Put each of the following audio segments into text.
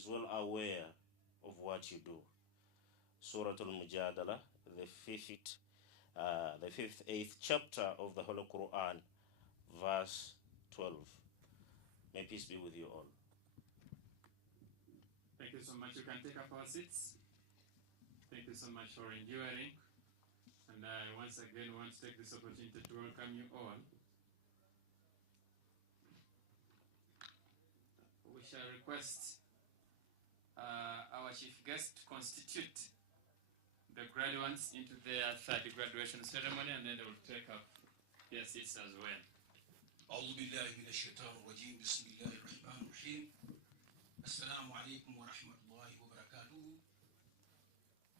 is well aware of what you do. Surah Al-Mujadala, the 8th chapter of the Holy Quran, verse 12. May peace be with you all. Thank you so much. You can take up our seats. Thank you so much for enduring. And I once again want to take this opportunity to welcome you all. We shall request our chief guest to constitute the graduates into their third graduation ceremony, and then they will take up their seats as well. أعوذ بالله من الشيطان الرجيم بسم الله الرحمن الرحيم السلام عليكم ورحمة الله وبركاته.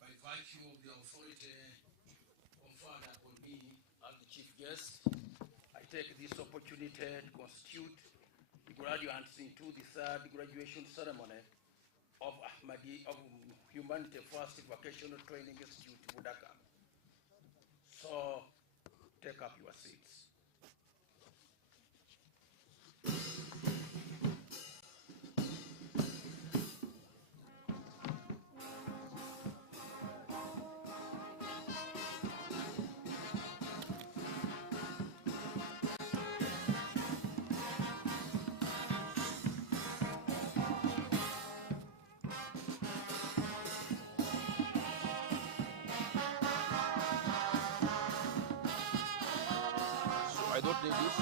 By virtue of the authority conferred upon me as the chief guest, I take this opportunity to constitute the graduates into the third graduation ceremony of Humanity First Vocational Training Institute, Budaka. So, take up your seats. I don't need this.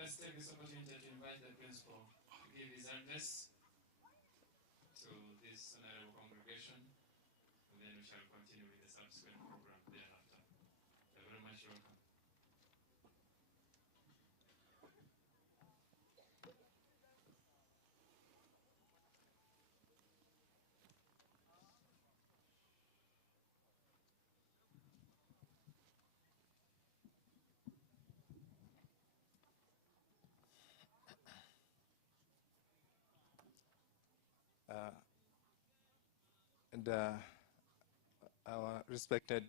Let's take this opportunity to invite the principal to give his address to this honorable congregation, and then we shall continue with the subsequent program thereafter. You're very much welcome. Our respected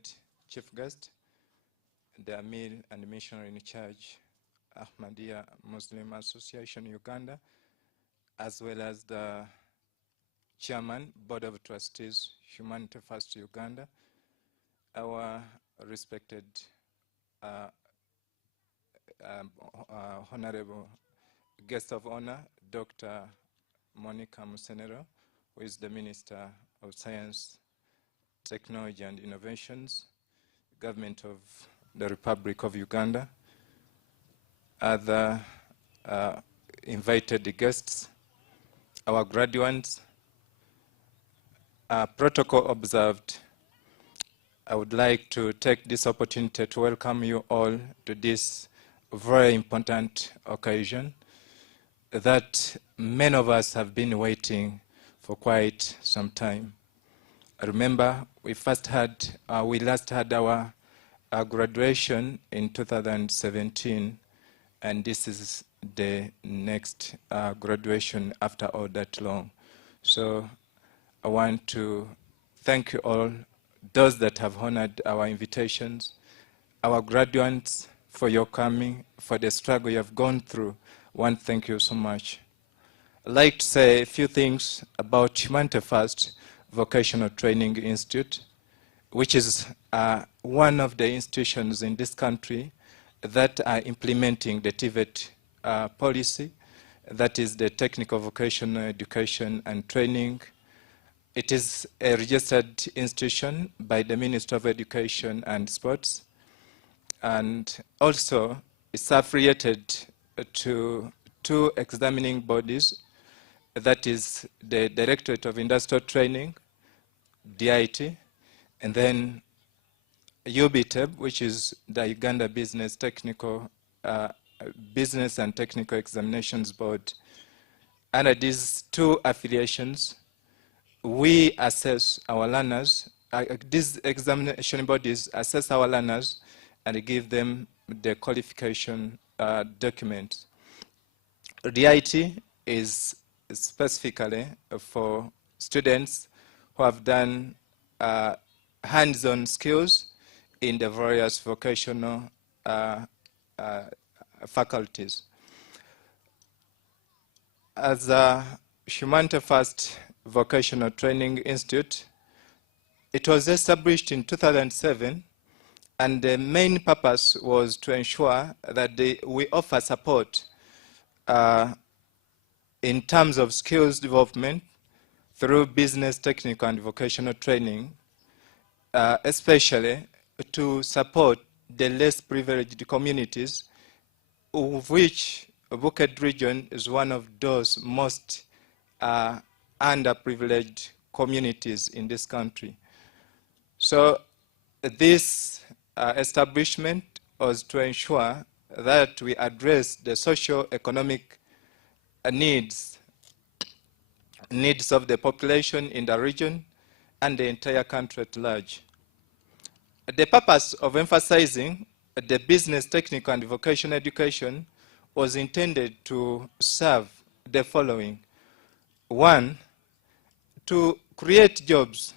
chief guest, the Amir and missionary in charge, Ahmadiyya Muslim Association Uganda, as well as the chairman, Board of Trustees, Humanity First Uganda, our respected honorable guest of honor, Dr. Monica Musenero, who is the Minister of Science, Technology and Innovations, Government of the Republic of Uganda, other invited guests, our graduates, protocol observed. I would like to take this opportunity to welcome you all to this very important occasion that many of us have been waiting for quite some time. I remember we last had our graduation in 2017, and this is the next graduation after all that long. So I want to thank you all those that have honored our invitations, our graduates, for your coming, for the struggle you have gone through. One, thank you so much. I'd like to say a few things about Hfvti-Budaka Vocational Training Institute, which is one of the institutions in this country that are implementing the TVET policy, that is the Technical Vocational Education and Training. It is a registered institution by the Ministry of Education and Sports, and also it's affiliated to two examining bodies, that is the Directorate of Industrial Training, DIT, and then Hfvti-Budaka, which is the Uganda Business and Technical Examinations Board. Under these two affiliations, we assess our learners. These examination bodies assess our learners and give them the qualification documents. DIT is specifically for students who have done hands-on skills in the various vocational faculties. As a Hfvti-Budaka Vocational Training Institute, it was established in 2007, and the main purpose was to ensure that we offer support in terms of skills development through business, technical, and vocational training, especially to support the less privileged communities, of which Bukit region is one of those most underprivileged communities in this country. So this establishment was to ensure that we address the socio-economic needs of the population in the region and the entire country at large. The purpose of emphasizing the business, technical, and vocational education was intended to serve the following. One, to create jobs,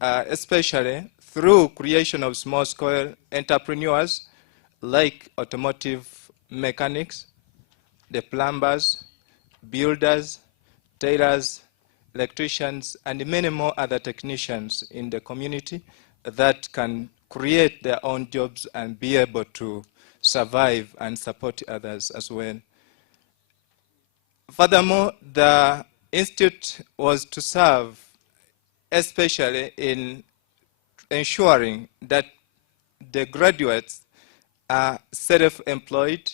especially through creation of small-scale entrepreneurs like automotive mechanics, the plumbers, builders, tailors, electricians, and many more other technicians in the community that can create their own jobs and be able to survive and support others as well. Furthermore, the institute was to serve especially in ensuring that the graduates are self-employed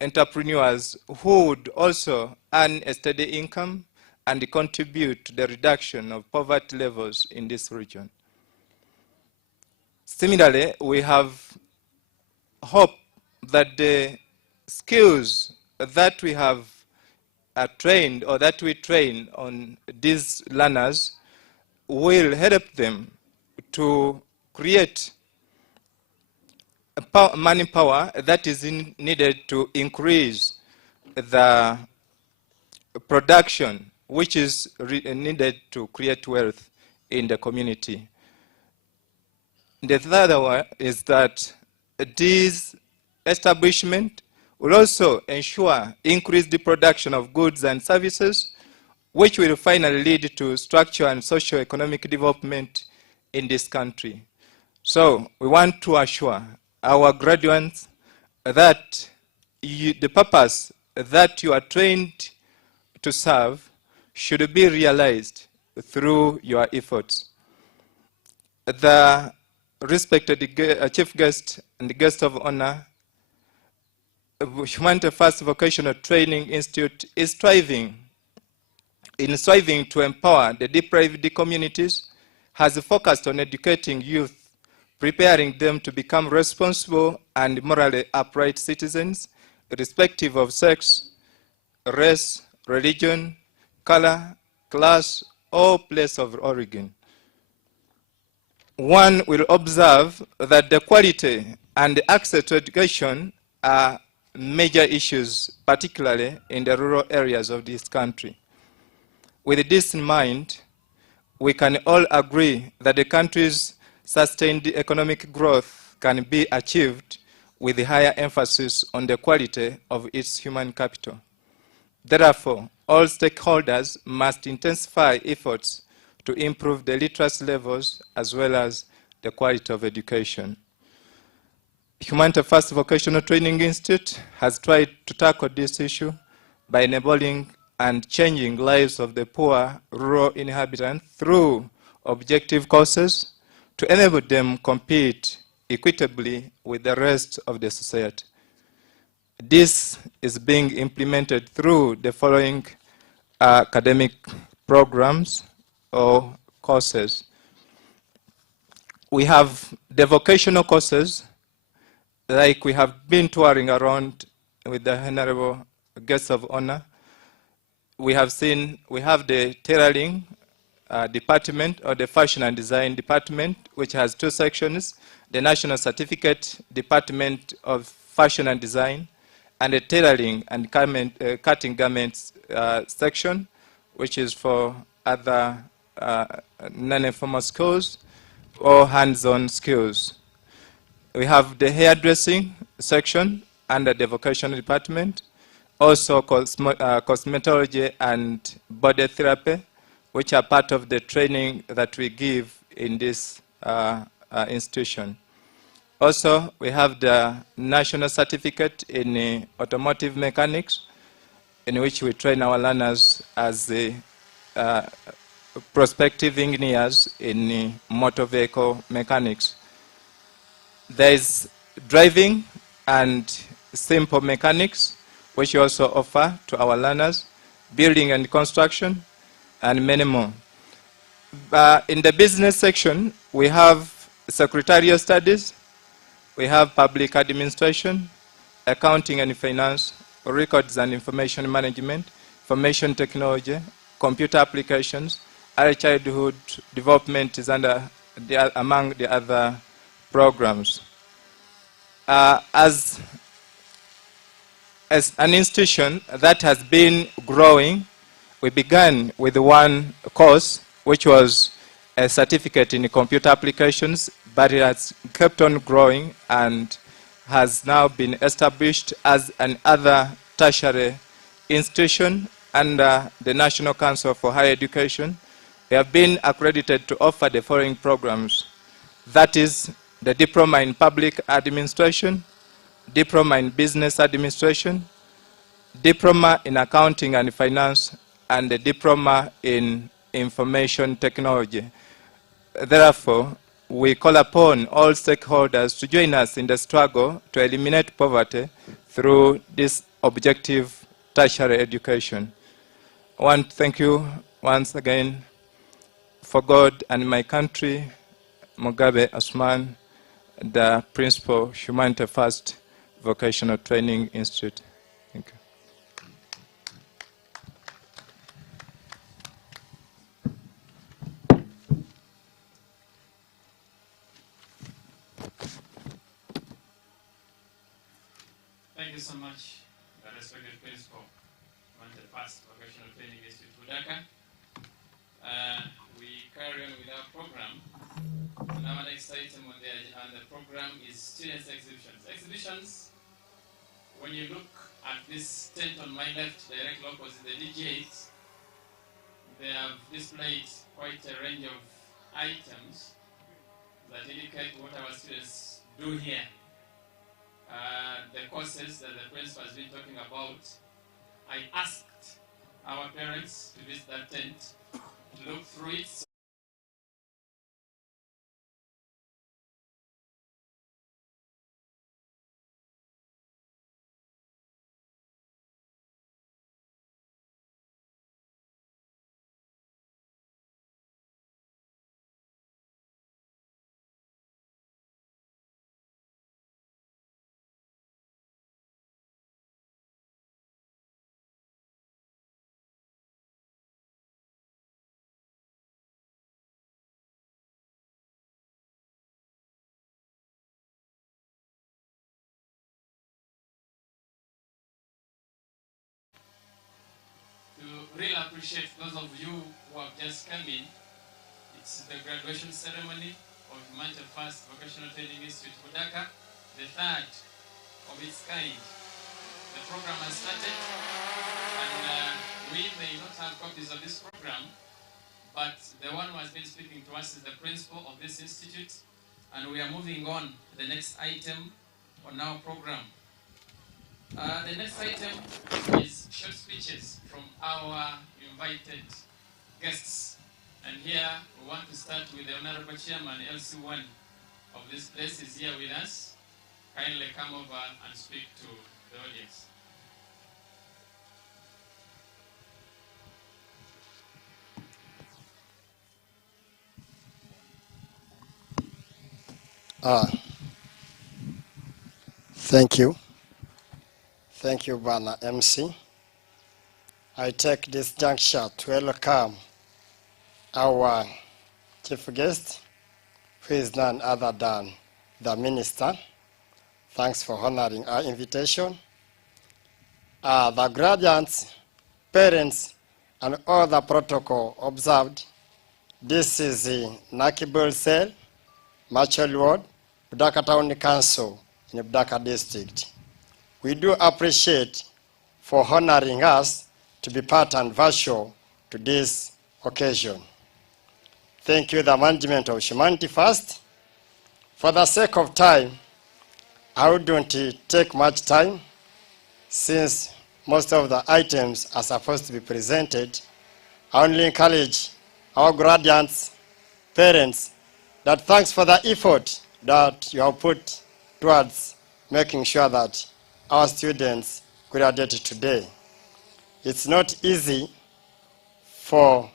entrepreneurs who would also earn a steady income and contribute to the reduction of poverty levels in this region. Similarly, we have hope that the skills that we have trained or that we train on these learners will help them to create money power that is needed to increase the production, which is needed to create wealth in the community. The third one is that this establishment will also ensure increased production of goods and services, which will finally lead to structural and socio-economic development in this country. So we want to assure our graduates that the purpose that you are trained to serve should be realized through your efforts. The respected chief guest and guest of honor, Hfvti-Budaka Vocational Training Institute is striving to empower the deprived communities, has focused on educating youth, preparing them to become responsible and morally upright citizens, irrespective of sex, race, religion, color, class, or place of origin. One will observe that the quality and access to education are major issues, particularly in the rural areas of this country. With this in mind, we can all agree that the country's sustained economic growth can be achieved with a higher emphasis on the quality of its human capital. Therefore, all stakeholders must intensify efforts to improve the literacy levels as well as the quality of education. Hfvti-Budaka Vocational Training Institute has tried to tackle this issue by enabling and changing lives of the poor rural inhabitants through objective courses to enable them compete equitably with the rest of the society. This is being implemented through the following academic programs or courses. We have the vocational courses, like we have been touring around with the honorable guests of honor. We have the tailoring department, or the fashion and design department, which has two sections: the National Certificate Department of Fashion and Design, and the tailoring and cutting garments section, which is for other non-informal skills or hands-on skills. We have the hairdressing section under the vocational department, also cosmetology and body therapy, which are part of the training that we give in this institution. Also, we have the national certificate in automotive mechanics, in which we train our learners as the prospective engineers in motor vehicle mechanics. There is driving and simple mechanics, which we also offer to our learners, building and construction, and many more. In the business section, we have secretarial studies, we have public administration, accounting and finance, records and information management, information technology, computer applications, early childhood development is among the other programs. As an institution that has been growing, we began with one course, which was a certificate in computer applications, but it has kept on growing and has now been established as another tertiary institution under the National Council for Higher Education. We have been accredited to offer the following programs. That is the Diploma in Public Administration, Diploma in Business Administration, Diploma in Accounting and Finance, and the Diploma in Information Technology. Therefore, we call upon all stakeholders to join us in the struggle to eliminate poverty through this objective tertiary education. I want to thank you once again for God and my country, Mugabe Osman, the principal, Hfvti-Budaka Vocational Training Institute. Thank you. Thank you so much, the respected principal, Hfvti-Budaka Vocational Training Institute, Budaka. We carry on with our program. And our next item on the program is students' exhibitions. Exhibitions, when you look at this tent on my left, directly opposite the DJ8, they have displayed quite a range of items that indicate what our students do here. The courses that the principal has been talking about, I asked our parents to visit that tent, to look through it. To really appreciate those of you who have just come in the graduation ceremony of Hfvti-Budaka Vocational Training Institute Budaka, the third of its kind. The program has started, and we may not have copies of this program, but the one who has been speaking to us is the principal of this institute, and we are moving on to the next item on our program. The next item is short speeches from our invited guests. And here we want to start with the Honorable Chairman, LC1 of this place is here with us. Kindly come over and speak to the audience. Thank you. Thank you, Bana MC. I take this juncture to welcome our chief guest, who is none other than the minister. Thanks for honoring our invitation. The graduates, parents, and all the protocol observed. This is the Nakibul Cell, Marshall Ward, Budaka Town Council in Budaka District. We do appreciate for honoring us to be part and virtual to this occasion. Thank you, the management of Humanity First. For the sake of time, I wouldn't take much time since most of the items are supposed to be presented. I only encourage our graduates, parents, that thanks for the effort that you have put towards making sure that our students graduate today. It's not easy for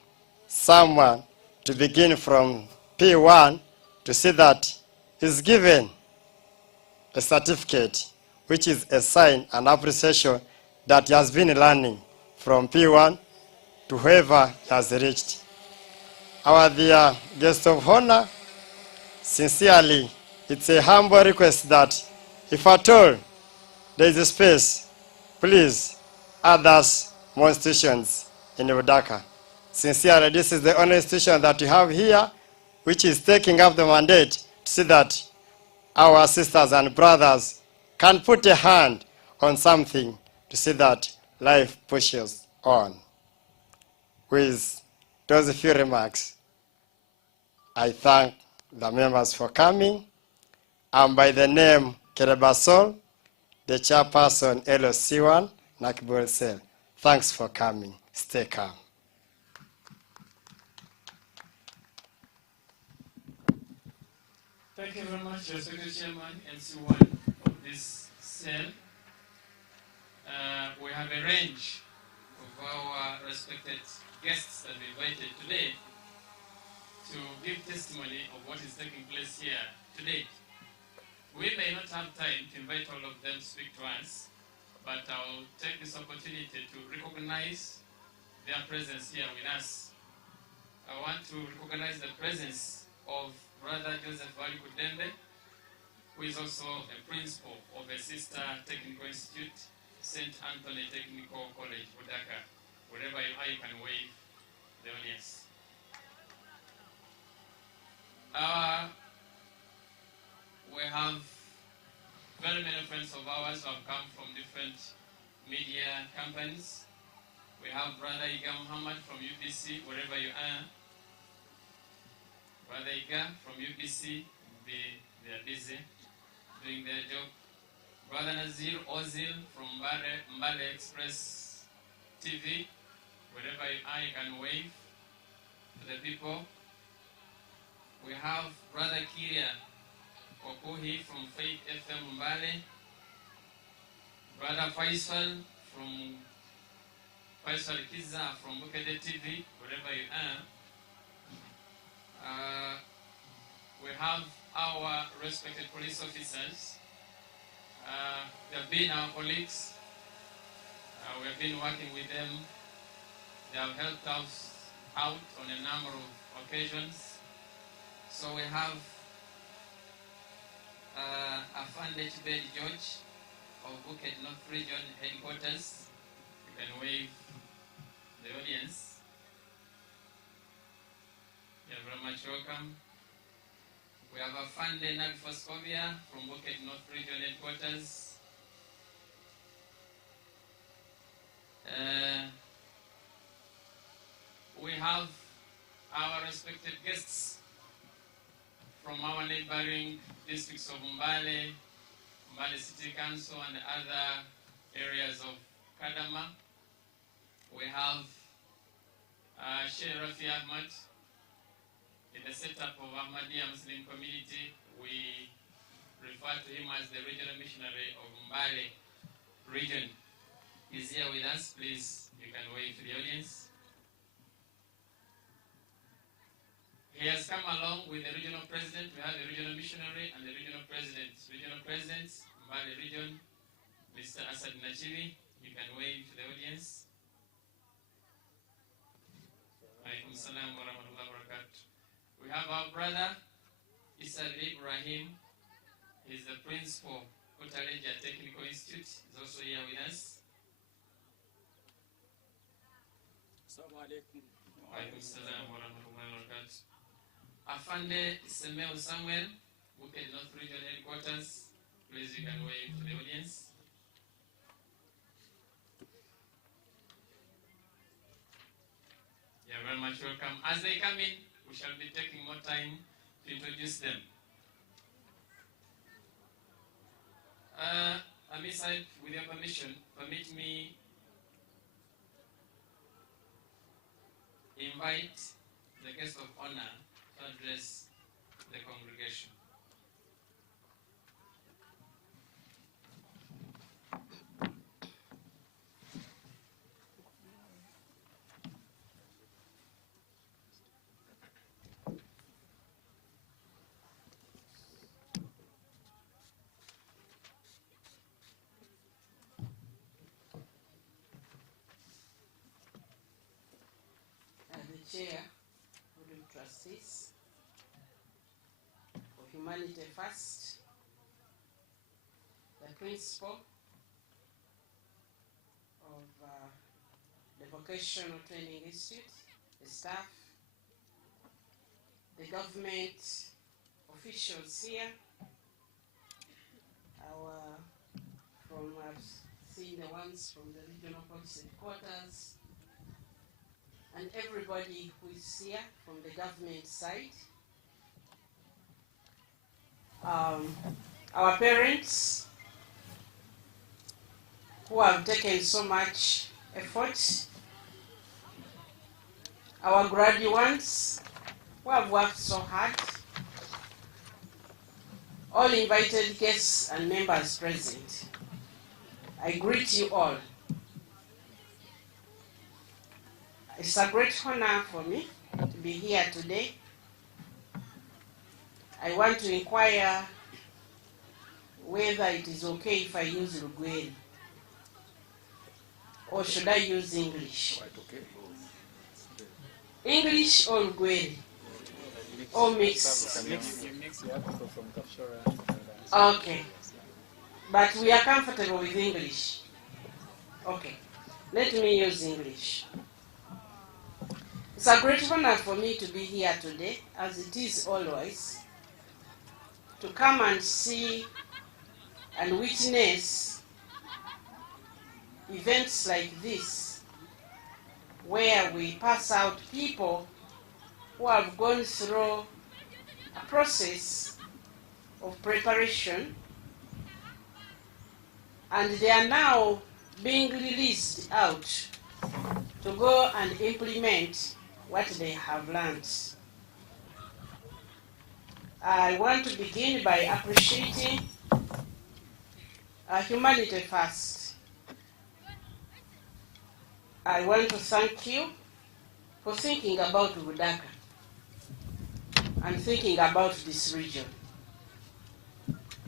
someone to begin from P1 to see that he's given a certificate, which is a sign and appreciation that he has been learning from P1 to whoever has reached. Our dear guest of honor, sincerely, it's a humble request that if at all there is a space, please others, more institutions in Budaka. Sincerely, this is the only institution that we have here which is taking up the mandate to see that our sisters and brothers can put a hand on something to see that life pushes on. With those few remarks, I thank the members for coming. And by the name Kerebasol, the chairperson LOC1, Nakibul Cell. Thanks for coming. Stay calm. Thank you very much, Respected Chairman, LC1 of this cell. We have a range of our respected guests that we invited today to give testimony of what is taking place here today. We may not have time to invite all of them to speak to us, but I'll take this opportunity to recognize their presence here with us. I want to recognize the presence of Brother Joseph Hfvti-Budaka, who is also a principal of a sister technical institute, St. Anthony Technical College, Budaka. Wherever you are, you can wave the audience. We have very many friends of ours who have come from different media companies. We have Brother Iga Muhammad from UBC, wherever you are. Brother Iga from UBC, they are busy doing their job. Brother Nazir Ozil from Mbale Express TV, wherever you are, you can wave to the people. We have Brother Kiria Kokuhi from Faith FM Mbale. Brother Faisal from Faisal Kiza from Bukede TV, wherever you are. We have our respected police officers. They have been our colleagues. We have been working with them. They have helped us out on a number of occasions. So we have Afande Chibedi George of Bukit North Region Headquarters. You can wave the audience. You're very much Afande Nagfoskovia from Bucket North Region Headquarters. We have our respected guests from our neighboring districts of Mbale, Mbale City Council and other areas of Kadama. We have Sheikh Rafi Ahmad. In the setup of Ahmadiyya Muslim community, we refer to him as the regional missionary of Mbale region. He's here with us. Please, you can wave to the audience. He has come along with the regional president. We have the regional missionary and the regional president. Regional president, Mbale region, Mr. Asad Nachivi. You can wave to the audience. Alaikum salam wa rahmatullahi wa barakatuh. We have our brother, Issa Ibrahim. He's the principal, Kotaleja Technical Institute. He's also here with us. Assalamu alaikum. Wa alaikum salam wa rahmatullahi wa barakatuh. Afande Semeo Samuel, Bucket North Region Headquarters. Please, you can wave to the audience. You're very much welcome. As they come in, we shall be taking more time to introduce them. Amisai, with your permission, permit me invite the guest of honor to address the congregation. Chair, Board of Trustees of Humanity First, the principal of the Vocational Training Institute, the staff, the government officials here, I've seen the ones from the regional police headquarters, and everybody who is here from the government side. Our parents who have taken so much effort, our graduates who have worked so hard, all invited guests and members present. I greet you all. It's a great honor for me to be here today. I want to inquire whether it is okay if I use Lugweri or should I use English? English or Lugweri? Or mixed? Okay. But we are comfortable with English. Okay. Let me use English. It's a great honor for me to be here today, as it is always, to come and see and witness events like this, where we pass out people who have gone through a process of preparation, and they are now being released out to go and implement what they have learned. I want to begin by appreciating Humanity First. I want to thank you for thinking about Budaka and thinking about this region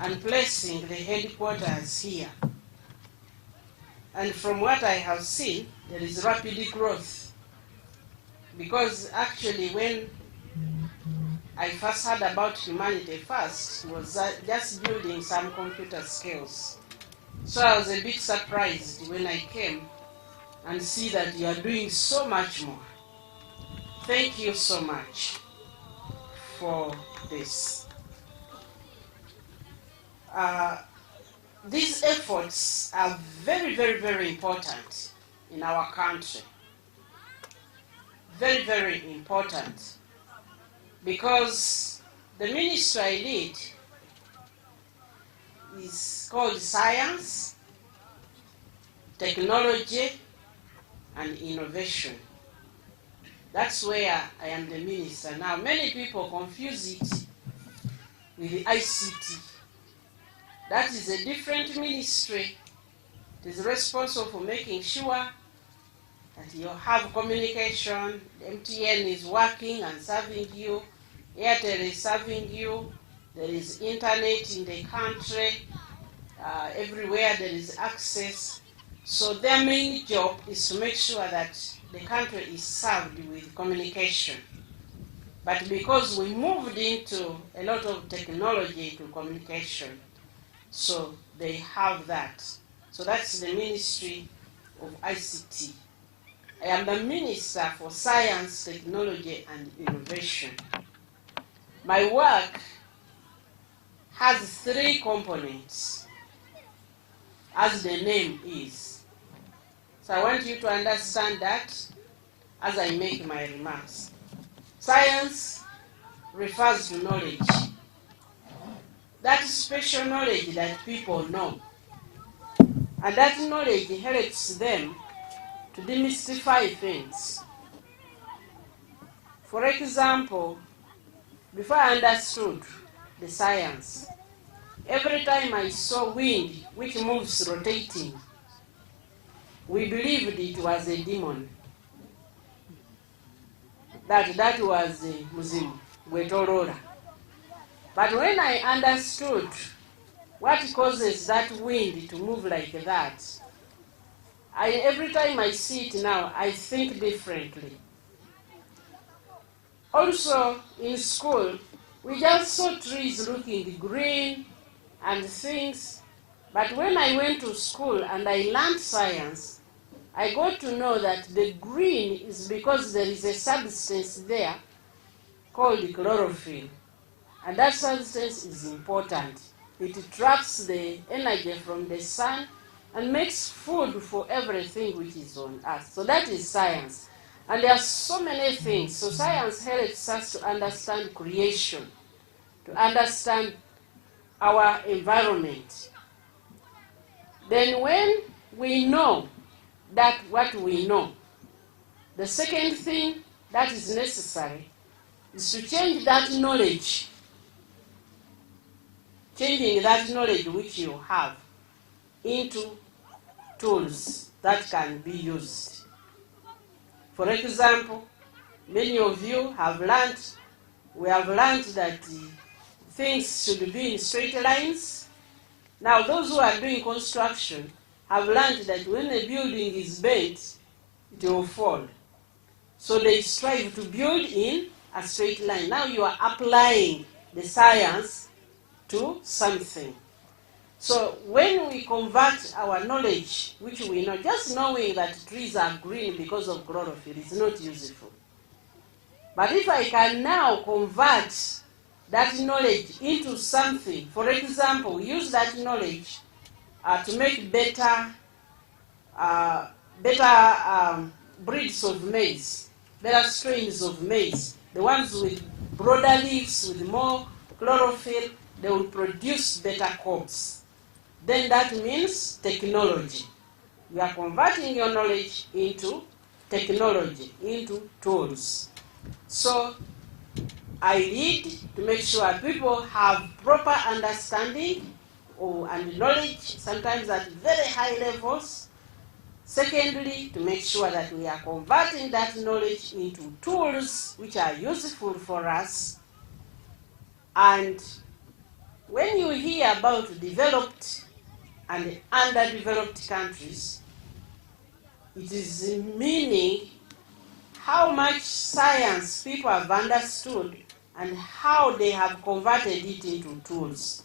and placing the headquarters here. And from what I have seen, there is rapid growth. Because actually when I first heard about Humanity First, it was just building some computer skills. So I was a bit surprised when I came and see that you are doing so much more. Thank you so much for this. these efforts are very, very, very important in our country. Very, very important. Because the ministry I lead is called Science, Technology, and Innovation. That's where I am the minister. Now, many people confuse it with the ICT. That is a different ministry. It is responsible for making sure that you have communication. MTN is working and serving you. Airtel is serving you. There is internet in the country. Everywhere there is access. So their main job is to make sure that the country is served with communication. But because we moved into a lot of technology to communication, so they have that. So that's the Ministry of ICT. I am the Minister for Science, Technology, and Innovation. My work has 3 components, as the name is. So I want you to understand that as I make my remarks. Science refers to knowledge. That special knowledge that people know. And that knowledge helps them to demystify things. For example, before I understood the science, every time I saw wind which moves rotating, we believed it was a demon. That was a muzimu, gwetolora. But when I understood what causes that wind to move like that, every time I see it now, I think differently. Also, in school, we just saw trees looking green and things. But when I went to school and I learned science, I got to know that the green is because there is a substance there called chlorophyll. And that substance is important. It traps the energy from the sun and makes food for everything which is on earth. So that is science. And there are so many things. So science helps us to understand creation, to understand our environment. Then when we know that what we know, the second thing that is necessary is to change that knowledge, changing that knowledge which you have into tools that can be used. For example, many of you have learned, we have learned that things should be in straight lines. Now those who are doing construction have learned that when a building is bent, it will fall. So they strive to build in a straight line. Now you are applying the science to something. So when we convert our knowledge, which we know, just knowing that trees are green because of chlorophyll is not useful. But if I can now convert that knowledge into something, for example, use that knowledge to make better breeds of maize, better strains of maize, the ones with broader leaves, with more chlorophyll, they will produce better crops. Then that means technology. You are converting your knowledge into technology, into tools. So I need to make sure people have proper understanding and knowledge, sometimes at very high levels. Secondly, to make sure that we are converting that knowledge into tools which are useful for us. And when you hear about developed and underdeveloped countries, it is meaning how much science people have understood and how they have converted it into tools.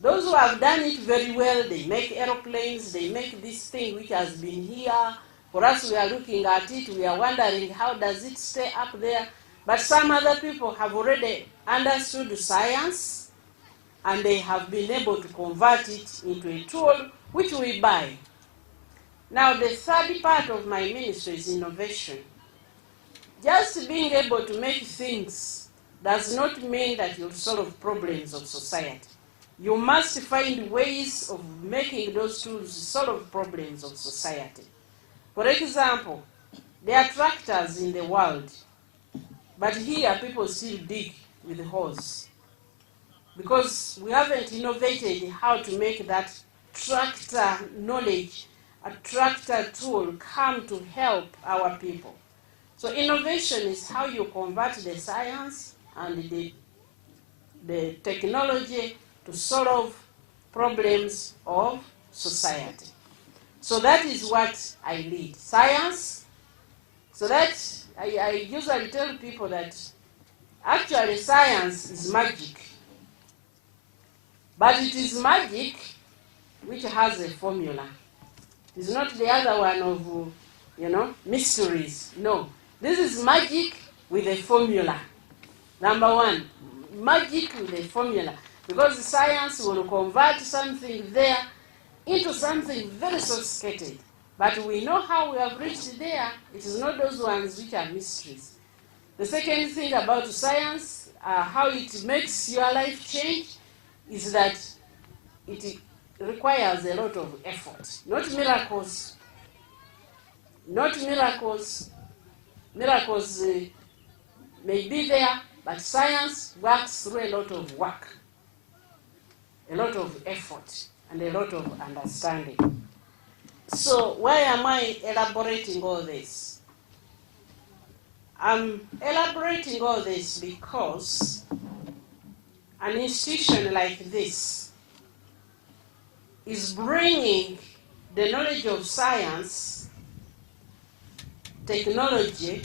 Those who have done it very well, they make aeroplanes, they make this thing which has been here. For us, we are looking at it, we are wondering how does it stay up there. But some other people have already understood science, and they have been able to convert it into a tool which we buy. Now, the third part of my ministry is innovation. Just being able to make things does not mean that you'll solve problems of society. You must find ways of making those tools solve problems of society. For example, there are tractors in the world, but here people still dig with the hose because we haven't innovated how to make that tractor knowledge, a tractor tool, come to help our people. So innovation is how you convert the science and the technology to solve problems of society. So that is what I lead. Science, so that I usually tell people that actually science is magic. But it is magic which has a formula. It's not the other one of, mysteries. No. This is magic with a formula. Number one, magic with a formula. Because science will convert something there into something very sophisticated. But we know how we have reached there. It is not those ones which are mysteries. The second thing about science, how it makes your life change, is that it requires a lot of effort. Not miracles. Not miracles. Miracles may be there, but science works through a lot of work, a lot of effort, and a lot of understanding. So why am I elaborating all this? I'm elaborating all this because an institution like this is bringing the knowledge of science, technology,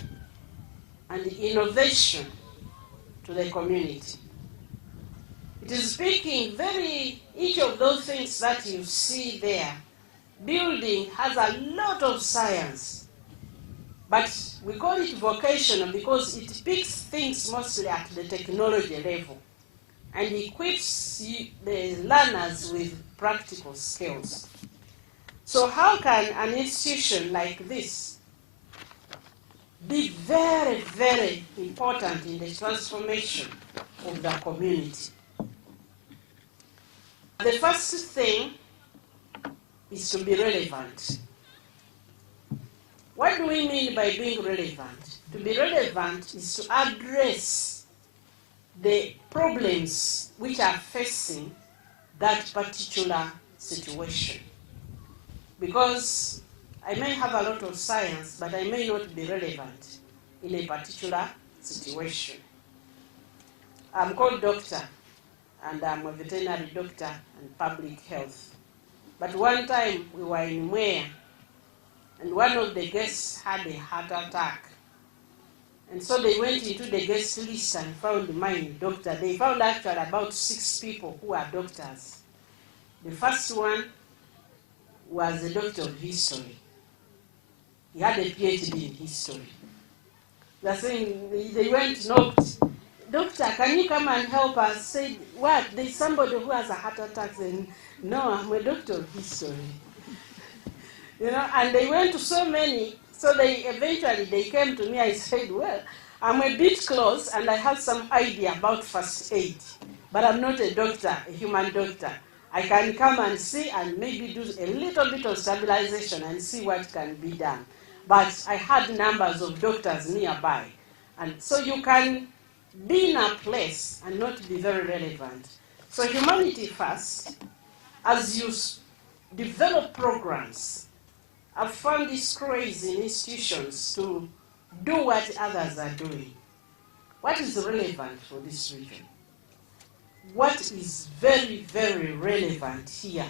and innovation to the community. It is speaking each of those things that you see there. Building has a lot of science, but we call it vocational because it picks things mostly at the technology level and equips the learners with practical skills. So how can an institution like this be very, very important in the transformation of the community? The first thing is to be relevant. What do we mean by being relevant? To be relevant is to address the problems which are facing that particular situation. Because I may have a lot of science, but I may not be relevant in a particular situation. I'm called doctor, and I'm a veterinary doctor and public health. But one time we were in Mwea, and one of the guests had a heart attack. And so they went into the guest list and found my doctor. They found actually about 6 people who are doctors. The first one was a doctor of history. He had a PhD in history. They're saying, they went, knocked, "Doctor, can you come and help us?" Said, "What? There's somebody who has a heart attack." Said, "No, I'm a doctor of history." And they went to so many, so eventually they came to me. I said, "Well, I'm a bit close and I have some idea about first aid, but I'm not a doctor, a human doctor. I can come and see and maybe do a little bit of stabilization and see what can be done. But I had numbers of doctors nearby." And so you can be in a place and not be very relevant. So humanity first, as you develop programs, I've found this craze in institutions to do what others are doing. What is relevant for this region? What is very, very relevant here?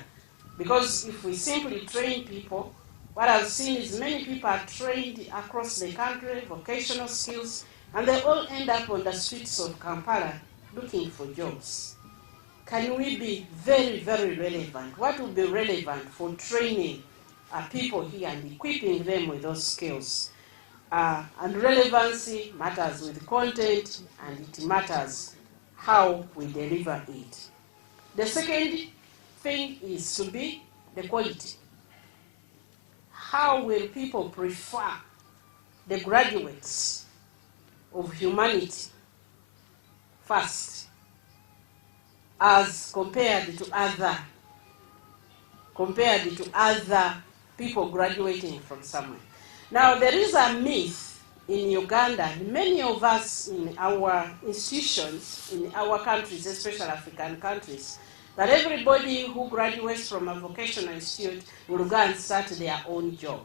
Because if we simply train people, what I've seen is many people are trained across the country, vocational skills, and they all end up on the streets of Kampala looking for jobs. Can we be very, very relevant? What will be relevant for training people here and equipping them with those skills? And relevancy matters with content, and it matters how we deliver it. The second thing is to be the quality. How will people prefer the graduates of humanity first as compared to other people graduating from somewhere? Now, there is a myth in Uganda, many of us in our institutions, in our countries, especially African countries, that everybody who graduates from a vocational institute will go and start their own job,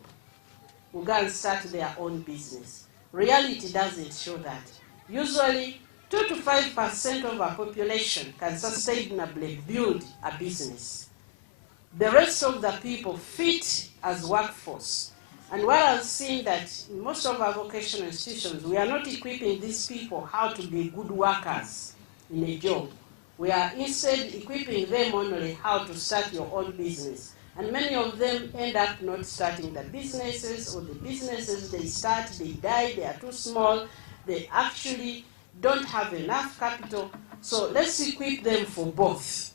will go and start their own business. Reality doesn't show that. Usually, 2 to 5% of our population can sustainably build a business. The rest of the people fit as workforce. And what I've seen that in most of our vocational institutions, we are not equipping these people how to be good workers in a job. We are instead equipping them only how to start your own business. And many of them end up not starting the businesses, or the businesses they start, they die, they are too small, they actually don't have enough capital. So let's equip them for both.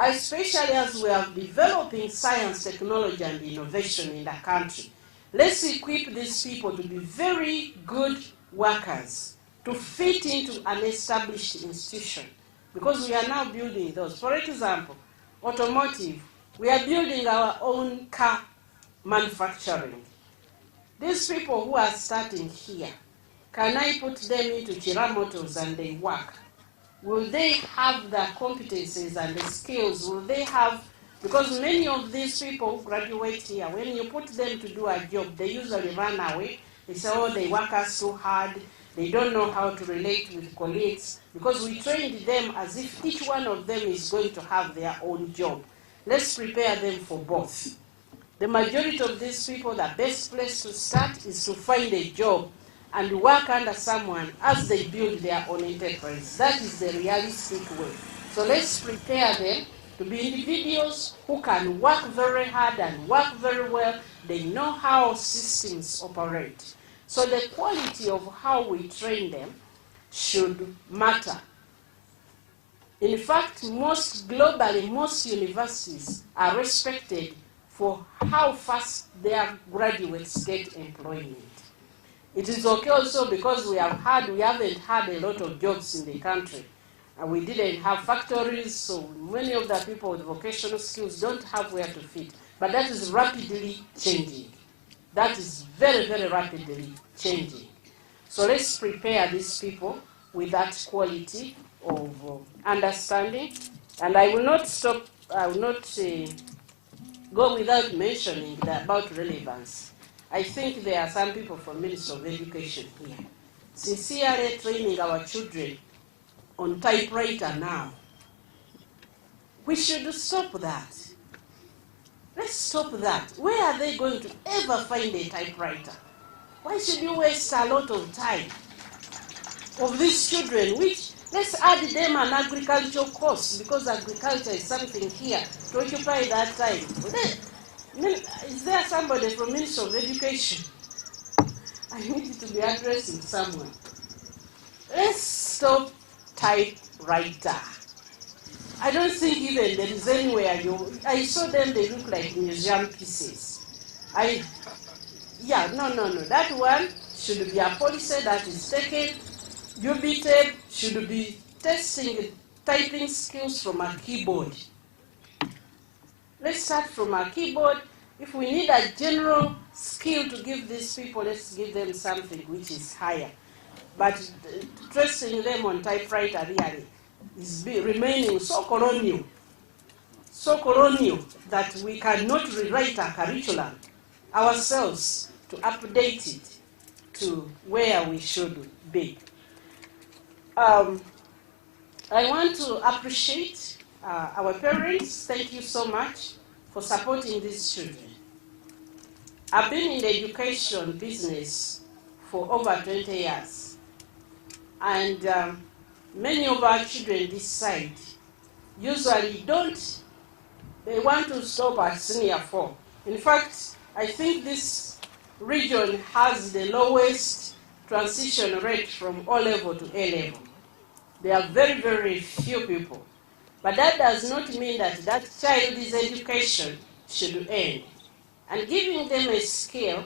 Especially as we are developing science, technology, and innovation in the country, let's equip these people to be very good workers, to fit into an established institution, because we are now building those. For example, automotive, we are building our own car manufacturing. These people who are starting here, can I put them into Chira Motors and they work? Will they have the competencies and the skills? Will they have, because many of these people who graduate here, when you put them to do a job, they usually run away. They say, oh, they work us too hard. They don't know how to relate with colleagues, because we trained them as if each one of them is going to have their own job. Let's prepare them for both. The majority of these people, the best place to start is to find a job and work under someone as they build their own enterprise. That is the realistic way. So let's prepare them to be individuals who can work very hard and work very well. They know how systems operate. So the quality of how we train them should matter. In fact, globally, most universities are respected for how fast their graduates get employment. It is okay also because we haven't had a lot of jobs in the country. And we didn't have factories, so many of the people with vocational skills don't have where to fit. But that is rapidly changing. That is very, very rapidly changing. So let's prepare these people with that quality of understanding. And I will not go without mentioning about relevance. I think there are some people from Ministry of Education here sincerely training our children on typewriter now. We should stop that. Let's stop that. Where are they going to ever find a typewriter? Why should you waste a lot of time of these children, which let's add them an agricultural course, because agriculture is something here to occupy that time. Is there somebody from Ministry of Education? I need to be addressing someone. Let's stop typewriter. I don't think even there is anywhere I saw them, they look like museum pieces. No. That one should be a policy that is taken. UBTEB should be testing typing skills from a keyboard. Let's start from a keyboard. If we need a general skill to give these people, let's give them something which is higher. But trusting them on typewriter really is remaining so colonial that we cannot rewrite a curriculum ourselves to update it to where we should be. I want to appreciate our parents. Thank you so much for supporting these children. I've been in the education business for over 20 years. And many of our children this side usually they want to stop at senior 4. In fact, I think this region has the lowest transition rate from O level to A level. There are very, very few people. But that does not mean that that child's education should end. And giving them a skill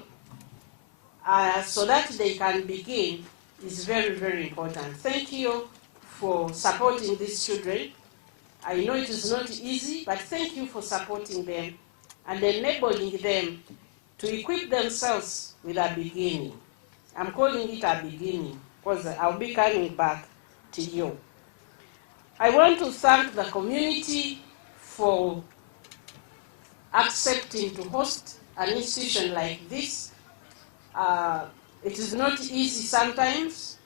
so that they can begin is very, very important. Thank you for supporting these children. I know it is not easy, but thank you for supporting them and enabling them to equip themselves with a beginning. I'm calling it a beginning because I'll be coming back to you. I want to thank the community for accepting to host an institution like this. It is not easy sometimes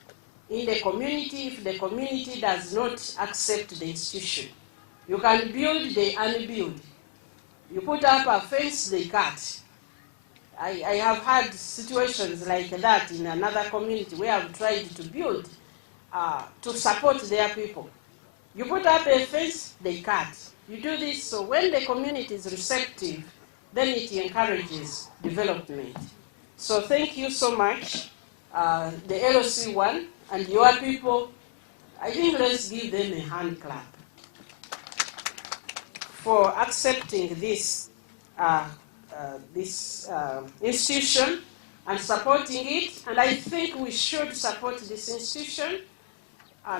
in the community if the community does not accept the institution. You can build, they unbuild. You put up a fence, they cut. I have had situations like that in another community where I've tried to build to support their people. You put up a fence, they cut. You do this, so when the community is receptive, then it encourages development. So thank you so much, the LOC1 and your people. I think let's give them a hand clap for accepting this institution and supporting it. And I think we should support this institution.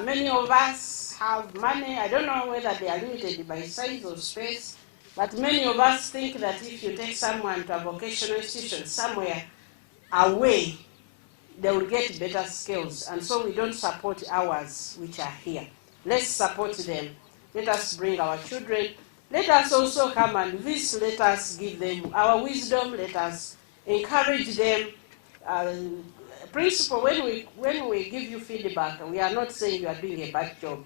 Many of us have money. I don't know whether they are limited by size or space, but many of us think that if you take someone to a vocational institution somewhere away, they will get better skills. And so we don't support ours which are here. Let's support them. Let us bring our children. Let us also come and visit. Let us give them our wisdom. Let us encourage them. Principle, when we give you feedback, we are not saying you are doing a bad job.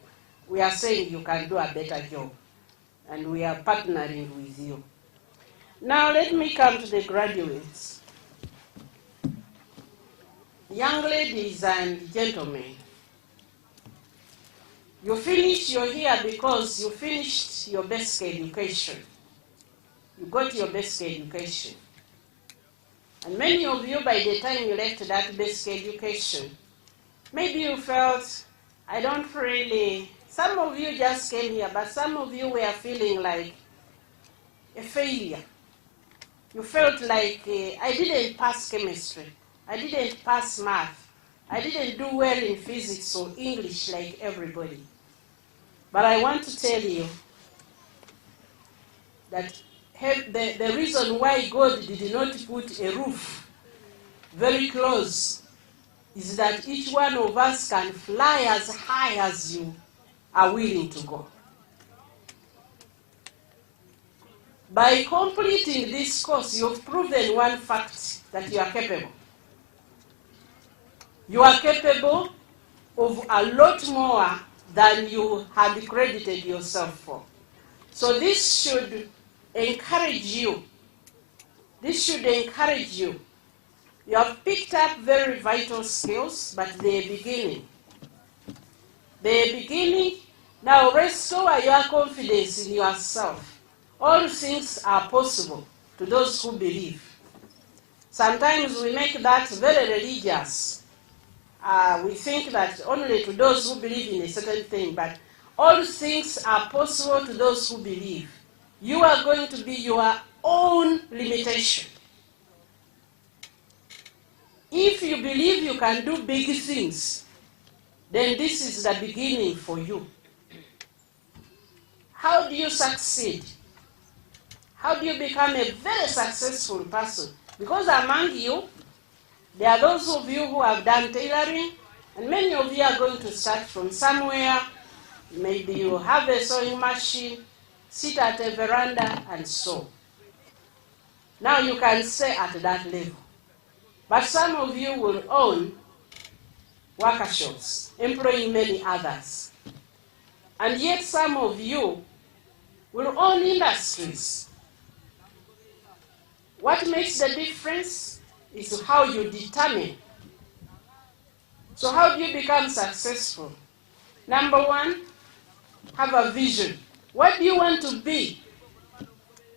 We are saying you can do a better job. And we are partnering with you. Now let me come to the graduates. Young ladies and gentlemen, you're here because you finished your basic education. You got your basic education. And many of you, by the time you left that basic education, maybe you felt, I don't really, some of you just came here, but some of you were feeling like a failure. You felt like, I didn't pass chemistry. I didn't pass math. I didn't do well in physics or English like everybody. But I want to tell you that the reason why God did not put a roof very close is that each one of us can fly as high as you are willing to go. By completing this course, you've proven one fact, that you are capable. You are capable of a lot more than you had credited yourself for. So this should encourage you. This should encourage you. You have picked up very vital skills, but they're beginning. They're beginning. Now restore your confidence in yourself. All things are possible to those who believe. Sometimes we make that very religious. We think that only to those who believe in a certain thing, but all things are possible to those who believe. You are going to be your own limitation. If you believe you can do big things, then this is the beginning for you. How do you succeed? How do you become a very successful person? Because among you, there are those of you who have done tailoring, and many of you are going to start from somewhere. Maybe you have a sewing machine, sit at a veranda and sew. Now you can stay at that level. But some of you will own workshops, employing many others. And yet some of you will own industries. What makes the difference is how you determine. So how do you become successful? Number one, have a vision. What do you want to be?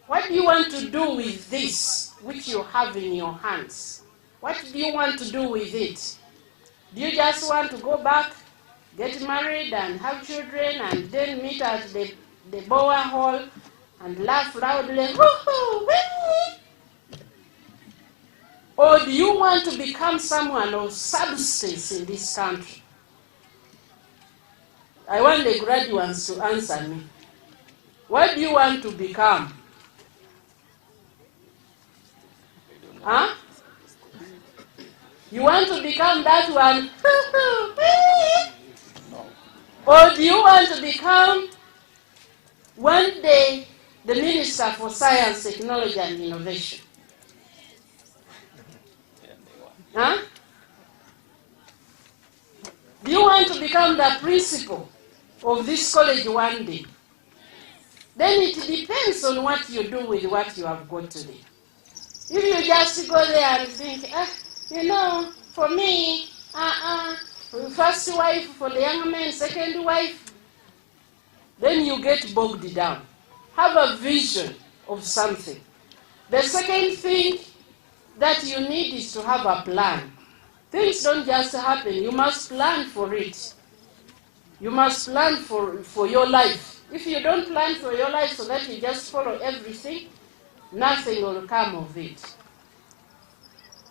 What do you want to do with this which you have in your hands? What do you want to do with it? Do you just want to go back, get married and have children and then meet at the the borehole and laugh loudly? Hoo-hoo, wee! Or do you want to become someone of substance in this country? I want the graduates to answer me. What do you want to become? Huh? You want to become that one? Or do you want to become one day the Minister for Science, Technology and Innovation? Huh? Do you want to become the principal of this college one day? Then it depends on what you do with what you have got today. If you just go there and think, for me, first wife for the young man, second wife, then you get bogged down. Have a vision of something. The second thing that you need is to have a plan. Things don't just happen. You must plan for it. You must plan for your life. If you don't plan for your life so that you just follow everything, nothing will come of it.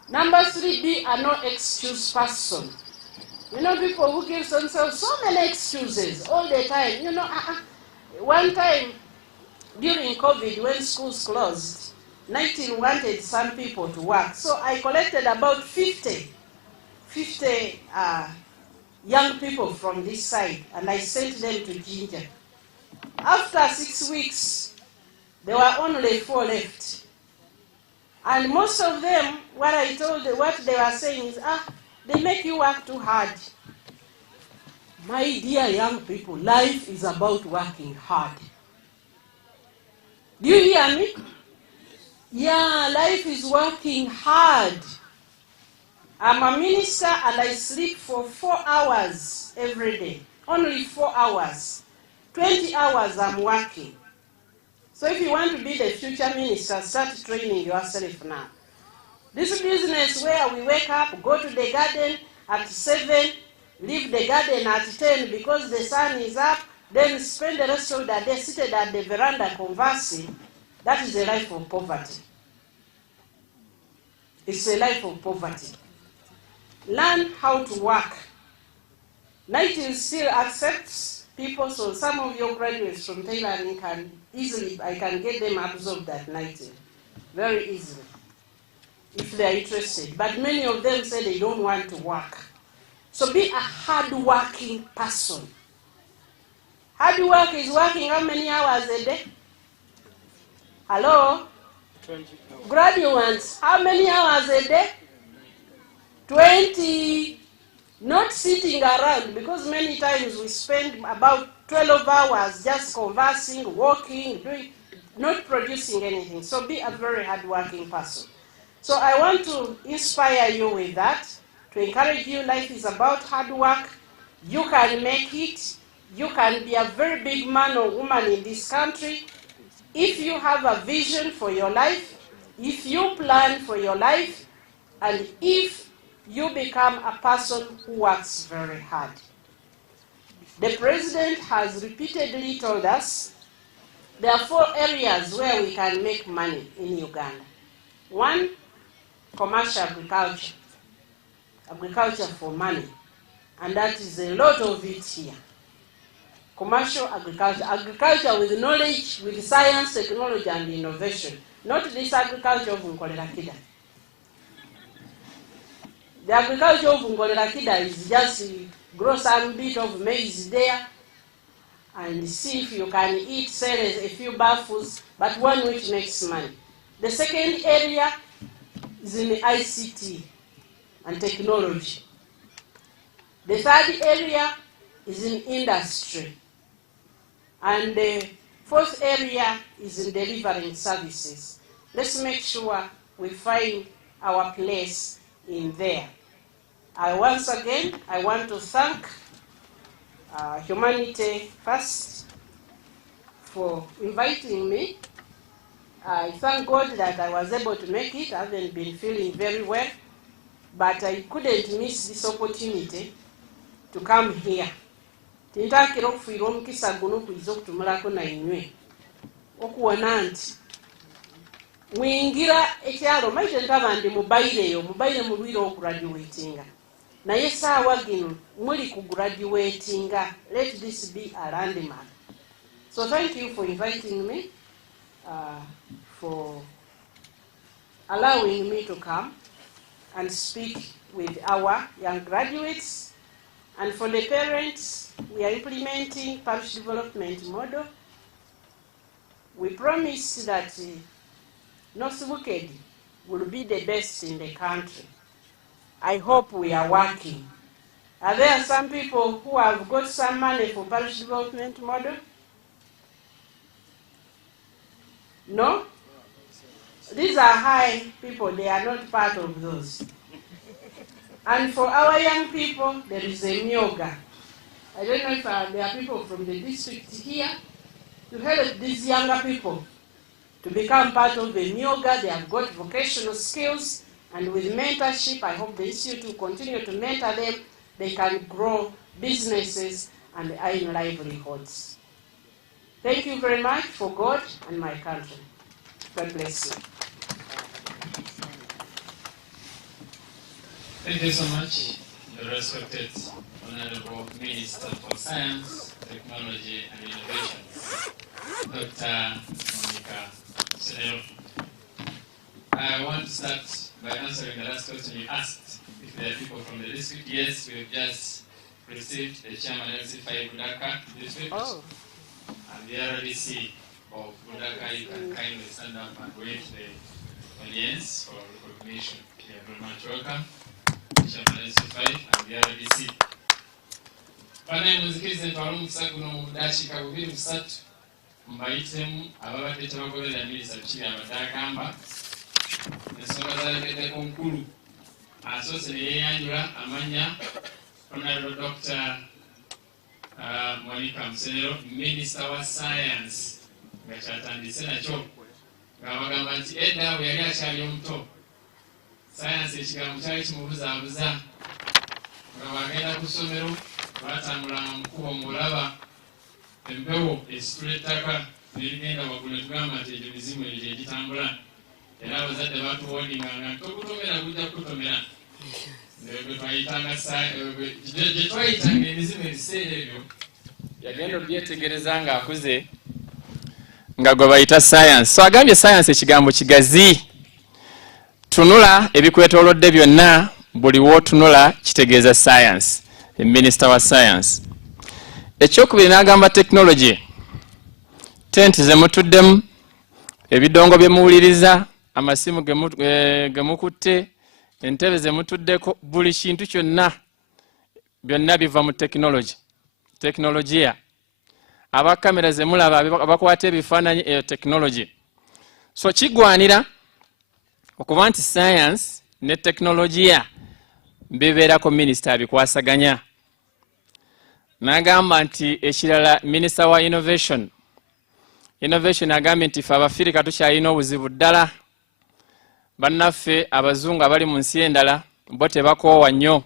Number 3, be a no-excuse person. People who give themselves so many excuses all the time. One time during COVID, when schools closed, 19 wanted some people to work. So I collected about 50 young people from this side, and I sent them to Ginger. After 6 weeks, there were only 4 left. And most of them, what they were saying is, they make you work too hard. My dear young people, life is about working hard. Do you hear me? Yeah, life is working hard. I'm a minister and I sleep for 4 hours every day. Only 4 hours. 20 hours I'm working. So if you want to be the future minister, start training yourself now. This business where we wake up, go to the garden at 7, leave the garden at 10 because the sun is up, then spend the rest of the day seated at the veranda conversing, that is a life of poverty. It's a life of poverty. Learn how to work. Nightingale still accepts people, so some of your graduates from tailoring I can get them absorbed at Nightingale very easily if they are interested. But many of them say they don't want to work. So be a hard-working person. Hard work is working how many hours a day? Hello? 20 hours. Graduates, how many hours a day? 20. Not sitting around, because many times we spend about 12 hours just conversing, walking, not producing anything. So be a very hard-working person. So I want to inspire you with that, to encourage you. Life is about hard work. You can make it. You can be a very big man or woman in this country if you have a vision for your life, if you plan for your life, and if you become a person who works very hard. The president has repeatedly told us there are 4 areas where we can make money in Uganda. 1, commercial agriculture. Agriculture for money. And that is a lot of it here. Commercial agriculture. Agriculture with knowledge, with science, technology, and innovation. Not this agriculture of Nkolerakida. The agriculture of Nkolerakida is just grow some bit of maize there and see if you can eat, sell a few baffles, but one which makes money. The second area is in ICT and technology. The third area is in industry. And the 4th area is in delivering services. Let's make sure we find our place in there. Once again, I want to thank Humanity First for inviting me. I thank God that I was able to make it. I haven't been feeling very well, but I couldn't miss this opportunity to come here tintakira okufiira omukisa guno kuiza okutumulako nainywe okuwona nti mwingira ekyalo maite ntaba ndi mubaireyo mubaire mulwire okuraduatinga naye saawa gino muli kugraduatinga. Let this be a landmark. So thank you for inviting me, for allowing me to come and speak with our young graduates. And for the parents, we are implementing parish development model. We promise that North Bukedi will be the best in the country. I hope we are working. Are there some people who have got some money for parish development model? No? These are high people, they are not part of those. And for our young people, there is a myoga. I don't know if there are people from the district here to help these younger people to become part of the myoga. They have got vocational skills, and with mentorship, I hope the institute will continue to mentor them. They can grow businesses and earn livelihoods. Thank you very much for God and my country. God bless you. Thank you so much, the respected Honorable Minister for Science, Technology and Innovation, Dr. Monica Senero. I want to start by answering the last question you asked. If there are people from the district, yes, we've just received the chairman of Hfvti-Budaka district and the RDC of Budaka. You can kindly stand up and wave the audience for recognition. You are very much welcome. Chairman of and the RDC. Pana muzikirize ntwala omukusa guno mu budakiika 2-3 mbayitemu ababadde tebagoberera minisita Bikiri abadde agamba ensonga zalebeddeko nkulu asoose ne yeeyanjula amanya Honorable Dr. Monica Musenero, Minister wa Science, nga kyatandise nakyo ng'abagamba nti edda bwe yali akyali omuto science ekigambo kyali kimubuzaabuza nga bw'agenda ku ssomero baatambulanga mu kkubo ng'olaba empewo esitula ettaka nerigenda waggulu ne tugamba nti egyo mizimu egyo egitambula era abazadde batuwoninganga nti tokutomera gujja kutomera gye twayitanga emizimu ebiseera ebyo yagenda obyetegereza ng'akuze nga gwe bayita science. So agambye science ekigambo kigazi. Tunula ebikwetoolodde byonna buli w'otunula kitegeeza science. Minister wa science. Ekyokubiri n'agamba technology. Tenti ze mutuddemu, ebidongo bye muwuliriza, amasimu ge mukutte, entebe ze mutuddeko, buli kintu kyonna byonna biva mu technology. Teknologiya. Aba kamera ze mulaba abakwata ebifaananyi technology. So kigwanira okuba nti science ne teknologiya bibeerako minisita abikwasaganya. N'agamba nti ekirala minisita wa innovation agambye nti ffe Abafirika tukyalina obuzibu ddala. Bannaffe abazungu abali mu nsi endala bo tebakoowa nnyo,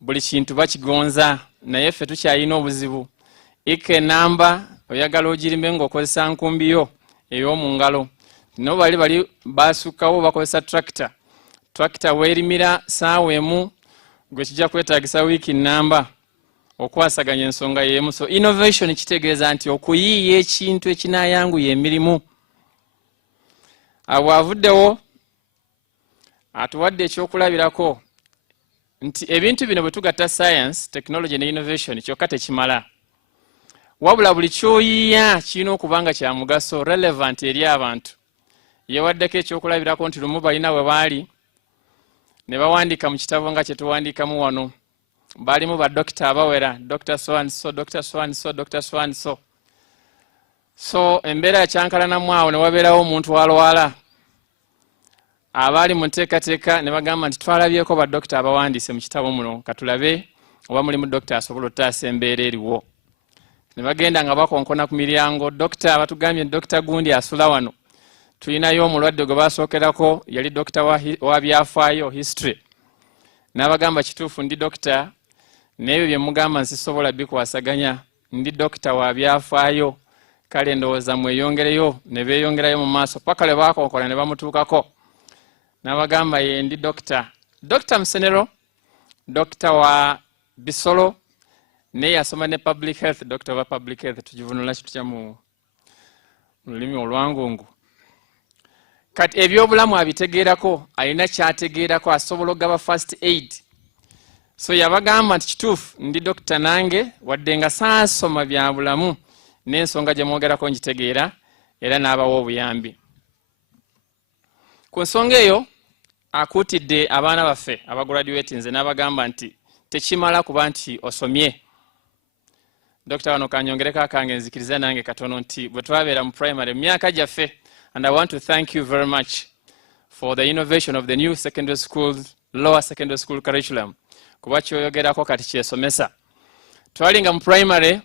buli kintu bakigonza, naye ffe tukyalina obuzibu. Ika enamba oyagala ogirimbe ng'okozesa nkumbi yo ey'omu ngalo. No bali basukkawo bakozesa tractor weerimira saawa emu gwe kijja kwetaagisa wiiki nnamba okwasaganya ensonga y'emu. So innovation kitegeeza nti okuyiiya ekintu ekinaayanguya emirimu. Awo avuddewo atuwadde ekyokulabirako nti ebintu bino bwe tugatta science, technology ne innovation kyokka tekimala. Wabula buli kyoyiiya kirina okuba nga kya mugaso, relevant eri abantu. Yewaddeko ekyokulabirako nti lumu balina bwe baali ne bawandiika mu kitabo nga kye tuwandiikamu wano. Baalimu baddokita abawera, Dr. so and so, Dr. so and so, Dr. so and so. So embeera yakyankalanamu awo ne wabeerawo omuntu alwala. Abaali mu nteekateeka ne bagamba nti twalabyeko baddokita abawandiise mu kitabo muno, katulabe oba mulimu dokita asobola otaasa embeera eriwo. Ne bagenda nga bakonkona ku miryango. Dokita batugambye dokita gundi asula wano. Tulinayo omulwadde gwe basookerako yali dokita wa byafaayo history. N'abagamba kituufu ndi dokita n'ebyo bye mugamba nsisobola bikwasaganya ndi dokita wa byafaayo kale ndowooza mweyongereyo ne beeyongerayo mu maaso paka lwe baakokola ne bamutuukako n'abagamba ye ndi dokita Musenero, dokita wa Bisolo naye yasoma ne public health, doctor wa public health, tugivunula kitutya mu lulimi olwangungu. Kati ebyobulamu abitegeerako, alina kyategeerako, asobola okugaba first aid. So yabagamba nti kituufu ndi dokita nange wadde nga saasoma bya bulamu n'ensonga gye mwogerako ngitegeera era n'abawa obuyambi. Ku nsonga eyo akuutidde abaana baffe abagraduate nze n'abagamba nti tekimala kuba nti osomye. Dokita wano kanyongereko akange nzikiriza nange katono nti bwe twabeera mu primary myaka gyaffe, and I want to thank you very much for the innovation of the new secondary school, lower secondary school curriculum. Kuba kyoyogerako kati kyesomesa. Twalinga mu primary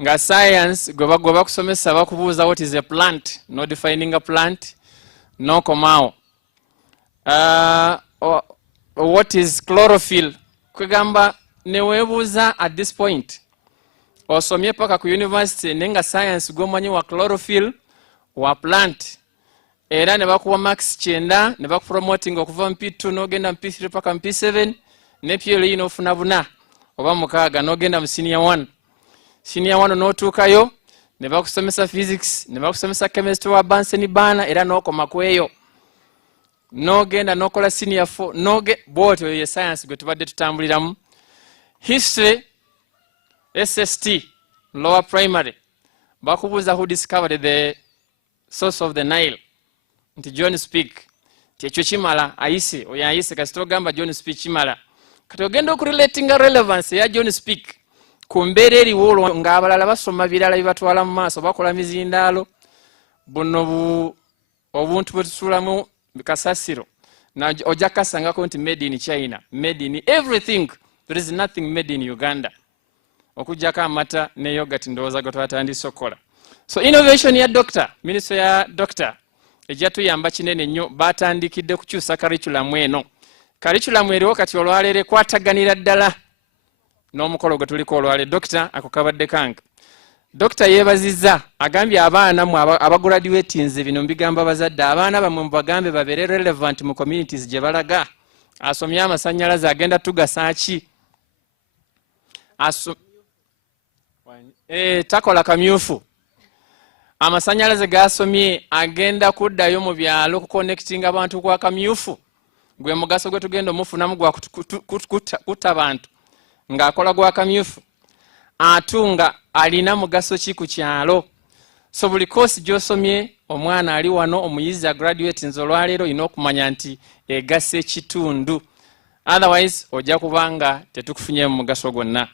nga science gwe bakusomesa bakubuuza what is a plant, no defining a plant, no komao. What is chlorophyll? Kwegamba newebuuza at this point. Osomye paka ku university nenga science gomanyi wa chlorophyll wa plant. Era ne bakuwa max 9 ne bakupromoting okuva mu P2 n'ogenda mu P3 paka mu P7 ne PLE n'ofuna buna oba mukaaga n'ogenda mu senior 1. Senior 1 n'otuukayo ne bakusomesa physics, ne bakusomesa chemistry wa Bunsen Bana era n'okoma kweyo. N'ogenda n'okola senior 4 bw'otyo ye science gwe tubadde tutambuliramu. History SST, lower primary, bakubuuza who discovered the source of the Nile. Nti John Speak. Ekyo kimala ayise, oyo ayise kasito gamba John Speak kimala. Kati ogenda okurelatinga relevance ya John Speak ku mbeera eriwo ng'abalala basoma birala bibatwala mu maaso bakola mizindaalo buno obuntu bwe tusulamu kasasiro na ojja kasangako nti made in China, made in everything. There is nothing made in Uganda. Okujjako amata ne yogurt ndowooza gwe twatandise okukola. So innovation ya doctor, ministry ya doctor ejjatuyamba kinene nnyo, batandikidde kukyusa curriculum eno. Curriculum eriwo kati olwaleero ekwataganira ddala n'omukolo gwe tuliko olwaleero. Doctor akukabadde kange. Doctor yeebazizza agambye abaana mu abagraduate nze bino mbigamba bazadde, abaana bamwe mubagambe babeere relevant mu communities gye balaga. Asomye amasannyalaze agenda tugasa ki? Takola kamyufu. Amasannyalaze gasomye agenda kuddayo mu byalo kuconnecting abantu kwa kamyufu. Gwe mugaso gwe tugenda omufunamu gwa kutta bantu ng'akola gwa kamyufu. Atunga alina mugaso ki ku kyalo. So buli course gy'osomye omwana ali wano omuyizi graduate nze olwaleero olina okumanya nti egasa ekitundu. Otherwise ojja kubanga tetukufunye mu mugaso gwonna.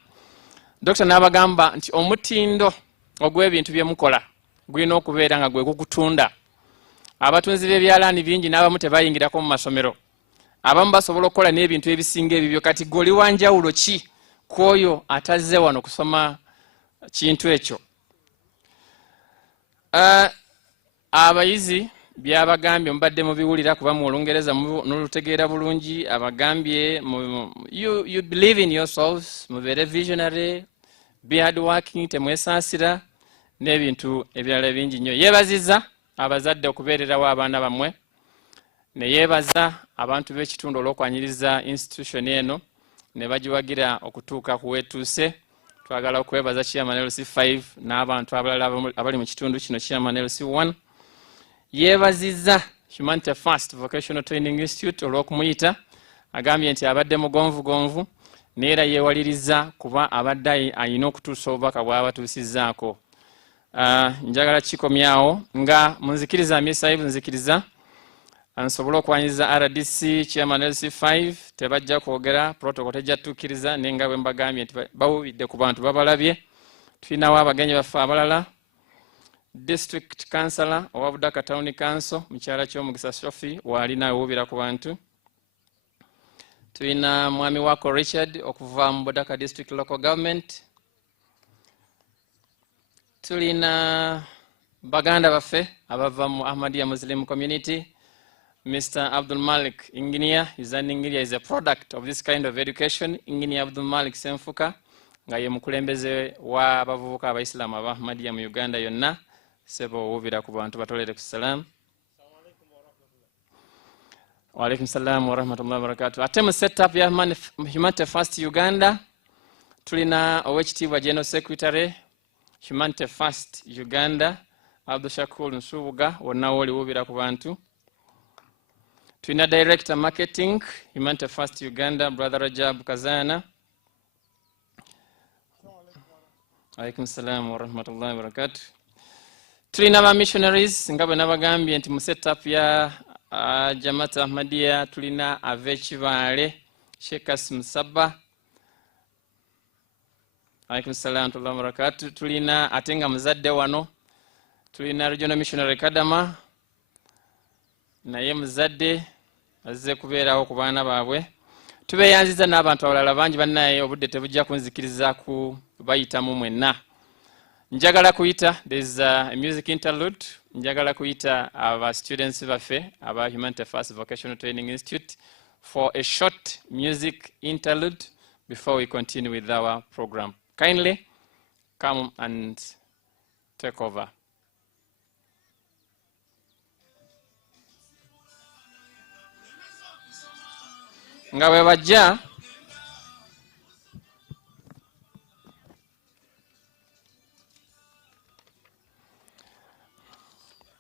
Dokita n'abagamba nti omutindo ogw'ebintu bye mukola gulina okubeera nga gwe kukutunda. Abatunzi b'ebyalaani bingi n'abamu tebayingirako mu masomero. Abamu basobola okukola n'ebintu ebisinga ebibyo. Kati goli wanjawulo ki kwoyo atazze wano kusoma kintu ekyo? Abayizi byabagambye mubadde mubiwulira kuba mu Olungereza n'olutegeera bulungi. Abagambye you believe in yourselves, mubeere visionary, be hard working, temwesaasira n'ebintu ebirala bingi nnyo. Yeebazizza abazadde okubeererawo abaana bammwe, ne yeebaza abantu b'ekitundu olw'okwanyiriza institution eno ne bagiwagira okutuuka ku weetuuse. Twagala okwebaza Chairman LC5 n'abantu abalala abali mu kitundu kino, Chairman LC1. Yeebazizza Humanity First Vocational Training Institute olw'okumuyita. Agambye nti abadde mugonvugonvu neera yeewaliriza kuba abadde ayina okutuusa obubaka bw'abatuusizzaako. Njagala kikomyawo nga munzikiriza Amisayibu, nzikiriza nsobola okwanyiza RDC Chairman LC5 tebajja kwogera, protocol tejja tukkiriza nenga bwe mbagambye nti bawubidde ku bantu babalabye. Tulinawo abagenyi baffe abalala. District Councillor owa Budaka Town Council mukyala ky'omugisa Sophie waali nawe wubira ku bantu. Tulina mwami wako Richard okuva mu Budaka District Local Government. Tulina baganda baffe abava mu Ahmadiyya Muslim Community. Mr. Abdul Malik, engineer. His engineer is a product of this kind of education. Engineer Abdul Malik Senfuka, nga ye mukulembeze wa abavubuka abaisilamu aba Ahmadiyya mu Uganda yonna. Sebo wubira ku bantu batolere ku salam. Wa alaikum salam wa rahmatullahi wa barakatuh. Ate mu setup ya Humanity First Uganda, tulina Hfvti-Budaka General Secretary, Humanity First Uganda, Abdul Shakur Nsubuga, wonna woli wubira ku bantu. Tulina Director Marketing, Humanity First Uganda, Brother Rajab Kazana. Alaikum salam wa rahmatullahi wa barakatuh. Tulina ba missionaries, nga bwe nabagambye nti mu setup ya Jamaat Ahmadiyya tulina Hfvti-Budaka, Sheikh Kasim Saba. Alaikum salam wa rahmatullahi wa barakatuh. Tulina atenga muzadde wano. Tulina Regional Missionary Kadama. Naye muzadde azze kubeerawo ku baana baabwe. Tubeeyanziza n'abantu abalala bangi bannaye obudde tebujja kunzikiriza ku bayitamu mwenna. Njagala kuyita, there's a music interlude. Njagala kuyita our students baffe aba Humanity First Vocational Training Institute for a short music interlude before we continue with our program. Kindly come and take over. Nga bwe bajja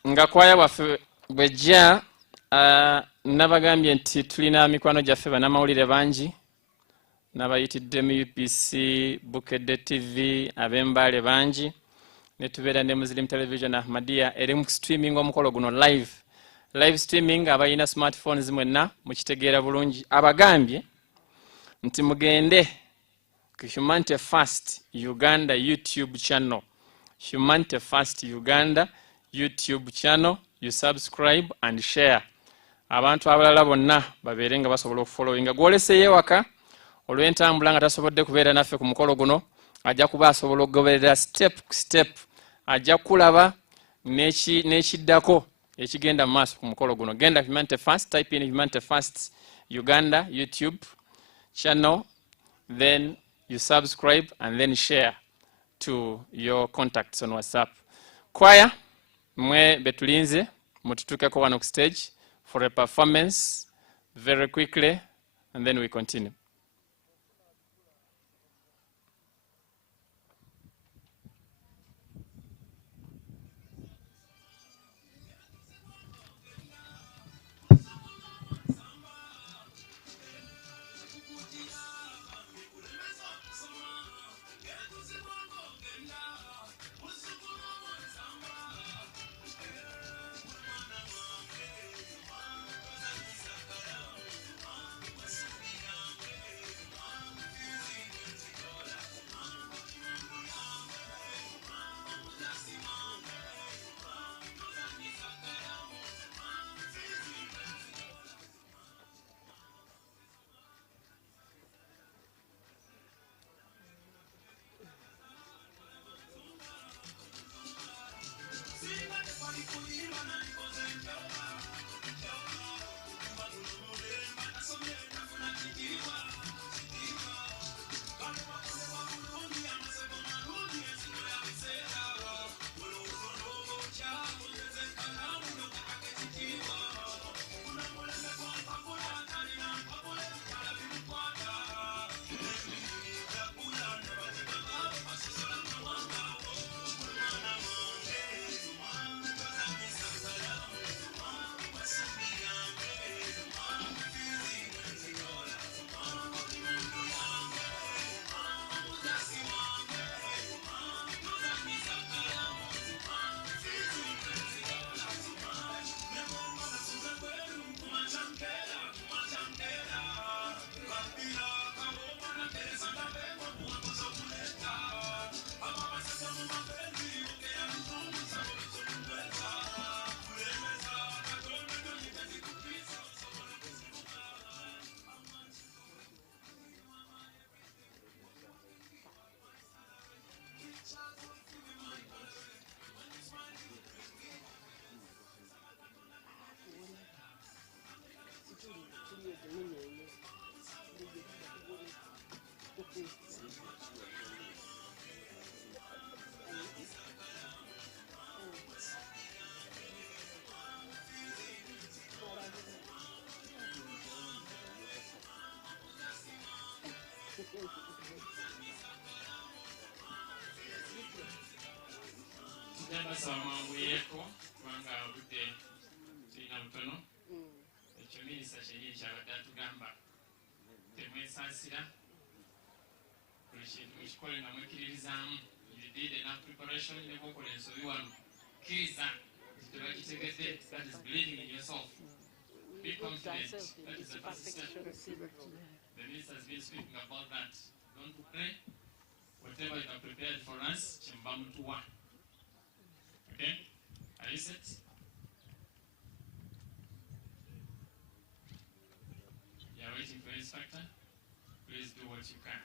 nga kwaya waffe bwejja nabagambye nti tulina mikwano gyaffe bannamawulire bangi n'abayitidde mu UPC, Bukedde TV, ab'Embaale bangi, ne tubeera ne Muslim Television Ahmadiyya eri mu streaming omukolo guno live streaming. Abayina smartphones mwenna mukitegeera bulungi. Abagambye nti mugende ku Humanity First Uganda YouTube channel. Humanity First Uganda YouTube channel. You subscribe and share. Abantu abalala bonna babeere nga basobola okufollowinga. Gw'oleseyo ewaka olw'entambula nga tasobodde kubeera naffe ku mukolo guno, ajja kuba asobola okugoberera step ku step. Ajja kulaba n'ekiddako ekigenda mu maaso ku mukolo guno. Genda Humanity First, type in Humanity First Uganda YouTube channel, then you subscribe and then share to your contacts on WhatsApp. Choir, mwe betulinze mututukeko wano ku stage for a performance very quickly, and then we continue. Ndabasaba mwanguyeko kubanga obudde tulina butono. Ekyo minisita kyennyini kyabadde atugamba temwesaasira buli kintu mukikole nga mwekiririzaamu. You did enough preparation ne bwokola ensobi wano kkiriza nti tebakitegedde. That is believing in yourself. Be confident. That is the first step. The minister has been speaking about that. Don't play. Whatever you have prepared for us, Chimbamutua. Okay? Are you set? You are waiting for inspector? Please do what you can.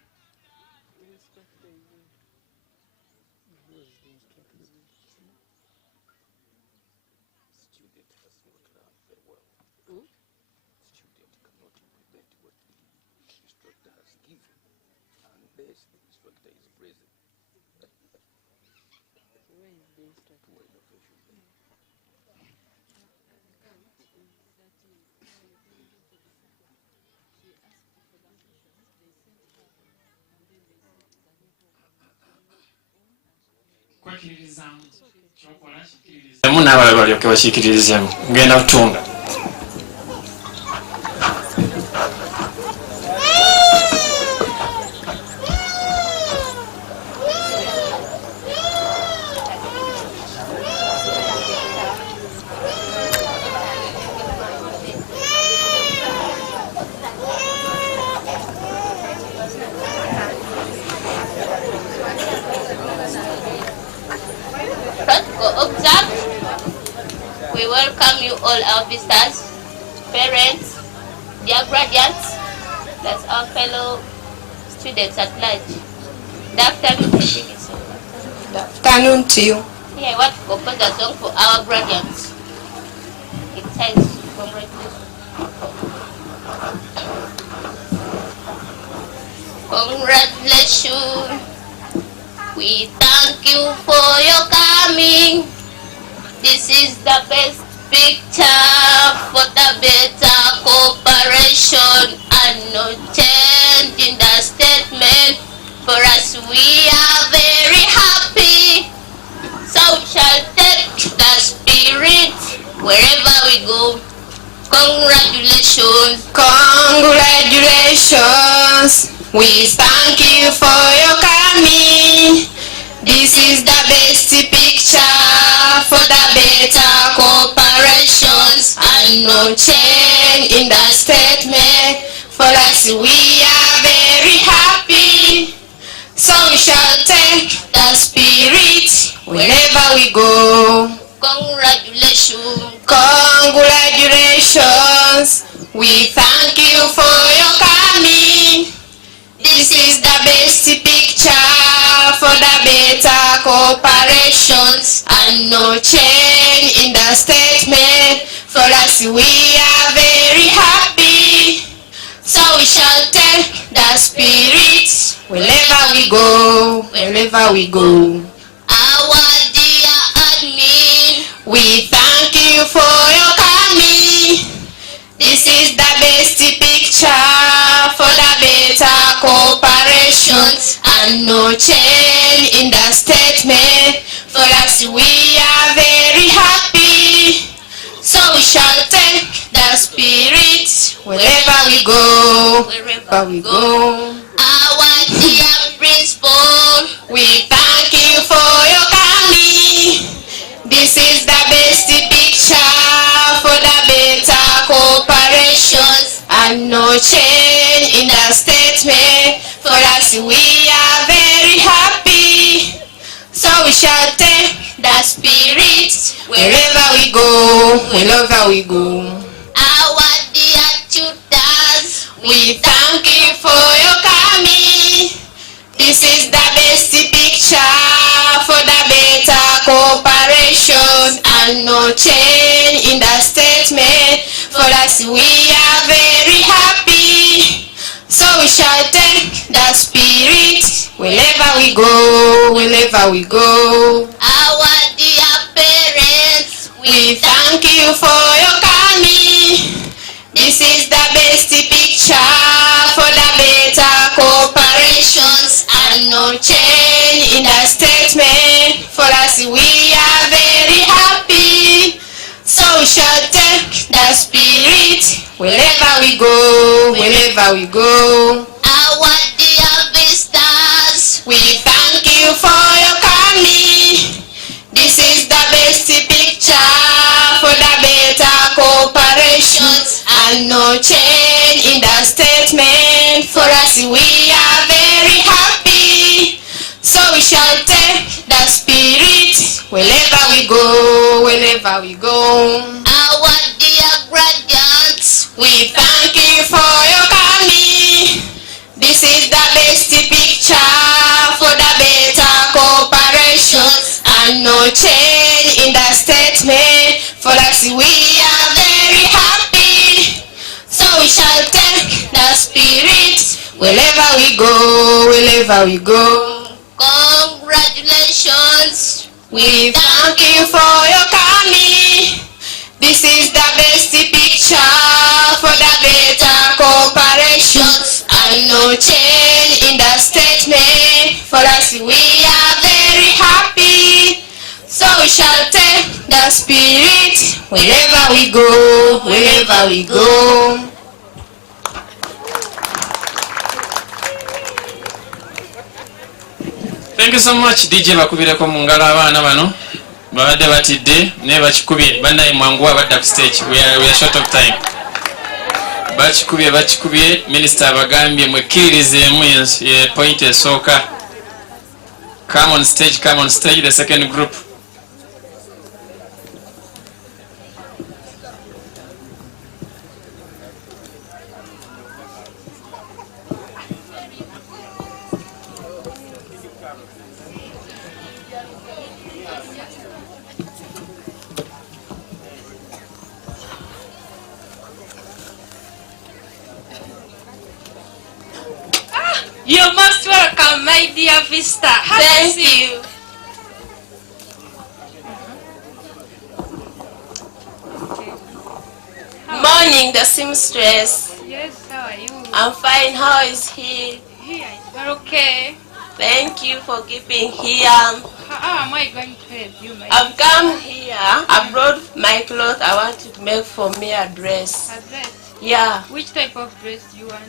N'abalala balyoke bakiikiririzemu ngenda kutunga. We welcome you all, our visitors, parents, dear guardians, that's our fellow students at large. Good afternoon. Good afternoon to you. Yeah, I want to compose a song for our guardians. It says, congratulations. Congratulations. We thank you for your coming. This is the best picture for the better cooperation and no change in the statement. For us, we are very happy. So we shall take the spirit wherever we go. Congratulations. Congratulations. We thank you for your coming. This is the best picture for the better cooperations and no change in the statement. For us, we are very happy. So we shall take the spirit wherever we go. Congratulations. Congratulations. We thank you for your coming. This is the best picture for the better cooperations and no change in the statement. For us, we are very happy. So we shall take the spirit wherever we go, wherever we go. Our dear admin, we thank you for your coming. This is the best picture for the better cooperations and no change in the statement. For us, we are very happy. So we shall take the spirit wherever we go, wherever we go. Our dear principal, we thank you for your coming. This is the best picture for the better cooperations and no change in the statement. For us, we are very happy. So we shall take the spirit wherever we go, wherever we go. Our dear tutors, we thank you for your coming. This is the best picture for the better cooperation and no change in the statement. For us, we are very happy. So we shall take the spirit wherever we go, wherever we go. Our dear parents, we thank you for your coming. This is the best picture for the better cooperation go. Our dear visitors, We thank you for your coming. This is the best picture for the better cooperation and no change in the statement. For us, we are very happy. So we shall take the spirit wherever we go, wherever we go. our dear graduates, We thank you for your coming. This is the best picture for the better cooperation and no change in the statement. For us, we are very happy. So we shall take the spirit wherever we go, wherever we go. congratulations. We thank you for your coming. This is the best picture for the better cooperation and no change in the statement. For us, we are very happy. So we shall take the spirit wherever we go, wherever we go. Thank you so much DJ bakubireko mu ngalo abaana bano babadde batidde naye bakikubye bannaye mwangu abadda ku stage we are short of time bakikubye minister abagambye mwekiririzeemu point esooka. Come on stage the second group. You're most welcome, my dear visitor. Thank you. Morning, the seamstress. Yes, how are you? I'm fine. How is he? Here, it's very okay. Thank you for keeping here. How am I going to help you, my I've come here. I brought my clothes. I want to make for me a dress. A dress? Yeah. Which type of dress do you want?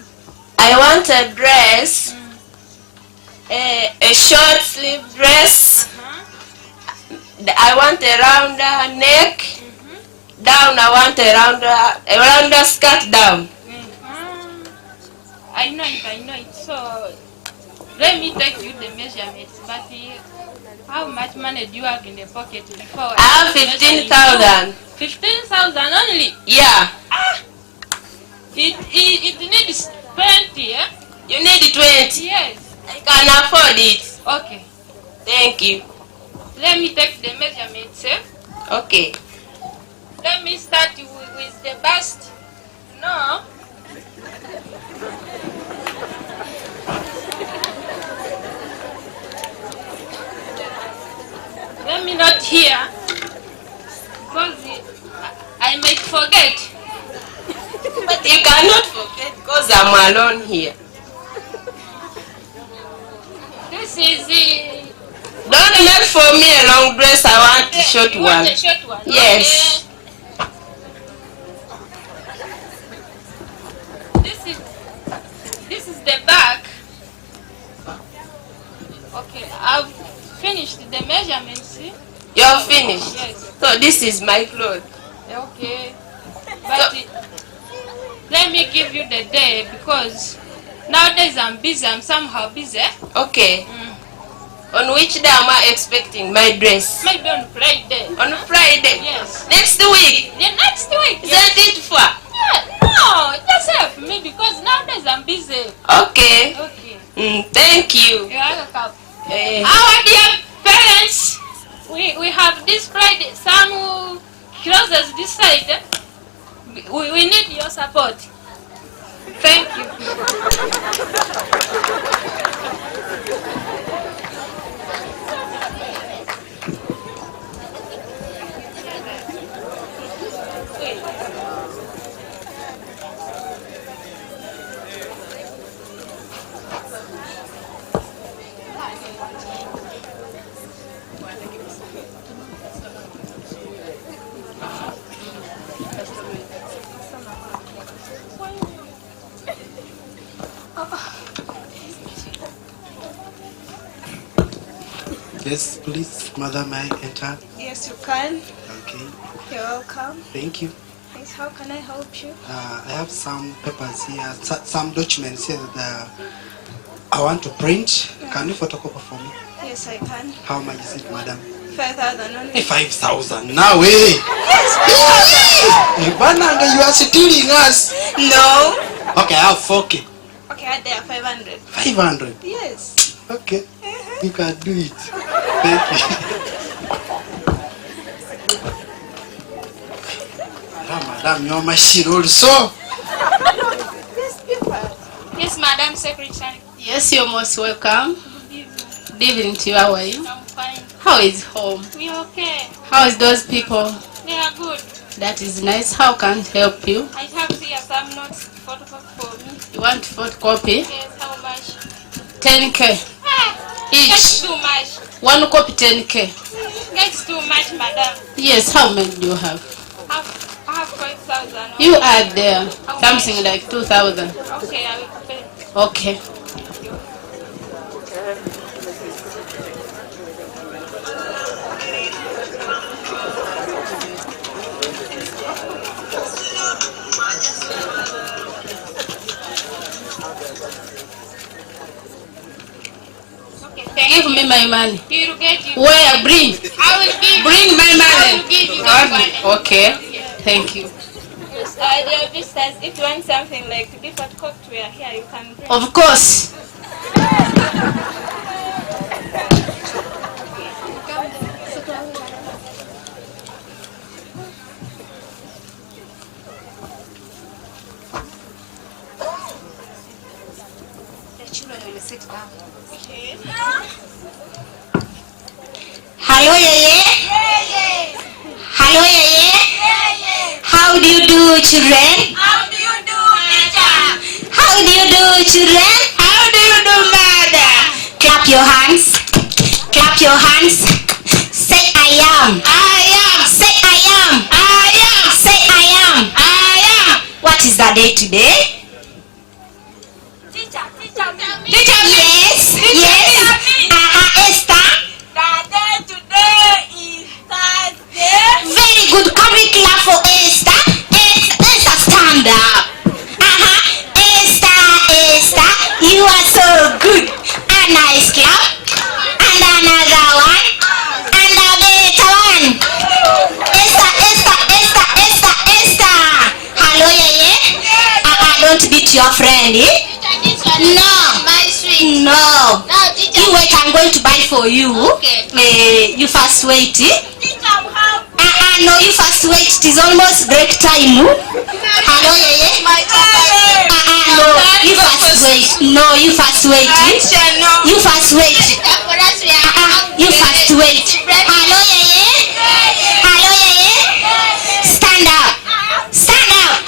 I want a dress. A short sleeve dress. I want a rounder neck. Down, I want a rounder skirt down. I know it. So, let me take you the measurements. But how much money do you have in the pocket before? I have 15,000. 15,000 only? Yeah. It needs 20, eh? You need 20? Yes. I can afford it. Okay. Thank you. Let me take the measurements, eh? Okay. Let me start with the bust. No. Let me not here, because I might forget. But you cannot forget because I'm alone here. This is the... Don't make for me a long dress. I want a short You one. want a short one? Yes. Okay. This is the back. Okay, I've finished the measurements. See? You're finished? Yes. So this is my clothes. Okay. But let me give you the day because nowadays I'm busy. I'm somehow busy. Okay. On which day am I expecting my dress? Maybe on Friday. On Friday? Yes. Next week? Yeah, next week. Isn't it far? Yeah, no, just help me because nowadays I'm busy. Okay. Okay. Thank you. You're welcome. Our dear parents, we have this Friday some clothes this side. We need your support. Thank you. Yes, please, Mother, may I enter? Yes, you can. Okay, You're welcome. thank you. Yes, how can I help you? I have some papers here, some documents here that I want to print. Can you photocopy for me? Yes, I can. How much is it, madam? 5,000 only. 5,000. Now, hey! Yes, Bananga, you are stealing us. No. Okay, I have 4K. Okay, I there 500. 500. Yes. Okay, you can do it. Thank you. Madam, your machine also. Yes, Madam Secretary. Yes, you're most welcome. Good evening to you. How are you? I'm fine. How is home? We're okay. How is those people? They are good. That is nice. How can I help you? I have here some notes photocopy for me. You want photocopy? Yes, how much? 10K. Each. That's too much. One copy 10K. That's too much, Madam. Yes, how many do you have? I have 5,000. You add there How something much? like 2,000. Okay, I will pay. Okay. Give me my money. You will get it. Where? Bring. I will give Bring my money. I will give you that money. Okay. Thank you. Yes, dear visitors, if you want something like the photocopy we are here, you can bring. Of course. Hello, Yeye. Hello, Yeye. How do you do, children? How do you do, teacher? How do you do, children? How do you do, mother? Clap your hands. Clap your hands. Say I am. I am. Say I am. I am. Say I am. I am. What is the day today? Teacher, tell me. Yes. Yes. Esther. The day today is Thursday. Very good. Can we clap for Esther? Esther, stand up. Esther, you are so good. A nice clap. And another one. And a better one. Esther. Hello, Yeye. Don't beat your friend, eh? No. My sweet. No. Now, teacher. You wait, I'm going to buy for you. Okay. You first wait, eh? Teacher, how? No, you first wait. It is almost break time. Hello, Yeye. My teacher. No, you first wait. No, you first wait. You first wait. You first wait. Hello, Yeye. Hello, Yeye. Stand up. Stand up.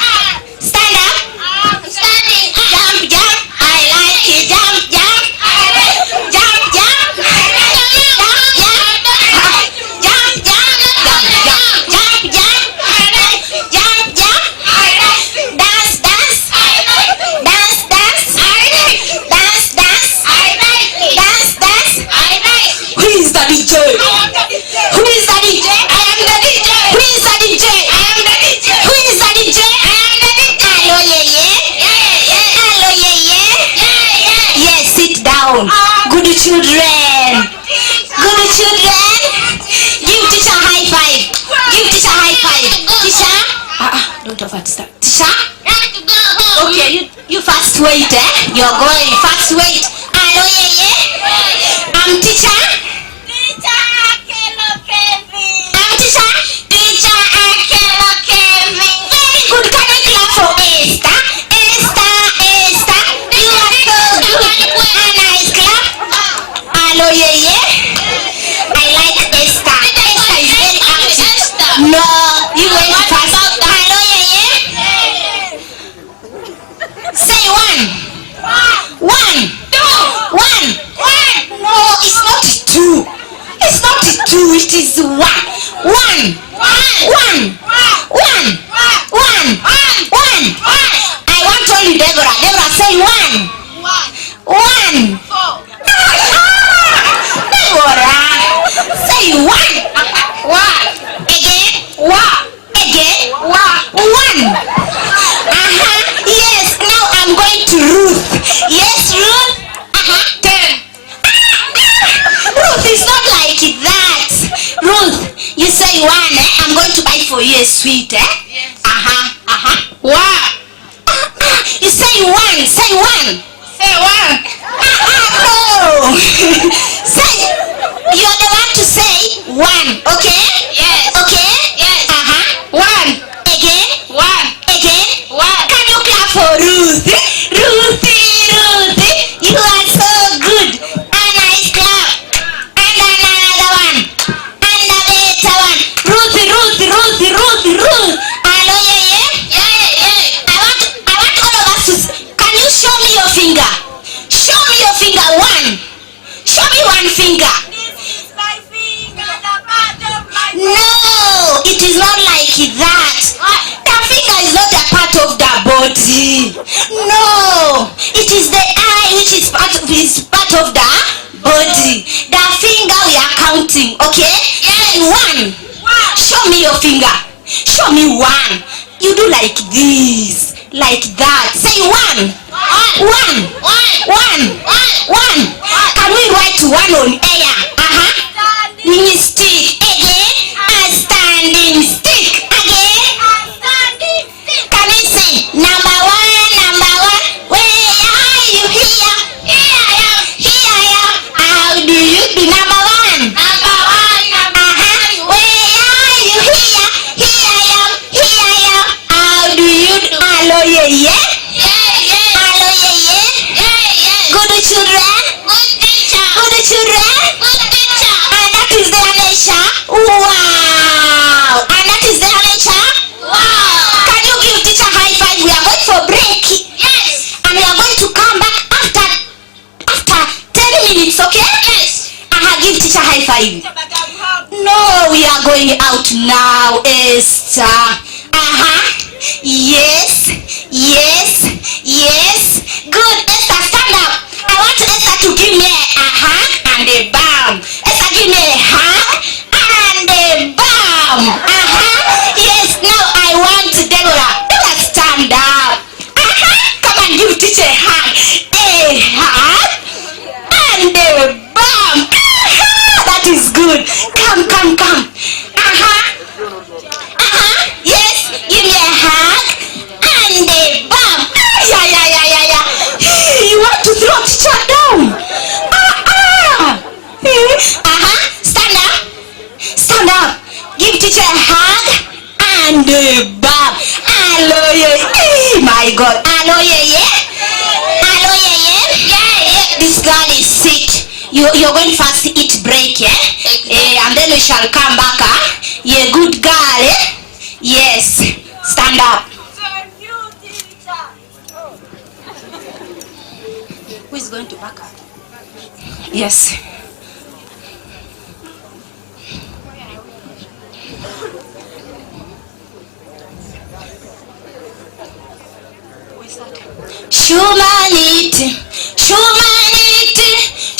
Stand up. I'm standing. Jump, jump. I like it. Jump, jump. Jump, jump. Jump, jump. Good children. Good children. Give teacher a high five. Give teacher a high five. Teacher. Don't overstep. Teacher. Okay, you first wait, eh? You're going. First wait. Hello, I'm teacher. Teacher Akelo Kevin. I'm teacher. Teacher Akelo Kevin. Very good. Can I clap for Esther? Esther. You are so good. A nice clap. Hello, I like Esther. Esther is very active. No, you went fast. Hello, Say one. One. One. No, it's not two. It's not two. It is one. One. I want only Deborah. Deborah, say one. One. Deborah. very sweet, eh? Yes. Wow. You say one. Say one. Say one. No. Say. You're the one to say one. Okay? Yes. Okay? Yes. One. Again. One. Again. One. Can you clap for Ruth? Ruthie. You are so good. A nice clap. And another one. And a better one. Ruth. Hello, yeah. I want all of us to. Can you show me your finger? Show me your finger. One. Show me one finger. This is my finger, the part of my body. No, it is not like that. The finger is not a part of the body. No, it is the eye which is part of the body. The finger we are counting, okay? Yes. One. Show me your finger. Show me one. You do like this, like that. Say one. One. Can we write one on air? Standing stick. Again. A standing stick. Again. A standing stick. Can we sing? Number one. Where are you? Here. Here I am. How do you do? Number one. Where are you? Here. Here I am. How do you do? Hello, yeah. Hello, yeah. Good children. Good children. And that is their nature. Wow. And that is their nature. Wow. Can you give teacher high five? We are going for break. Yes. And we are going to come back after 10 minutes, okay? Yes. Give teacher high five. No, we are going out now, Esther. Yes. Good, Esther, stand up. I want Esther to give me a hug and a bam. Esther, give me a hug and a bam. Yes, now I want Deborah. Deborah, stand up. Come and give teacher a hug. A hug and a bam. That is good. Come. Yes, give me a hug and a bam. Yeah. You want to throw teacher down? Stand up. Give teacher a hug and a bam. Hello, yeah. My God. Hello, yeah. This girl is sick. You're going to first eat break, and then we shall come back. Yeah, good girl, Yes. Stand up. Who is going to back up? Yes.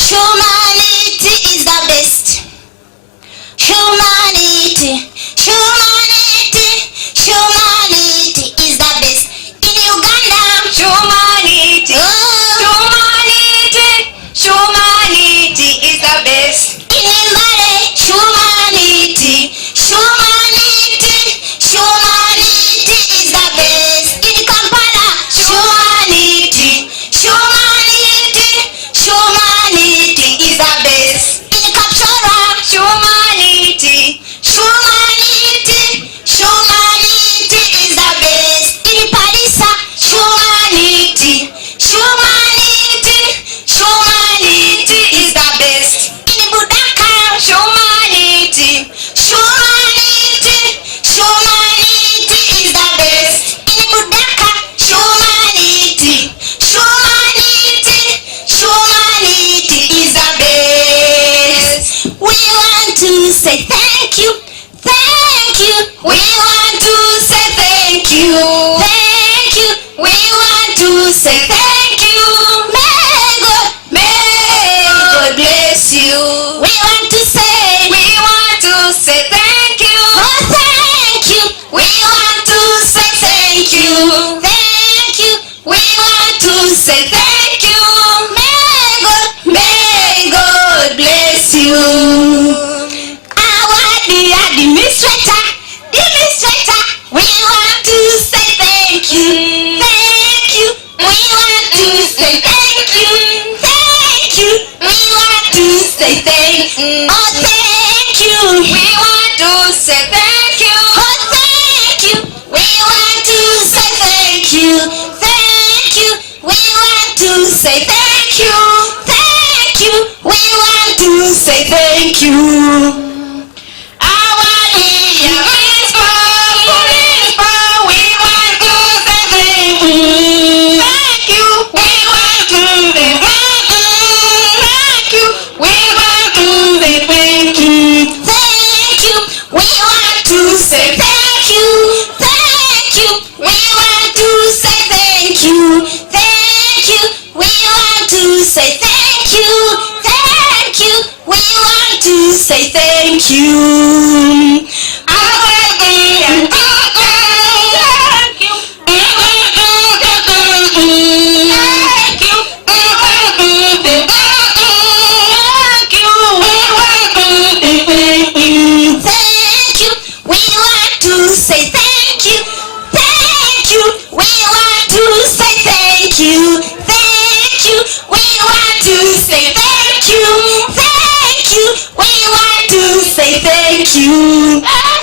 Humanity is the best. Humanity is the best. In Uganda, humanity is the best. In Zimbabwe, humanity is the best. In Kampala, humanity is the best. In Kapchora, humanity is the best. In Parisa, humanity is the best. In Budaka, humanity is the best. In Budaka, humanity is the best. We want to say thank you. We want to say thank you. We want to say thank you. May God bless you. We want to say thank you. Oh, thank you. We want to say thank you. We want to say thank you. May God bless you. Awadi. you, thank you. We want to say thank you. Say thank you, thank you. We want to say thank you, thank you. We want to say thank you, thank you. We want to say thank you, Thank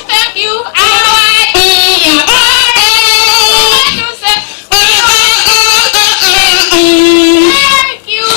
you.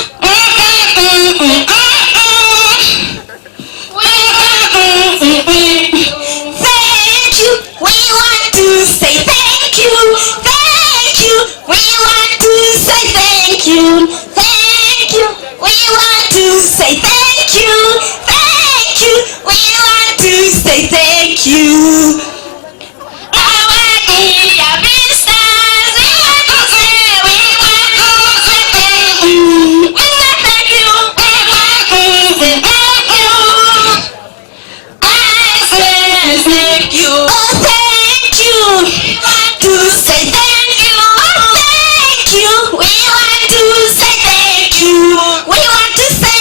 Say thank you, thank you. We want to say thank you. Our dear ministers, we want to say thank you. We say thank you. We want to say thank you. I say thank you. Oh, thank you. We want to say thank you. Oh, thank you. We want to say thank you. We want to say.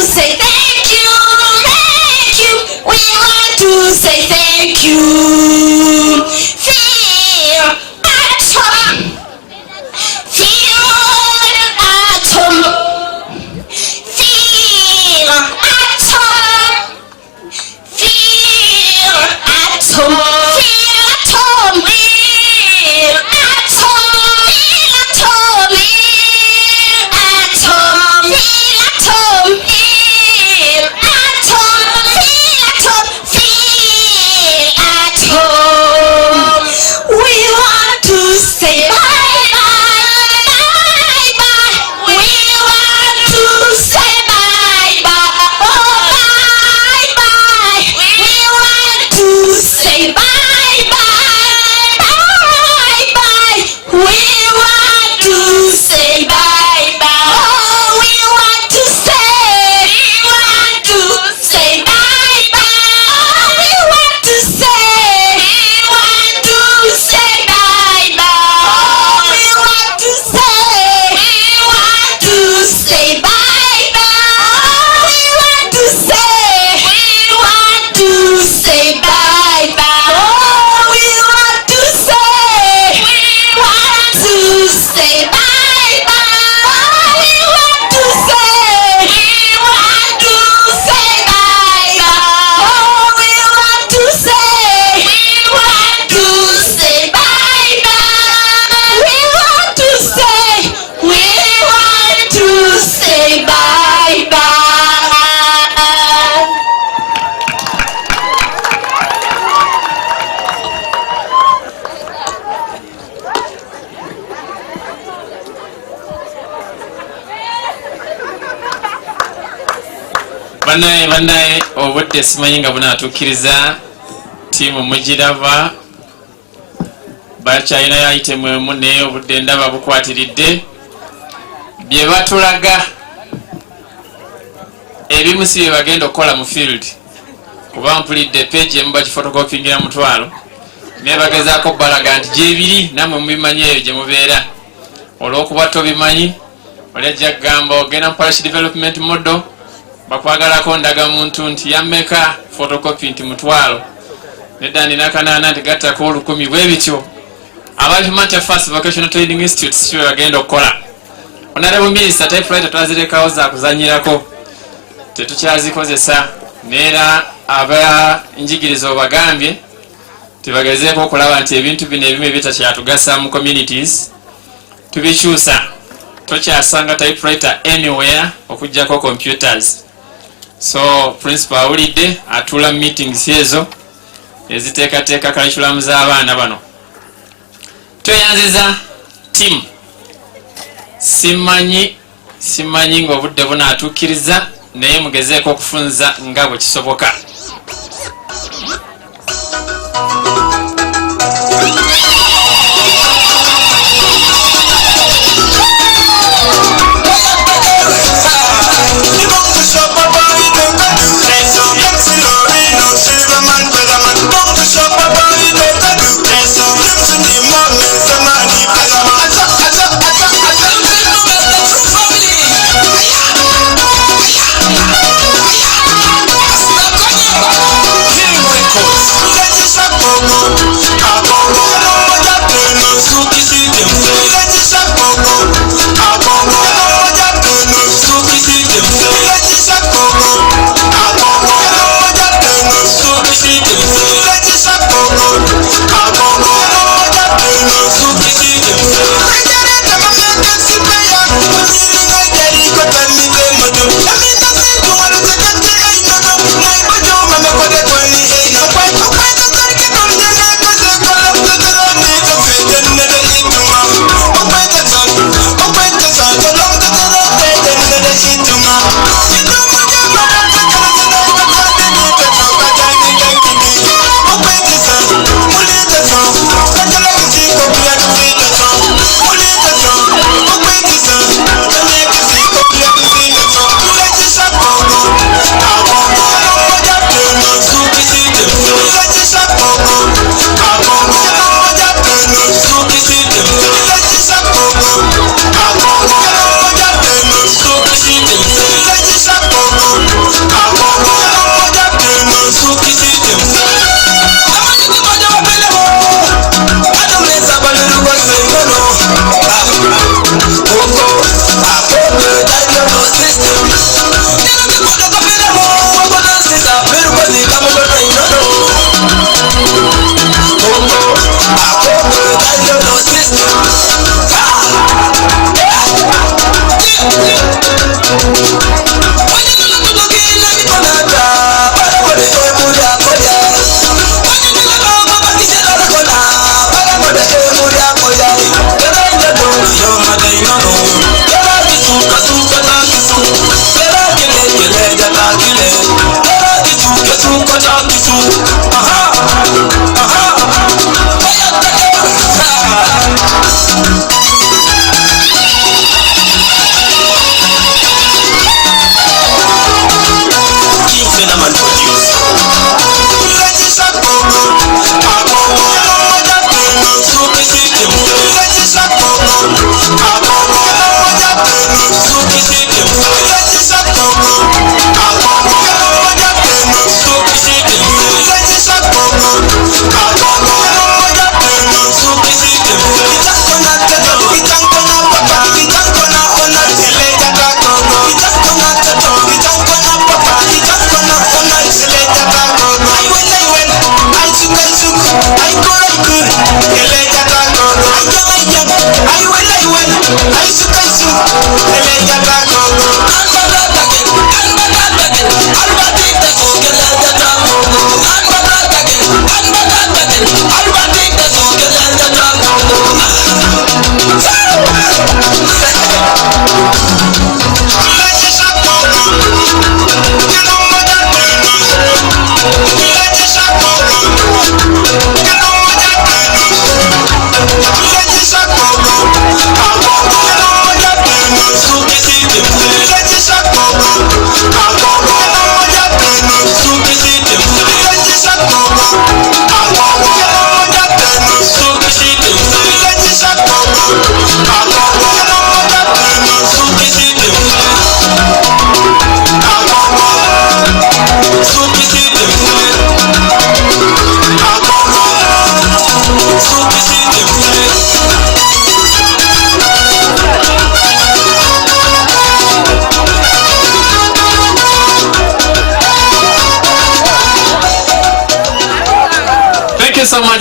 Say thank you, thank you. We want to say thank you. Feel at home. Feel at home. Feel at home. Feel at home. Feel at home. Feel at home. Feel at home. Feel at home. Feel at home. Banaye obudde simanyi nga bunaatuukiriza tiimu mugiraba bakyalinayo item emu naye obudde ndaba bukwatiridde bye batulaga ebimu si bye bagenda okukola mu field kuba mpulidde page emu bagifotokopingira mutwalo naye bagezaako balaga nti gyebiri nammwe mubimanyi eyo gye mubeera olw'okuba tobimanyi olajja kugamba ogenda mu parish development model bakwagalako ndaga muntu nti yammeka photocopy nti mutwalo nedda nina kanaana nti gattako 1000 bwe bityo aba Hfvti First Vocational Training Institute si bye bagenda okukola Honorable Minister typewriter twazirekawo za kuzanyirako tetukyazikozesa neera aba njigirizo bagambye tubagezeeko okulaba nti ebintu bino ebimu ebitakyatugasa mu communities tubikyusa tokyasanga typewriter anywhere okujjako computers. So principal awulidde atula meetings ezo eziteekateeka curriculum z'abaana bano. Tweyanziza team simanyi simanyi ng'obudde bunaatuukiriza naye mugezeeko okufunza nga bwe kisoboka.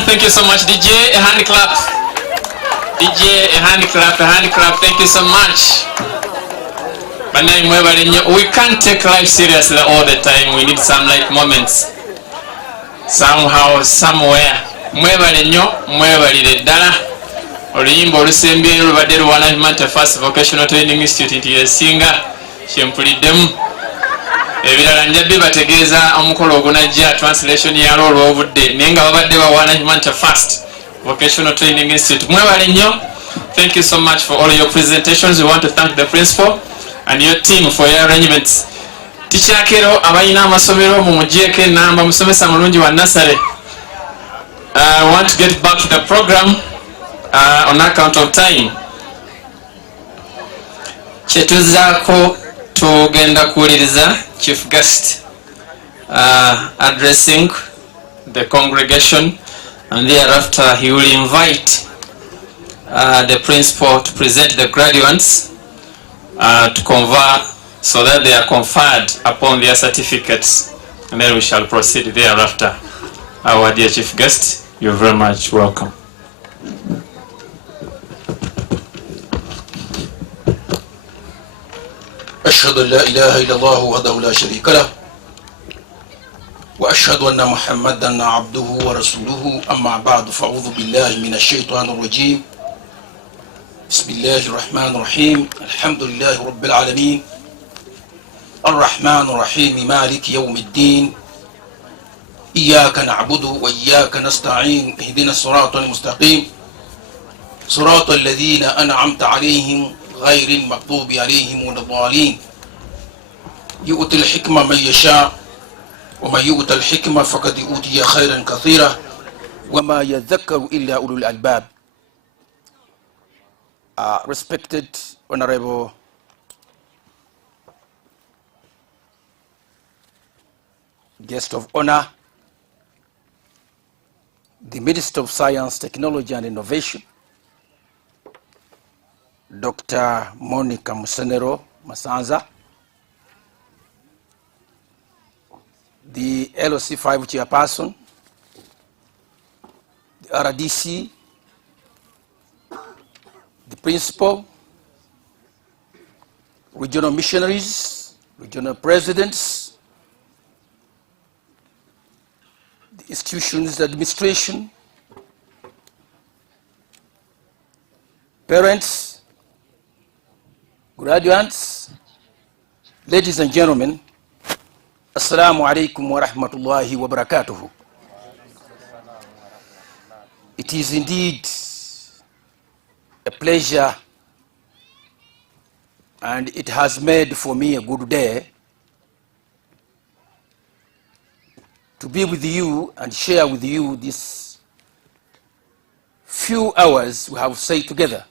Thank you so much, DJ. A hand clap. DJ, a hand clap, a hand clap. Thank you so much. We can't take life seriously all the time. We need some light moments. Somehow, somewhere. Mwebalire ddala oluyimba olusembyeyo lubadde luwana Hfvti First Vocational Training Institute nti yesinga kyempuliddemu. Ebirala njabbi bategeeza omukolo ogunajja translation yalwo olw'obudde naye nga babadde bawaana Hfvti First Vocational Training Institute. Mwebale nnyo. Thank you so much for all your presentations. We want to thank the principal and your team for your arrangements. Tikyakero abalina amasomero mu mujeeke namba musomesa mulungi wa Nasare. I want to get back to the program on account of time. Kyetuzaako tugenda kuwuliriza chief guest addressing the congregation, and thereafter he will invite the principal to present the graduates to confer so that they are conferred upon their certificates, and then we shall proceed thereafter. Our dear chief guest, you're very much welcome. أشهد أن لا إله إلا الله وحده لا شريك له وأشهد أن محمدا عبده ورسوله أما بعد فأعوذ بالله من الشيطان الرجيم بسم الله الرحمن الرحيم الحمد لله رب العالمين الرحمن الرحيم مالك يوم الدين إياك نعبد وإياك نستعين اهدنا الصراط المستقيم صراط الذين أنعمت عليهم غير المغضوب عليهم ولا الضالين يؤتي الحكمة من يشاء ومن يؤت الحكمة فقد أوتي خيرا كثيرا وما يذكر إلا أولو الألباب. Respected Honorable Guest of Honor, the Minister of Science, Technology and Innovation, Dr. Monica Musenero Masanza, the LOC5 chairperson, the RDC, the principal, regional missionaries, regional presidents, the institution's administration, parents, graduates, ladies and gentlemen, Assalamu alaikum wa rahmatullahi wa barakatuhu. It is indeed a pleasure, and it has made for me a good day to be with you and share with you these few hours we have stayed together.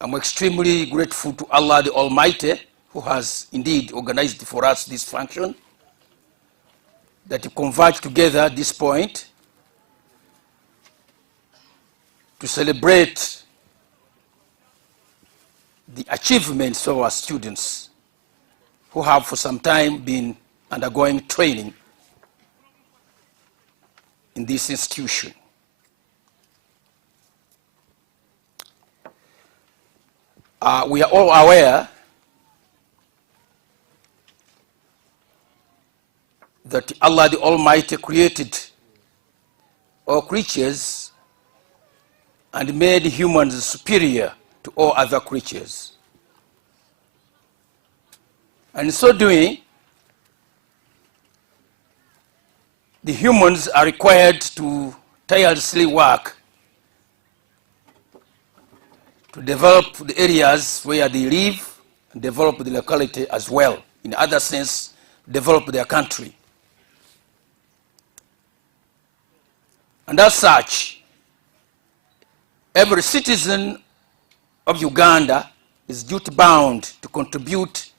I'm extremely grateful to Allah the Almighty, who has indeed organized for us this function, that to converge together at this point to celebrate the achievements of our students who have for some time been undergoing training in this institution. We are all aware that Allah the Almighty created all creatures and made humans superior to all other creatures. And in so doing, the humans are required to tirelessly work to develop the areas where they live and develop the locality as well. In other sense, develop their country. And as such, every citizen of Uganda is duty-bound to contribute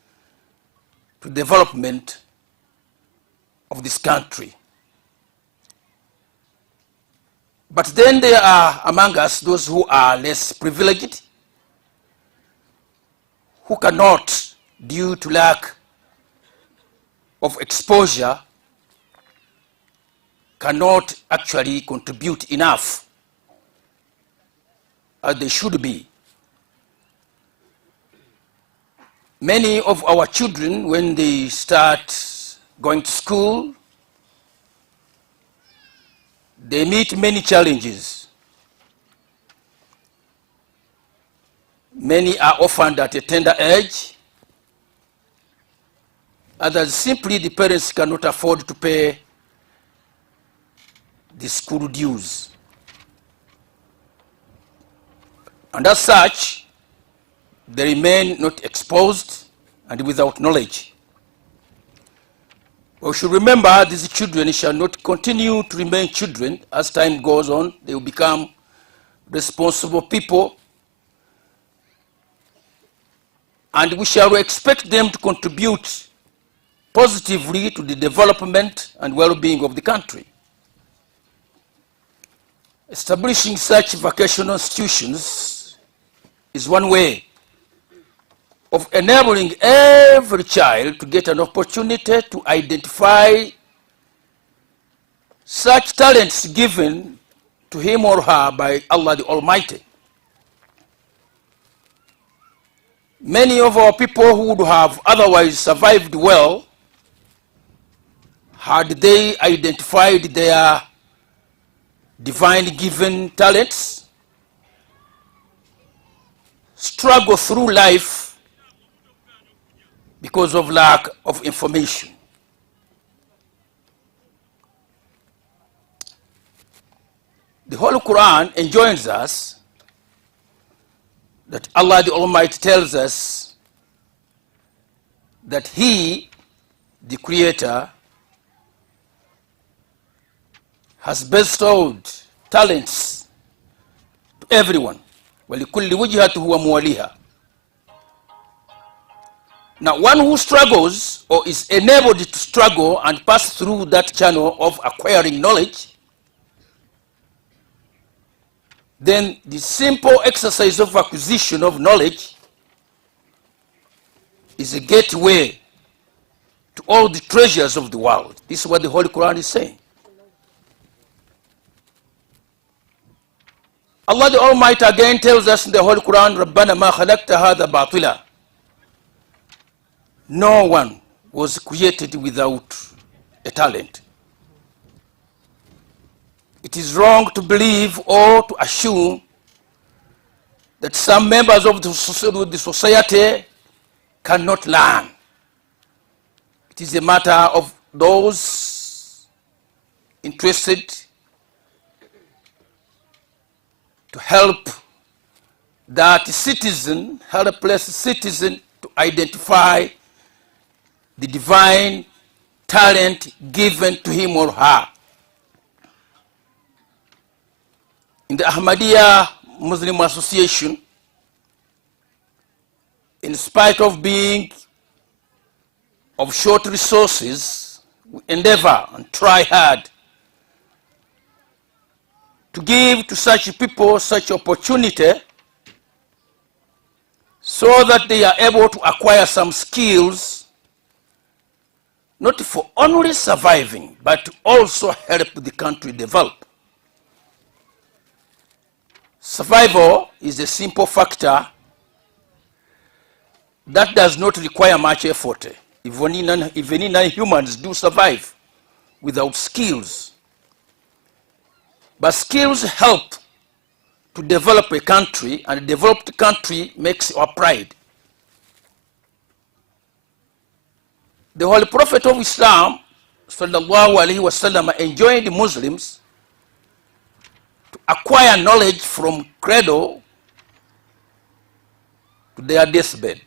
to development of this country. But then there are among us those who are less privileged, who cannot, due to lack of exposure, cannot actually contribute enough as they should be. Many of our children, when they start going to school, they meet many challenges. Many are orphaned at a tender age. Others, simply the parents cannot afford to pay the school dues. And as such, they remain not exposed and without knowledge. We should remember these children shall not continue to remain children. As time goes on, they will become responsible people, and we shall expect them to contribute positively to the development and well-being of the country. Establishing such vocational institutions is one way of enabling every child to get an opportunity to identify such talents given to him or her by Allah the Almighty. Many of our people who would have otherwise survived well, had they identified their divine given talents, struggle through life because of lack of information. The Holy Quran enjoins us that Allah the Almighty tells us that He, the Creator, has bestowed talents to everyone. وَلِكُلِّ وُجْهَةُ هُوَ مُوَلِيهَا. Now, one who struggles or is enabled to struggle and pass through that channel of acquiring knowledge, then the simple exercise of acquisition of knowledge is a gateway to all the treasures of the world. This is what the Holy Quran is saying. Allah the Almighty again tells us in the Holy Quran, رَبَّنَا مَا خَلَقْتَ هَذَا بَاطِلًا. No one was created without a talent. It is wrong to believe or to assume that some members of the society cannot learn. It is a matter of those interested to help that citizen, helpless citizen, to identify the divine talent given to him or her. In the Ahmadiyya Muslim Association, in spite of being of short resources, we endeavor and try hard to give to such people such opportunity so that they are able to acquire some skills, not for only surviving, but to also help the country develop. Survival is a simple factor that does not require much effort. Even non-humans do survive without skills. But skills help to develop a country, and a developed country makes our pride. The Holy Prophet of Islam, sallallahu alaihi wasallam, enjoined Muslims to acquire knowledge from cradle to their deathbed.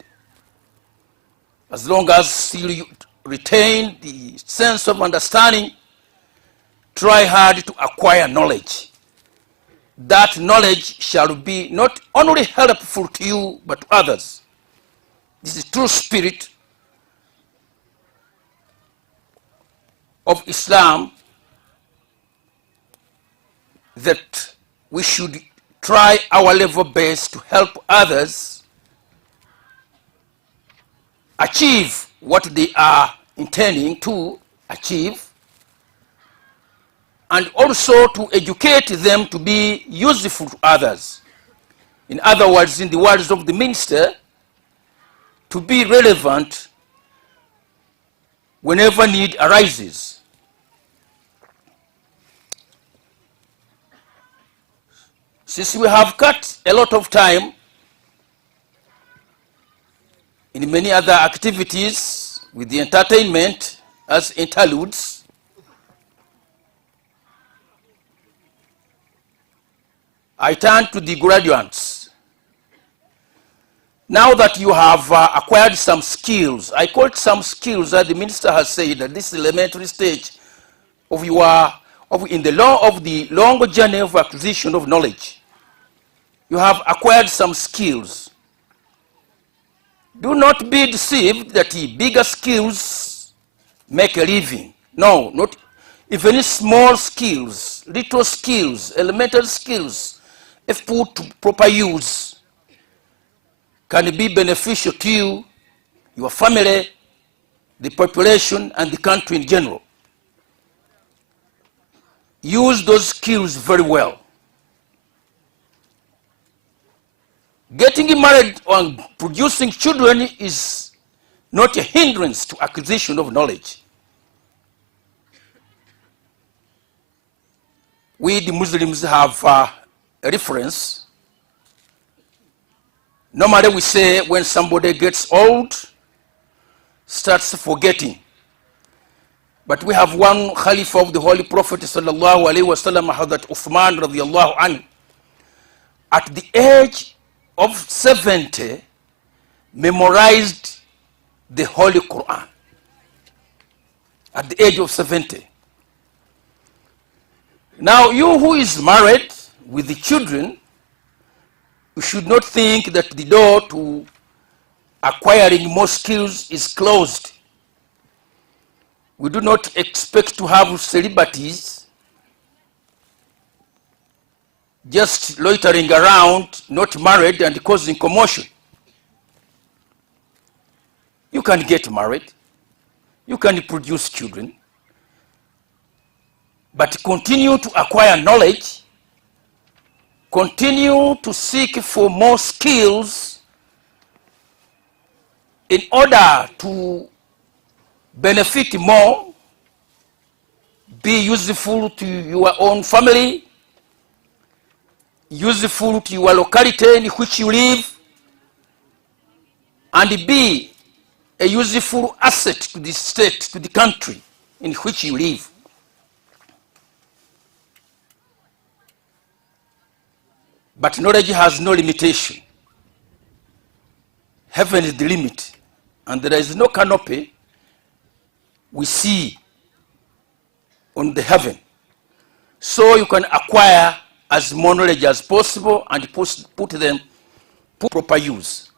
As long as you retain the sense of understanding, try hard to acquire knowledge. That knowledge shall be not only helpful to you, but to others. This is the true spirit of Islam, that we should try our level best to help others achieve what they are intending to achieve, and also to educate them to be useful to others. In other words, in the words of the minister, to be relevant whenever need arises. Since we have cut a lot of time in many other activities with the entertainment as interludes, I turn to the graduates. Now that you have acquired some skills, I call it some skills that the minister has said that this elementary stage of in the long journey of acquisition of knowledge, you have acquired some skills. Do not be deceived that the bigger skills make a living. No, not even small skills, little skills, elemental skills, if put to proper use, can be beneficial to you, your family, the population, and the country in general. Use those skills very well. Getting married and producing children is not a hindrance to acquisition of knowledge. We, the Muslims, have a reference. Normally we say when somebody gets old, starts forgetting. But we have one Khalifa of the Holy Prophet sallallahu alaihi wasallam, Hazrat Uthman radiyallahu anhu, at the age of 70, memorized the Holy Quran. At the age of 70. Now, you who is married with the children, you should not think that the door to acquiring more skills is closed. We do not expect to have celebrities just loitering around, not married and causing commotion. You can get married, you can produce children, but continue to acquire knowledge, continue to seek for more skills in order to benefit more, be useful to your own family, useful to your locality in which you live, and be a useful asset to the state, to the country in which you live. But knowledge has no limitation. Heaven is the limit, and there is no canopy we see on the heaven. So you can acquire as more knowledge as possible and put them to proper use.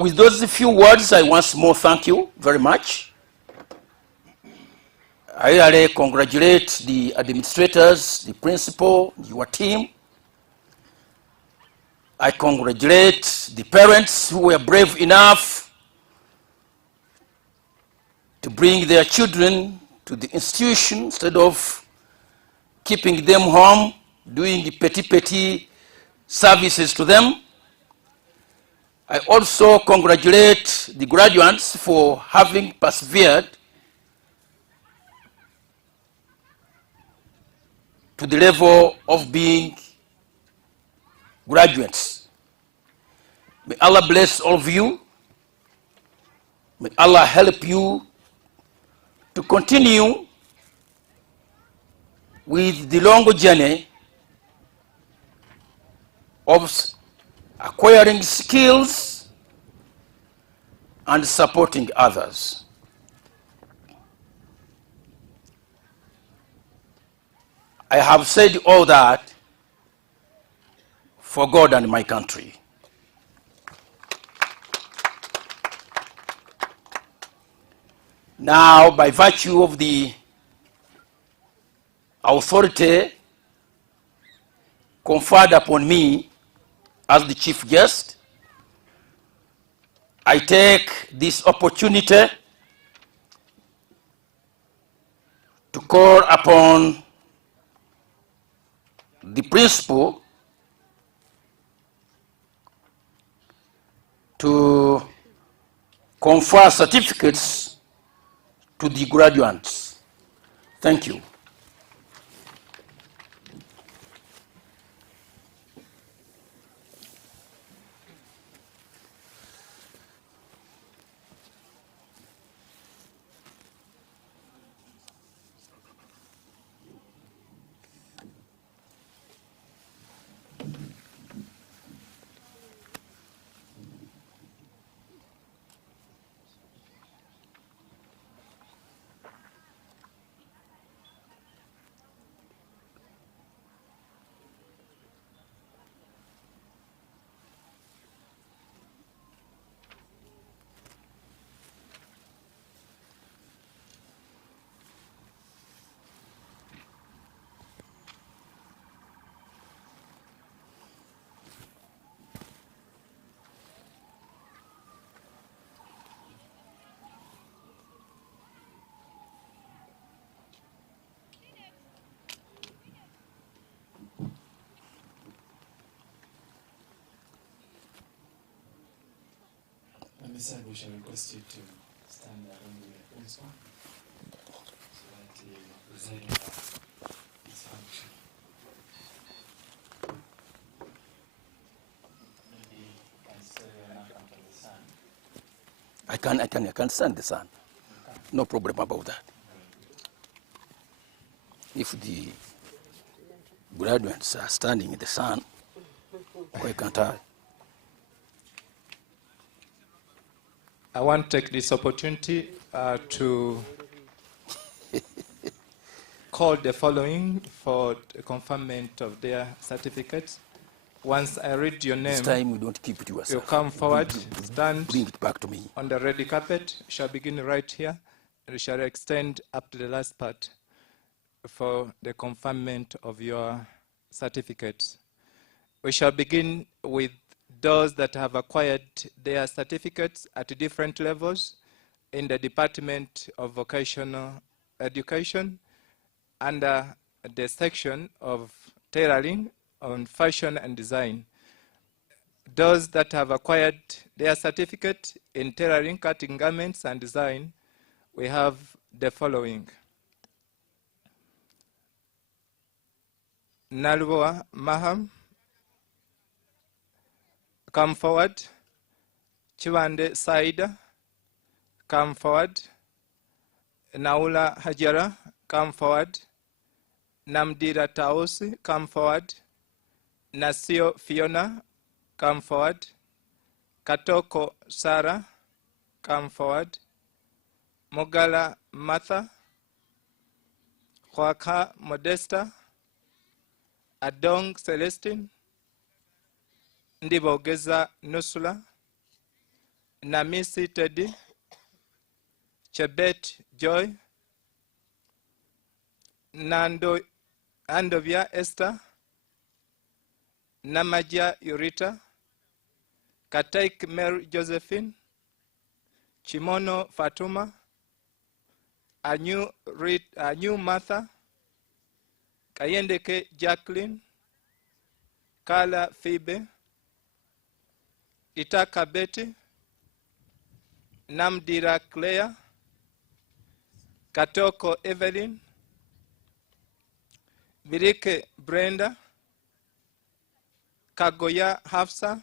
With those few words, I once more thank you very much. I really congratulate the administrators, the principal, your team. I congratulate the parents who were brave enough to bring their children to the institution instead of keeping them home, doing the petty services to them. I also congratulate the graduates for having persevered to the level of being graduates. May Allah bless all of you. May Allah help you to continue with the long journey of acquiring skills and supporting others. I have said all that for God and my country. Now, by virtue of the authority conferred upon me as the chief guest, I take this opportunity to call upon the principal to confer certificates to the graduates. Thank you. said, we shall request you to stand along with the principal so that he will preside over his function. Maybe you can say your name to the sun. I can stand the sun. No problem about that. If the graduates are standing in the sun, why can't I? I want to take this opportunity to call the following for the conferment of their certificates. Once I read your name, This time we don't keep it to yourself. you come forward, stand Bring it back to me. on the red carpet. We shall begin right here, and we shall extend up to the last part for the conferment of your certificates. We shall begin with those that have acquired their certificates at different levels in the Department of Vocational Education under the section of tailoring on fashion and design. Those that have acquired their certificate in tailoring, cutting garments and design, we have the following. Nalwa Maham, come forward. Chiwande Saida, come forward. Naula Hajara, come forward. Namdira Taosi, come forward. Nasio Fiona, come forward. Katoko Sarah, come forward. Mogala Martha, Kwaka Modesta, Adong Celestine, Ndibogeza Nusula, Namisi Teddy, Chebet Joy, Andovia Esther, Namaja Urita, Kataik Mary Josephine, Chimono Fatuma, Anyu Martha, Kayendeke Jacqueline, Kala Phoebe, Itaka Betty, Namdira Claire, Katoko Evelyn, Birike Brenda, Kagoya Hafsa,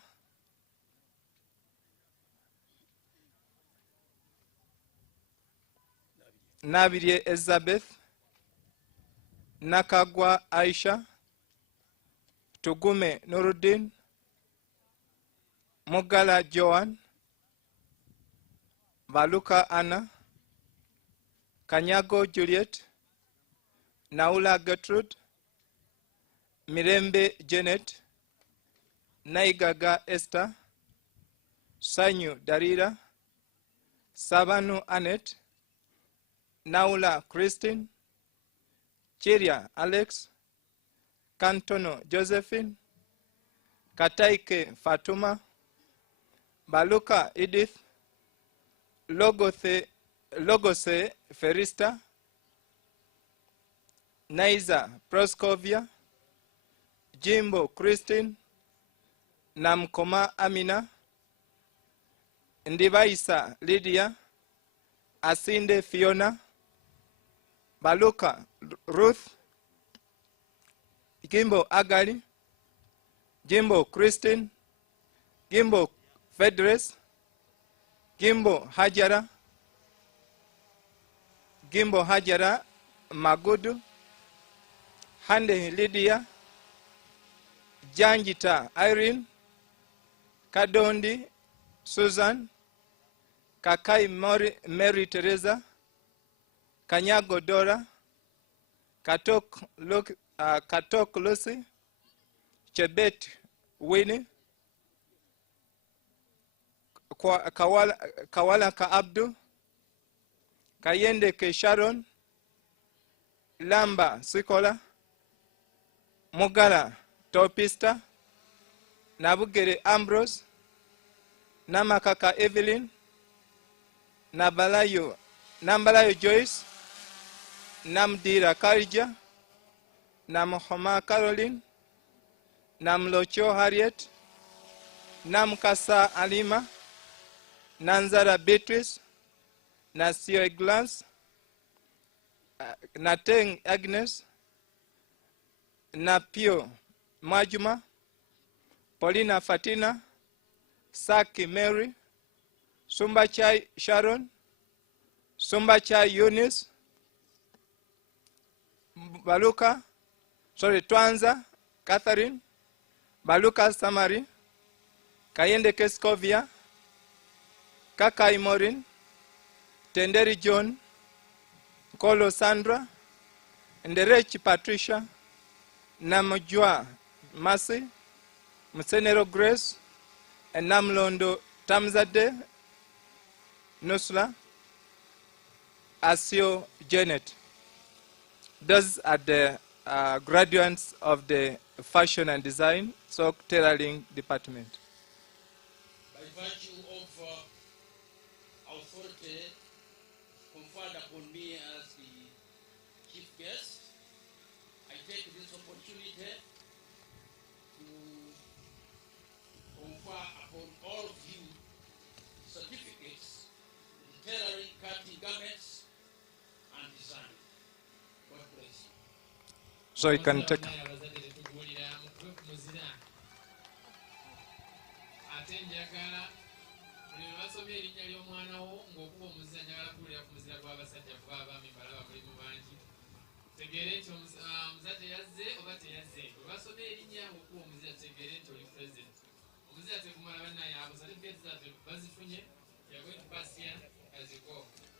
Nabirie Elizabeth, Nakagwa Aisha, Tugume Nuruddin, Mogala Joan, Valuka Anna, Kanyago Juliet, Naula Gertrude, Mirembe Janet, Naigaga Esther, Sanyu Darira, Savanu Annette, Naula Christine, Chiria Alex, Kantono Josephine, Kataike Fatuma, Baluka Edith, Logose Ferista, Naiza Proscovia, Jimbo Christine, Namkoma Amina, Ndivaisa Lydia, Asinde Fiona, Baluka Ruth, Gimbo Agali, Jimbo Christine, Gimbo Fedres, Gimbo Hajara Magudu, Hande Lydia, Janjita Irene, Kadondi Susan, Kakai Mary Teresa, Kanyago Dora, Katok Lucy, Chebet Winnie, Kawala Ka Abdu, Kayende Ke Sharon, Lamba Sikola, Mogala Topista, Nabugere Ambrose, Namakaka Evelyn, Nambalayo Joyce, Namdira Karija, Namhoma Caroline, Namlocho Harriet, Namkasa Alima, Nanzara Beatrice, Nasio Iglans, Nateng Agnes, Napio Majuma, Paulina Fatina, Saki Mary, Sumbachai Sharon, Sumbachai Eunice, Twanza Catherine, Baluka Samari, Kayende Keskovia, Kakai Morin, Tenderi John, Kolo Sandra, Nderechi Patricia, Namujua Mercy, Musenero Grace, and Namlondo Tamzade, Nusla, Asio Janet. Those are the graduates of the fashion and design, so tailoring department. By virtue of authority conferred upon me as the chief guest, I take this opportunity to confer upon all of you certificates in tailoring, cutting garments, and design. God bless you. So you can take.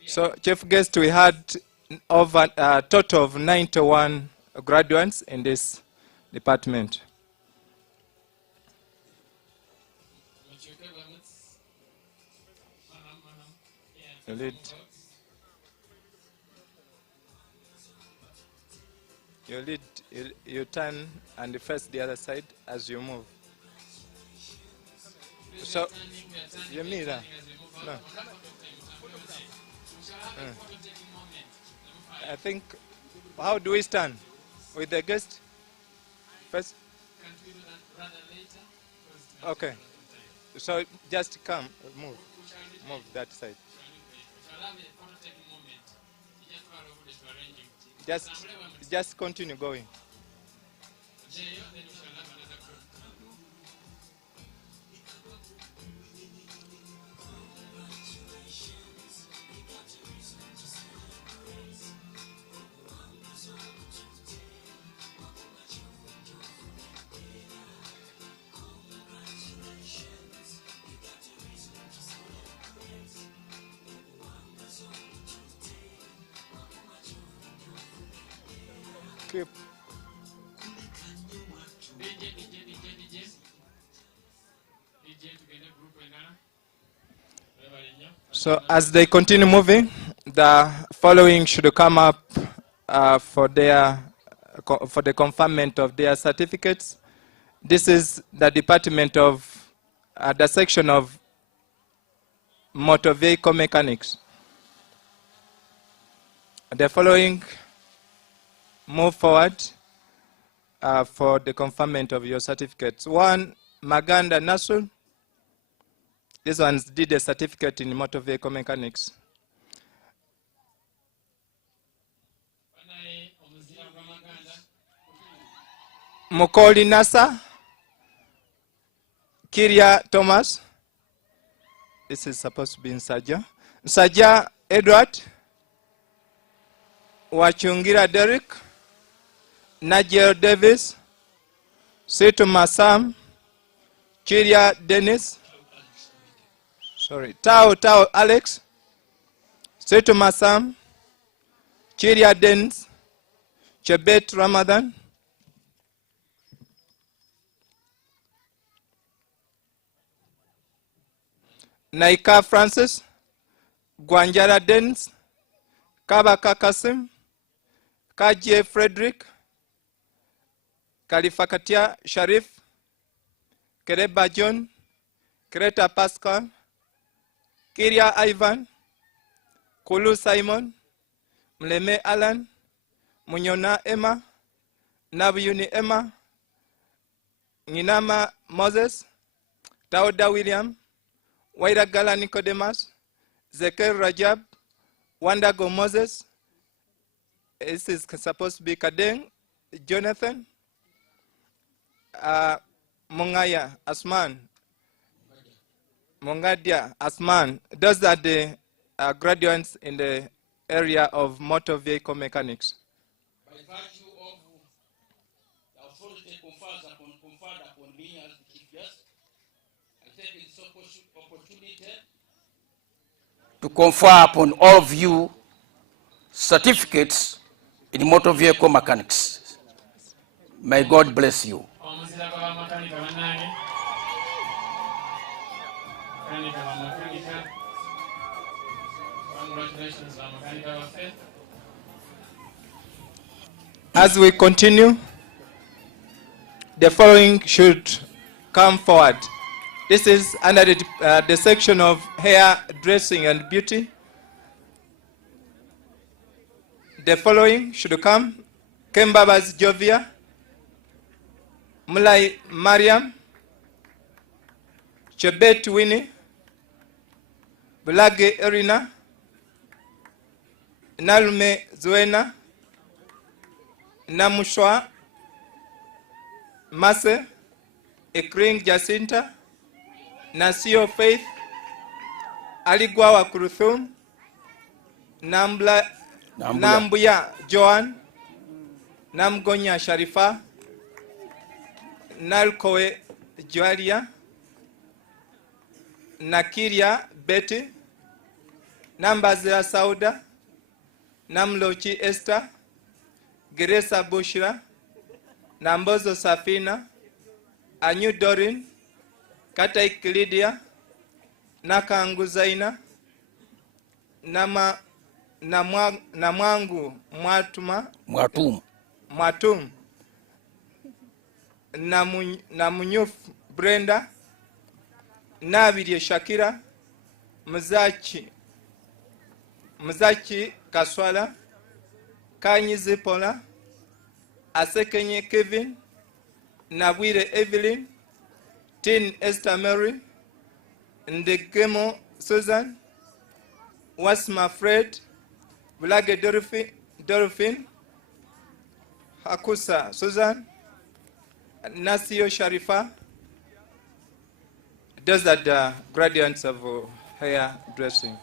So, chief guest, we had over a total of 91 graduates in this department. You lead. You lead. You turn and face the other side as you move. So, you mirror. No. I think, how do we stand? With the guest? First? Okay. So just come, move that side. Just continue going. Keep. So as they continue moving, the following should come up for the conferment of their certificates. This is the department of the section of motor vehicle mechanics. The following move forward for the conferment of your certificates. One, Maganda Nasul. This one did a certificate in motor vehicle mechanics. Mokoli Nasa. Kiria Thomas. This is supposed to be in Saja. Saja Edward. Wachungira Derek. Nigel Davis, Setu Masam, Chiria Dennis, Tao Alex, Setu Masam, Chiria Dennis, Chebet Ramadan, Naika Francis, Gwanjara Dennis, Kabaka Kasim, Kaje Frederick, Kalifakatia Sharif, Kereba John, Kreta Pascal, Kiria Ivan, Kulu Simon, Mleme Alan, Munyona Emma, Nabuyuni Emma, Nginama Moses, Tauda William, Wairagala Nicodemus, Zekel Rajab, Wandago Moses, this is supposed to be Kadeng, Jonathan, Mongaya Asman, Mongadia Asman. Those are the graduates in the area of motor vehicle mechanics. By virtue of the authority conferred upon me as the chief guest, I take this opportunity to confer upon all of you certificates in motor vehicle mechanics. May God bless you. As we continue, the following should come forward. This is under the section of hair, dressing, and beauty. The following should come: Kembabas Jovia, Mulai Mariam, Chebet Winnie, Bulage Erina, Nalume Zuena, Namushwa Mase, Ekring Jacinta, Nasio Faith, Aligwawa Kuruthum, Nambuya Joan, Namgonya Sharifa, Nalkoe Joalia, Nakiria Betty, Nambazia Sauda, Namlochi Esther, Geresa Bushra, Nambozo Safina, Anyu Dorin, Kataik Lydia, Nakangu Zaina, Namwangu Mwatum, Namunyuf Brenda, Nabiri Shakira, Muzachi Kaswala, Kanyi Zipola, Asekenye Kevin, Nabwire Evelyn, Tin Esther Mary, Ndegemo Susan, Wasma Fred, Bulage Dorothy, Hakusa Susan, Nasio Sharifa. Those are the graduates of hair dressing.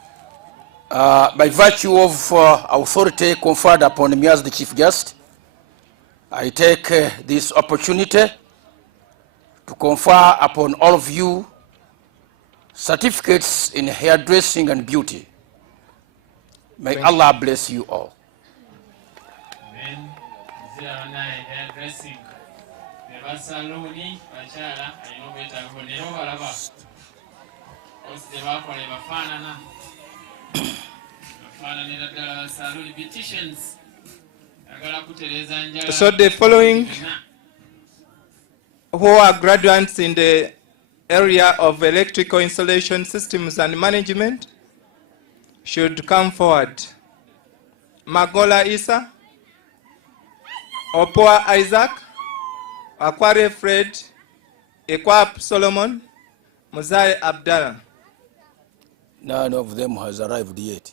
By virtue of authority conferred upon me as the chief guest, I take this opportunity to confer upon all of you certificates in hairdressing and beauty. May Allah bless you all. Amen. Hairdressing. Saluni, Pachala, I know better when they over. What's the Vapor Bafana? Bafana Saluni beauticians. So the following who are graduates in the area of electrical installation systems and management should come forward: Magola Isa, Opoa Isaac, Akware Fred, Ekwap Solomon, Muzai Abdallah. None of them has arrived yet.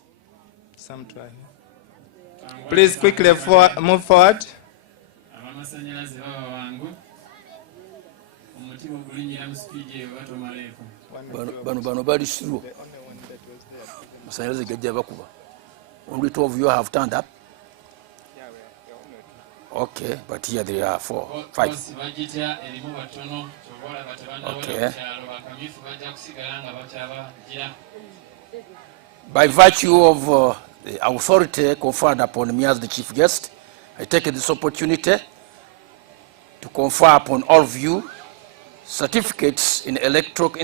Some try. Please quickly move forward. Bano bali suru. Only 2 of you have turned up. Okay, but here there are 4, 5. Okay. By virtue of the authority conferred upon me as the chief guest, I take this opportunity to confer upon all of you certificates in electrical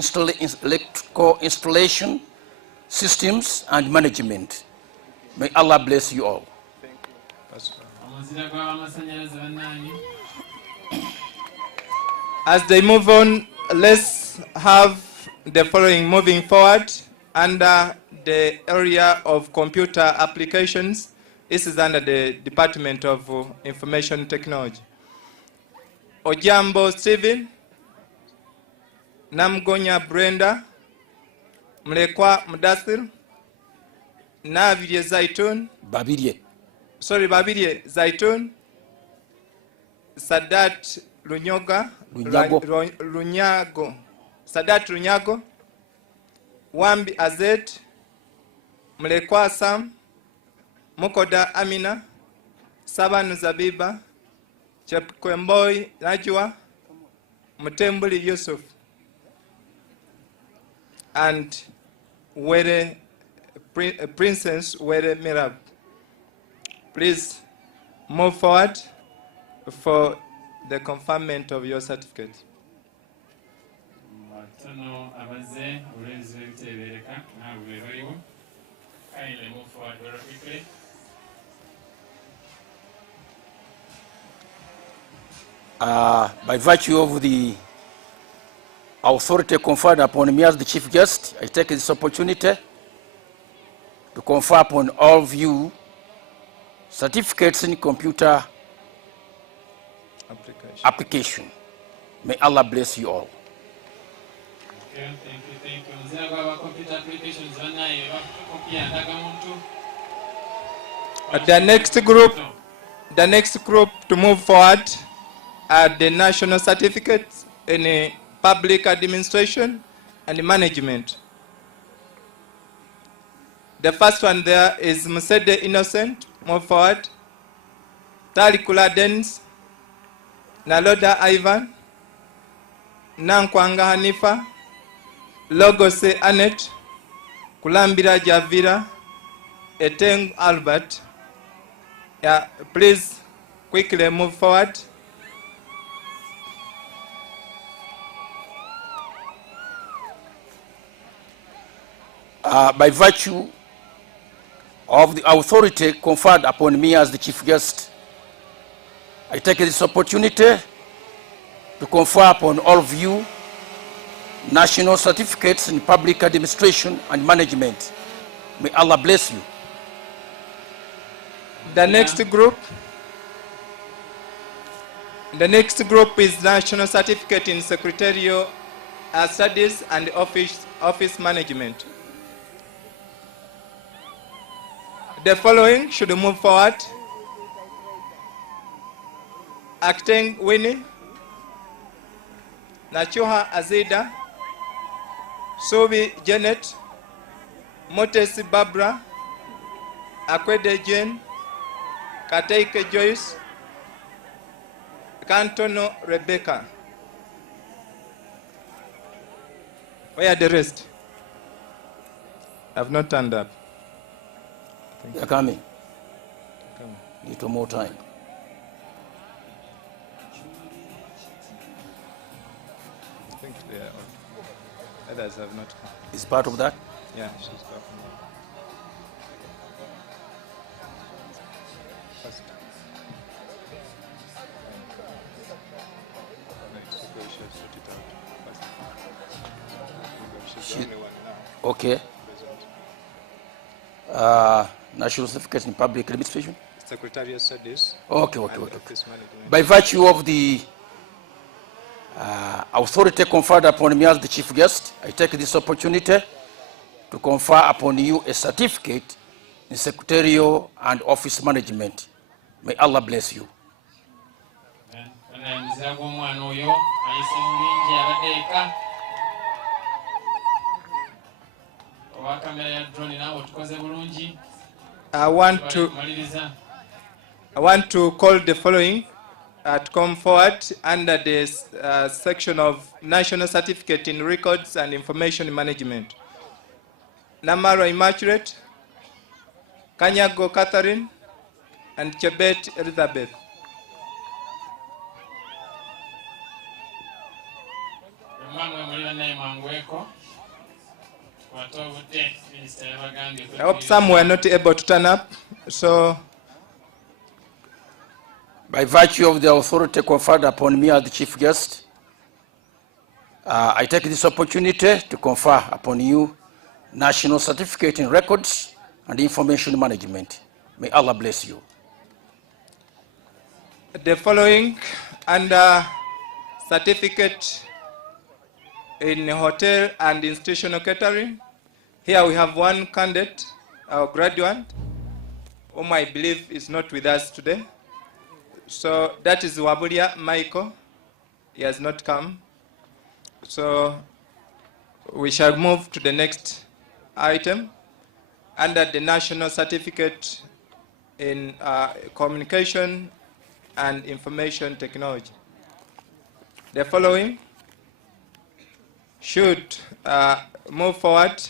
installation systems and management. May Allah bless you all. As they move on, let's have the following moving forward under the area of computer applications. This is under the Department of Information Technology. Ojambo Stephen, Namgonya Brenda, Mlekwa Mudassir, Navidye Zaitun, Babirye Zaitun, Sadat Runyago, Sadat Runyago, Wambi Azed, Mlekwa Sam, Mukoda Amina, Saban Zabiba, Chepkwemboi Najwa, Mutembuli Yusuf, and Were Princess Were Mirab. Please move forward for the conferment of your certificate. Kindly move forward very quickly. By virtue of the authority conferred upon me as the chief guest, I take this opportunity to confer upon all of you certificates in computer application. May Allah bless you all. Okay, thank you. Mzee wa computer applications The next group to move forward are the national certificates in public administration and management. The first one there is Musede Innocent, move forward. Talikula Dennis, Naloda Ivan, Nankwanga Hanifa, Logose Annette, Kulambira Javira, Eteng Albert. Yeah, please quickly move forward. By virtue of the authority conferred upon me as the chief guest, I take this opportunity to confer upon all of you national certificates in public administration and management. May Allah bless you. The next group is national certificate in secretarial studies and office management. The following should move forward: Acting Winnie, Nachuha Azida, Sobi Janet, Motesi Barbara, Akwede Jane, Kateike Joyce, Kantono Rebecca. Where are the rest? Have not turned up. They're coming. Little more time. I think they are on. Others have not come. Is part of that? Yeah, she's back from that. First. She's the only one now. Okay. National certificate in public administration? Secretarial studies. Okay. By virtue of the authority conferred upon me as the chief guest, I take this opportunity to confer upon you a certificate in secretarial and office management. May Allah bless you. I want to call the following to come forward under this section of National Certificate in Records and Information Management. Namaro Immaculate, Kanyago Catherine, and Chebet Elizabeth. I hope some were not able to turn up, so by virtue of the authority conferred upon me as the chief guest, I take this opportunity to confer upon you National Certificate in Records and Information Management. May Allah bless you. The following under Certificate in Hotel and Institutional Catering, Here we have one candidate, our graduate, whom I believe is not with us today. So that is Wabulia Michael. He has not come. So we shall move to the next item under the National Certificate in Communication and Information Technology. The following should move forward.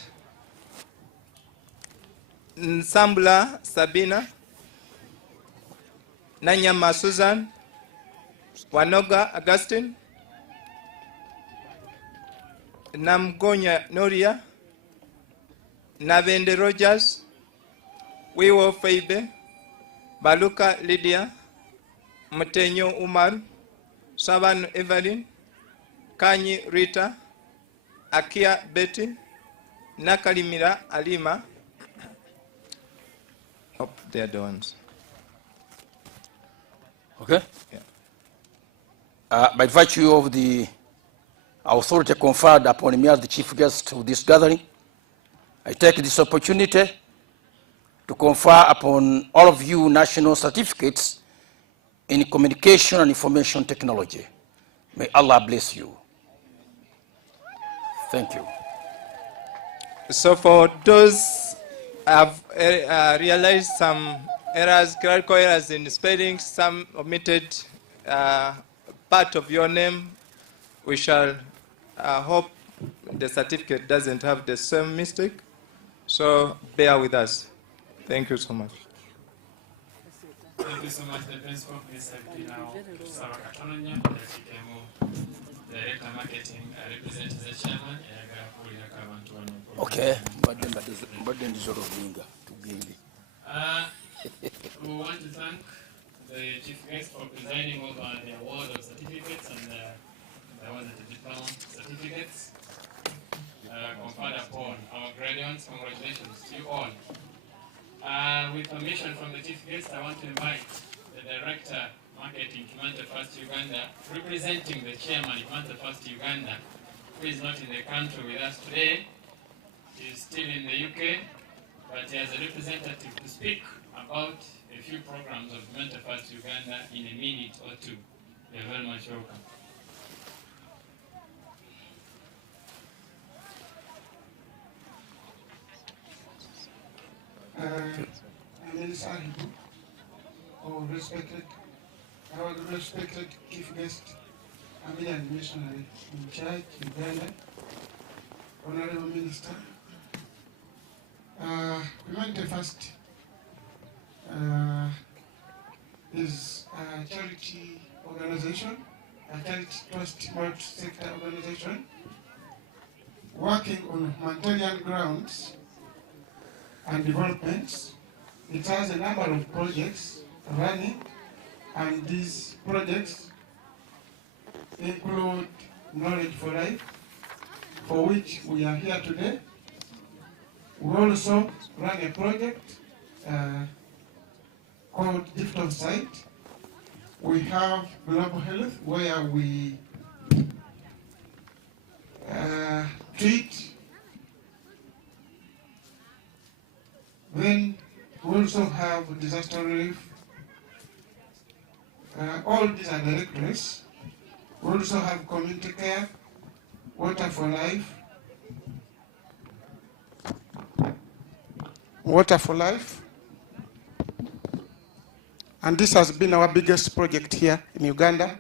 Nsambula Sabina, Nanyama Susan, Wanoga Augustine, Namgonya Noria, Navende Rogers, Wiwo Feibe, Baluka Lydia, Mutenyo Umar, Saban Evelyn, Kanyi Rita, Akia Betty, Nakalimira Alima. Oh, they are the ones. Okay? Yeah. By virtue of the authority conferred upon me as the chief guest of this gathering, I take this opportunity to confer upon all of you national certificates in communication and information technology. May Allah bless you. Thank you. So for those I've realized some errors, clerical errors in spelling, some omitted part of your name. We shall hope the certificate doesn't have the same mistake. So bear with us. Thank you so much. Thank you so much, the principal. Mr. Now, Sarah Katonya, Director Marketing, represents the chairman. Okay. We want to thank the chief guest for presiding over the award of certificates and the award of the diploma certificates conferred upon our graduates. Congratulations to you all. With permission from the chief guest, I want to invite the Director Marketing, Hfvti-Budaka, Uganda, representing the chairman, Hfvti-Budaka, Uganda, who is not in the country with us today. He is still in the UK, but he has a representative to speak about a few programs of Hfvti-Budaka, Uganda in a minute or two. You're very much welcome. Our respected chief guest, American missionary in charge, Uganda, Honorable Minister. Hfvti-Budaka is a charity organization, a charity trust multi-sector organization, working on humanitarian grounds and developments. It has a number of projects running, and these projects include Knowledge for Life, for which we are here today. We also run a project called Gift of Sight. We have Global Health, where we treat. Then we also have disaster relief. All these are directories. We also have community care, Water for Life, and this has been our biggest project here in Uganda.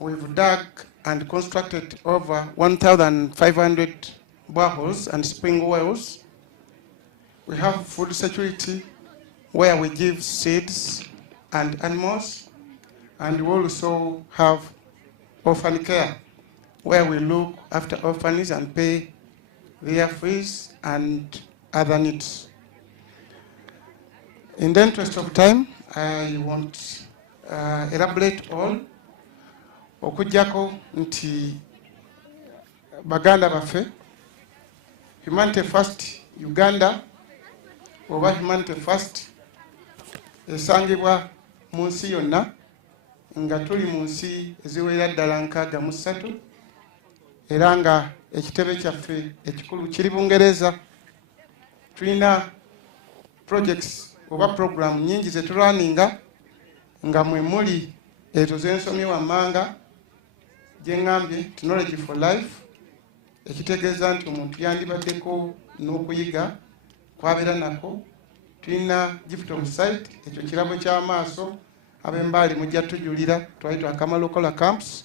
We've dug and constructed over 1,500 boreholes and spring wells. We have food security, where we give seeds and animals, and we also have orphan care, where we look after orphans and pay their fees and other needs. In the interest of time, I won't elaborate all. Okujjako nti baganda baffe, Hfvti-Budaka Uganda oba Hfvti-Budaka esangibwa mu nsi yonna, nga tuli mu nsi eziwerera ddala 63, era nga ekitebe kyaffe ekikulu kiri Bungereza. Tulina projects oba program nyingi zetulwaninga nga mwe muli ezo zensomye wammanga gye ŋŋambye knowledge for life, ekitegeeza nti omuntu yandibaddeko n'okuyiga kwabeera nako. Tulina gift of sight, ekyo kirabo ky'amaaso ab'embaali mujja tujulira, twali akamala okola camps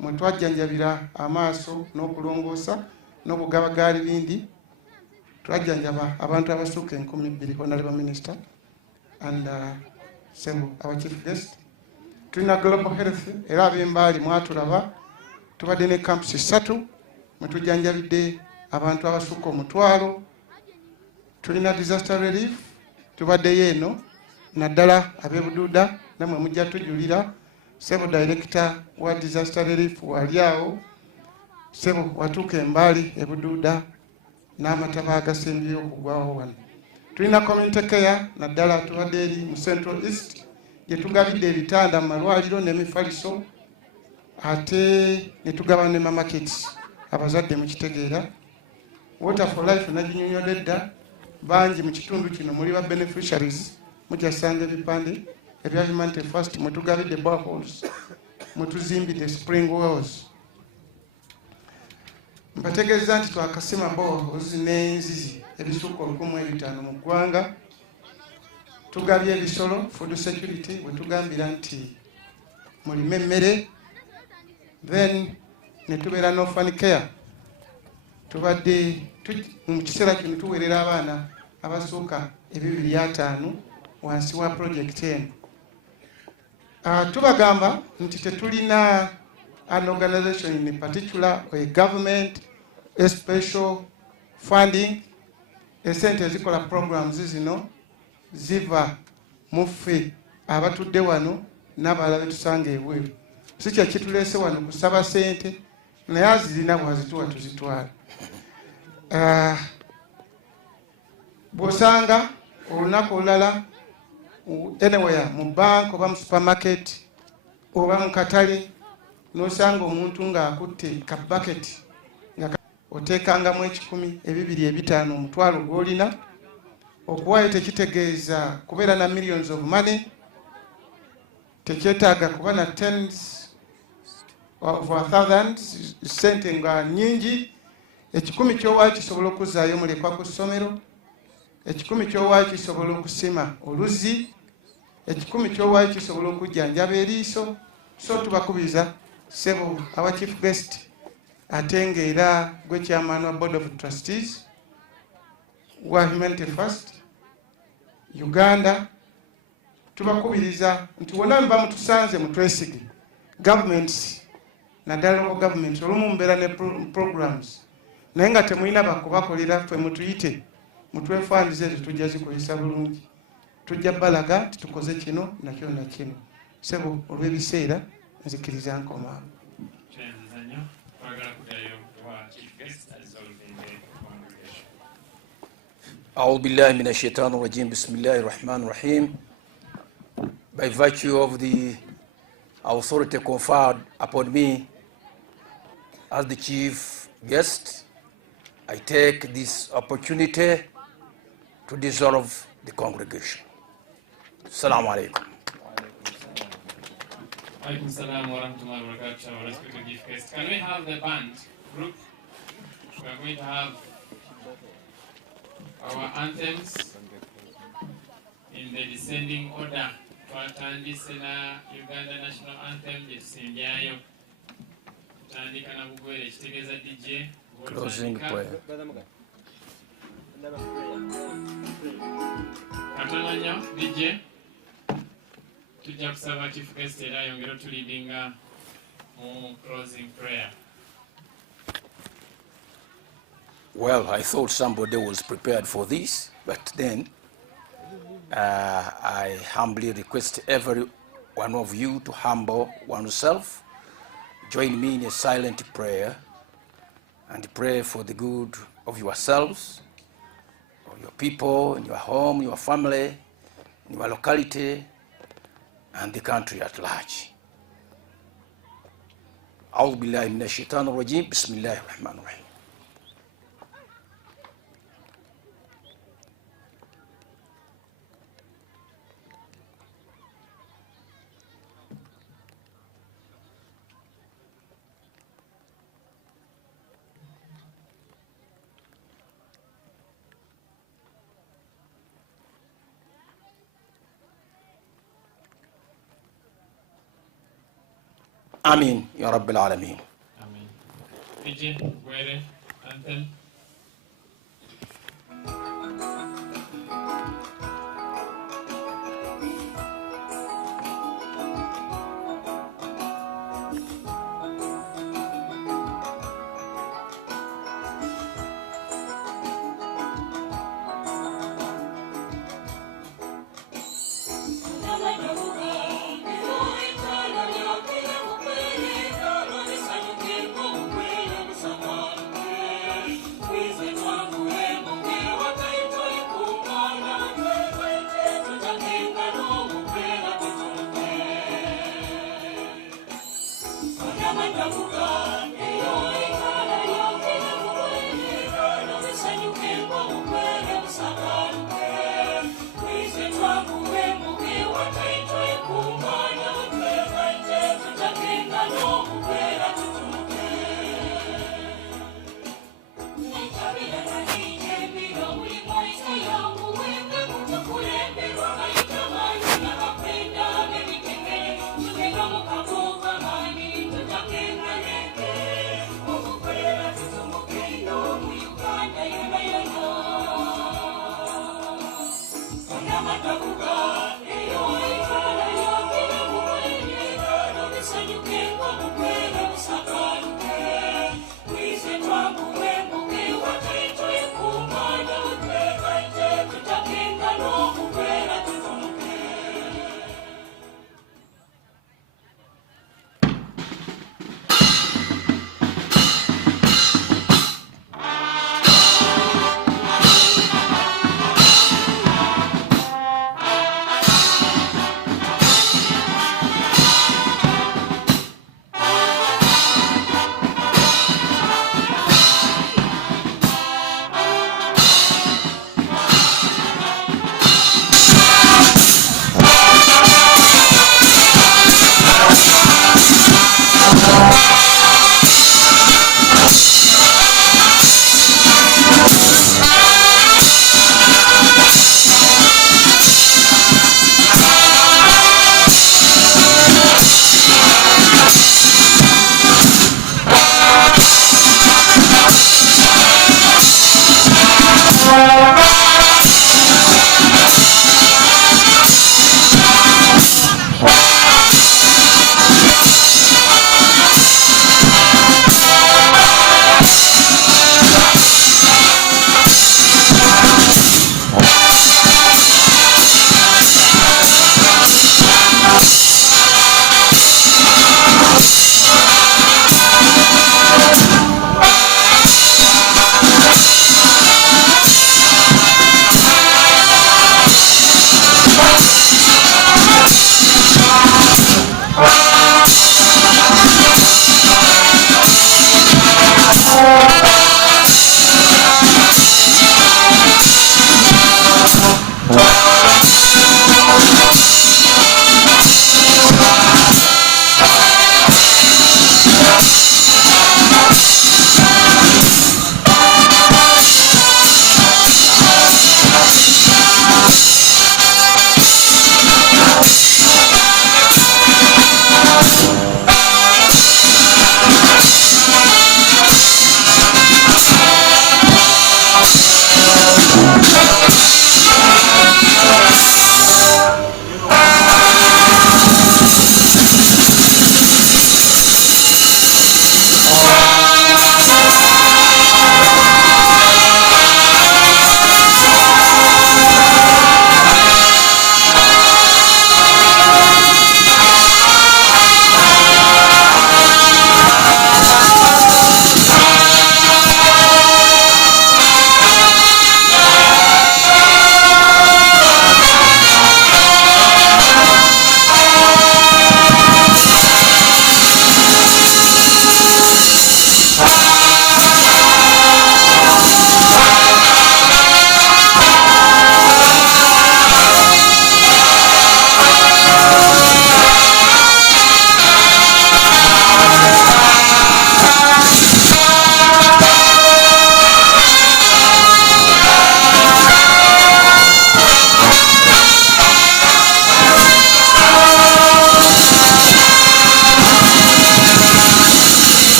mwe twajjanjabira amaaso n'okulongoosa n'okugabagaali bindi. Twajjanjaba abantu abasukka 2,000, Honorable Minister and several our chief guest. Tulina global health, era ab'embaali mwatulaba, tubadde ne camps 3 mwe tujjanjabidde abantu abasukka 1,000. Tulina disaster relief, tubaddeyo eno naddala ab'ebuduuda namwe mujja tujulira. Sebo director wa disaster relief wali awo, sebo watuuka embaali ebuduuda n'amataba agasembyeyo okugwawo wano. Tulina community care naddala tubadde eri mu Central East gye tugabidde ebitanda mu malwaliro n'emifaliso, ate ne tugaba ne mama kits abazadde mukitegeera. Water for life naginyonyodde dda, bangi mu kitundu kino muli ba beneficiaries, mujasanga ebipande ebya Humanity First mwe tugabidde boreholes, mwe tuzimbidde spring wells. Mbategeeza nti twakasima boreholes n'enzizi ebisukka 1,500 mu ggwanga. Tugabye ebisolo, food security, bwe tugambira nti mulime emmere. Then ne tubeera n'orphan care. Tubadde mu kiseera kino tuweerera abaana abasukka 250 wansi wa project eno. Tubagamba nti tetulina an organization in particular, a government, a special funding. Esente ezikola programs zino ziva muffe abatudde wano n'abalala betusanga ebweru. Si kya kituleese wano kusaba sente, naye azirina bwazituwa tuzitwala. Bw'osanga olunaku olulala anywhere mu bank oba mu supermarket oba mu katale n'osanga omuntu ng'akutte ka bucket nga oteekangamu 10, 200, 5 1,000 gw'olina. Okuwaayo tekitegeeza kubeera na millions of money, tekyetaaga kuba na tens of thousands sente nga nyingi. 10 ky'owaayo kisobola okuzzaayo mulekwa ku ssomero, 10 ky'owaayo kisobola okusima oluzi, 10 ky'owaayo kisobola okujjanjaba eriiso. So tubakubiriza sebo our chief guest ate ng'era gwe chairman wa board of trustees wa Humanity First Uganda, tubakubiriza nti wonna mba mutusanze mutwesige governments naddala local government olumu mbeera ne programs naye nga temulina bakubakolera ffe mutuyite mutwefaanize ezo tujja zikozesa bulungi. Tujja balaga titukoze kino nakyo na kino. Sebo olw'ebiseera nzikiriza nkoma. أعوذ بالله من الشيطان الرجيم بسم الله الرحمن الرحيم. By virtue of the authority conferred upon me as the chief guest, I take this opportunity to dissolve the congregation. Assalamu alaikum. Alaikum salam wa rahmatullahi wa barakatuh. Our respected chief guest. Can we have the band group? We are going to have our anthems in the descending order. Twatandise na Uganda National Anthem gyetusimbyayo. Tutandika na bugwere ekitegeeza DJ. Closing prayer. Katono nnyo DJ. Tujja kusaba chief guest era yongera tulidinga mu closing prayer. Well, I thought somebody was prepared for this, but then I humbly request every one of you to humble oneself, join me in a silent prayer, and pray for the good of yourselves, of your people, in your home, your family, in your locality, and the country at large. أعوذ بالله من الشيطان الرجيم بسم الله الرحمن الرحيم. Amin ya Rabbil Alameen. Amen. Pigeon, Gwere, anthem.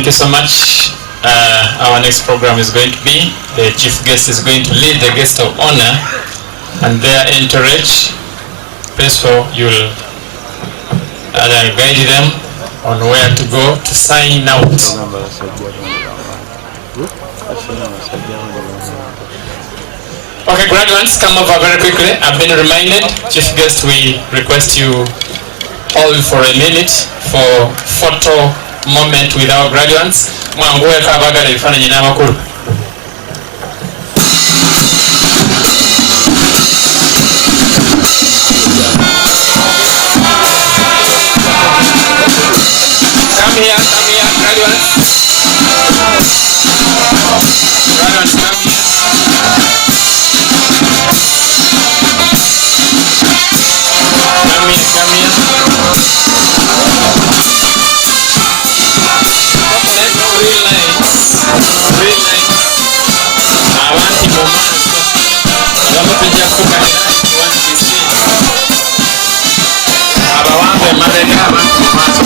Thank you so much. Our next program is going to be, the chief guest is going to lead the guest of honor and their entourage. Principal, you will guide them on where to go to sign out. Okay, graduates, come over very quickly. I've been reminded, chief guest, we request you all for a minute for photo moment with our graduates. Mwanguwe kabagala ebifaananyi n'amakulu. Come here, graduates. Graduates, come here. Come here. Green lights. I want to go I want to just look at it. I want to see. I want to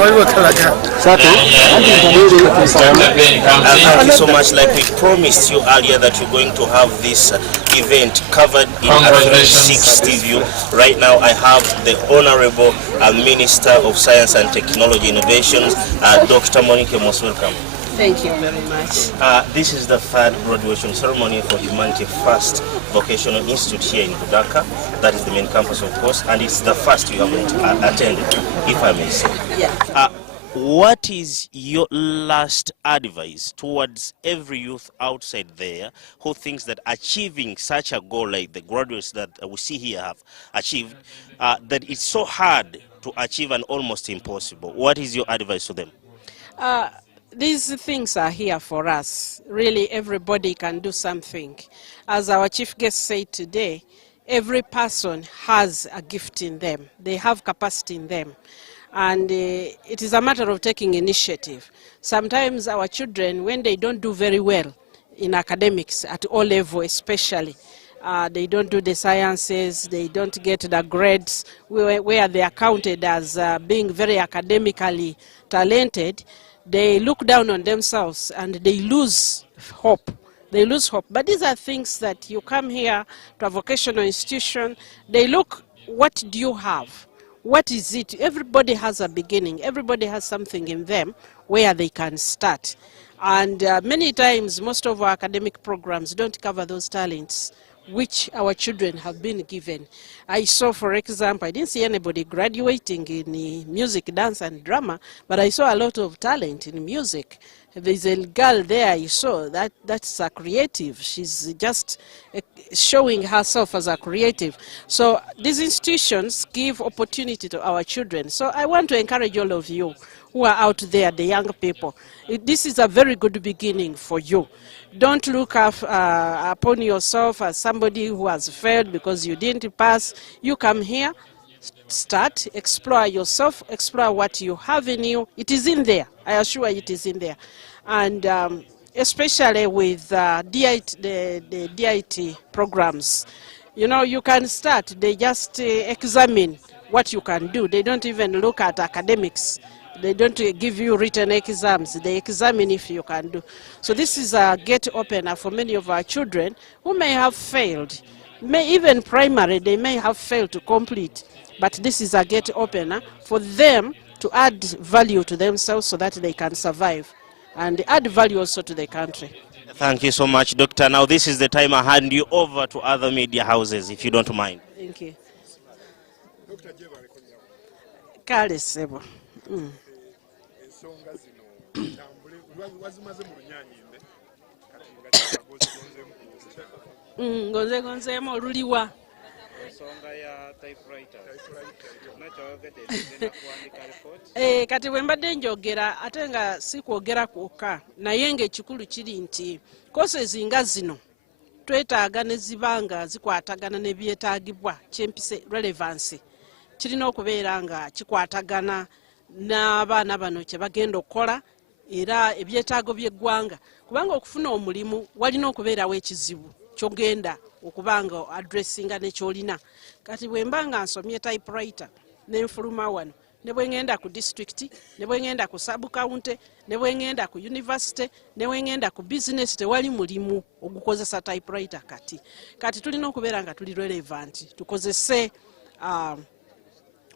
Thank you so much. Like we promised you earlier that you're going to have this event covered in 360 view. Right now I have the Honorable Minister of Science and Technology Innovations, Dr. Monique. Most welcome. Thank you very much. This is the third graduation ceremony for Humanity First Vocational Institute here in Budaka. That is the main campus, of course, and it's the first you haven't attended, if I may say. Yeah. What is your last advice towards every youth outside there who thinks that achieving such a goal like the graduates that we see here have achieved, that it's so hard to achieve and almost impossible? What is your advice to them? These things are here for us. Really, everybody can do something. As our chief guest said today, every person has a gift in them. They have capacity in them. And it is a matter of taking initiative. Sometimes our children, when they don't do very well in academics at all levels especially, they don't do the sciences, they don't get the grades where they are counted as being very academically talented, they look down on themselves and they lose hope. They lose hope. But these are things that you come here to a vocational institution, they look, what do you have? What is it? Everybody has a beginning. Everybody has something in them where they can start. And many times, most of our academic programs don't cover those talents which our children have been given. I saw, for example, I didn't see anybody graduating in music, dance, and drama, but I saw a lot of talent in music. There's a girl there I saw, that's a creative. She's just showing herself as a creative. So these institutions give opportunity to our children. So I want to encourage all of you who are out there, the young people. This is a very good beginning for you. Don't look upon yourself as somebody who has failed because you didn't pass. You come here, start, explore yourself, explore what you have in you. It is in there. I assure you it is in there. And especially with the DIT programs, you know, you can start. They just examine what you can do. They don't even look at academics. They don't give you written exams. They examine if you can do. So this is a gate opener for many of our children who may have failed. Even primary, they may have failed to complete. But this is a gate opener for them to add value to themselves so that they can survive and add value also to the country. Thank you so much, Doctor. Now this is the time I hand you over to other media houses, if you don't mind. Thank you. Kale Sebo. Gonzemo oluliwa. Kati wembadde njogera ate nga si kwogera kwokka naye ng'ekikulu kiri nti courses nga zino twetaaga ne zibanga zikwatagana n'ebyetaagibwa kyempise relevancy kirina okubeera nga kikwatagana n'abaana bano kye bagenda okukola era ebyetaago by'eggwanga kubanga okufuna omulimu walina okubeerawo ekizibu kyogenda okubanga addressinga nekyolina. Kati bwe mba nga nsomye typewriter n'enfuluma wano ne bwe ngenda ku district ne bwe ngenda ku sub county ne bwe ngenda ku university ne bwe ngenda ku business tewali mulimu ogukozesa typewriter. Kati tulina okubeera nga tuli relevant, tukozese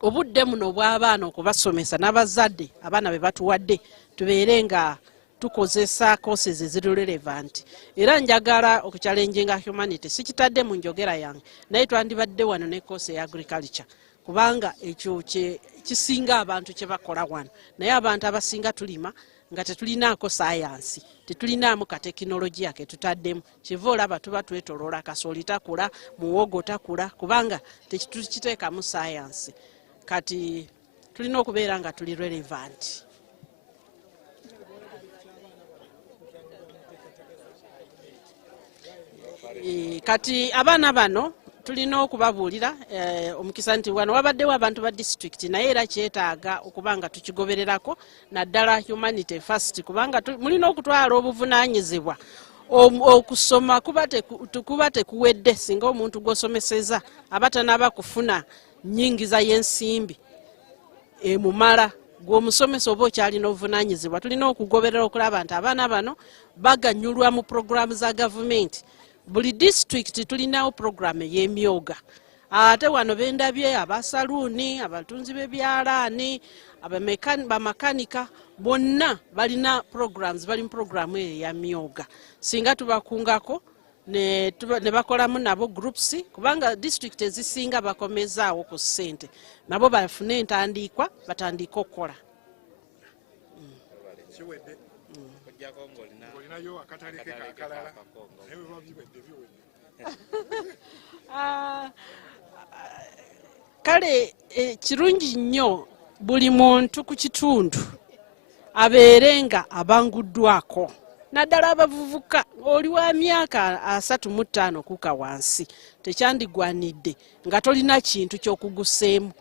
obudde muno bw'abaana okubasomesa n'abazadde abaana be batuwadde tubeere nga tukozesa courses eziri relevant. Era njagala okuchallenginga humanity sikitadde mu njogera yange naye twandibadde wano ne course ya agriculture kubanga ekyo kisinga abantu kye bakola wano naye abantu abasinga tulima nga tetulinaako science tetulinaamu ka tekinologiya ke tutaddemu kiva olaba tuba twetoloola kasooli takula muwogo takula kubanga tekitukiteekamu science. Kati tulina okubeera nga tuli relevant. Kati abaana bano tulina okubabuulira omukisa nti wano wabaddewo abantu ba district naye era kyetaaga okubanga tukigobererako naddala humanity first kubanga mulina okutwala obuvunaanyizibwa okusoma kuba tekuwedde singa omuntu gw'osomeseza abatanaba kufuna nnyingiza y'ensimbi emumala gw'omusomesa oba okyalina obuvunaanyizibwa tulina okugoberera okulaba nti abaana bano baganyulwa mu puroguramu za gavumenti. Buli disitulikiti tulinawo puroguramu ey'emyoga. Ate wano bendabye abasaluuni, abatunzi b'ebyalaani, bamakanika bonna balina programs, bali mu puroguramu eyo eya myoga. Singa tubakungako ne bakolamu nabo groups, kubanga disitulikiti ezisinga bakomezaawo ku ssente, nabo bafune entandiikwa batandika okukola. Kale kirungi nnyo buli muntu ku kitundu abeere nga abanguddwako, naddala abavubuka. Oli wa myaka 35 kuka wansi tekyandigwanidde nga tolina kintu ky'okuguseemu.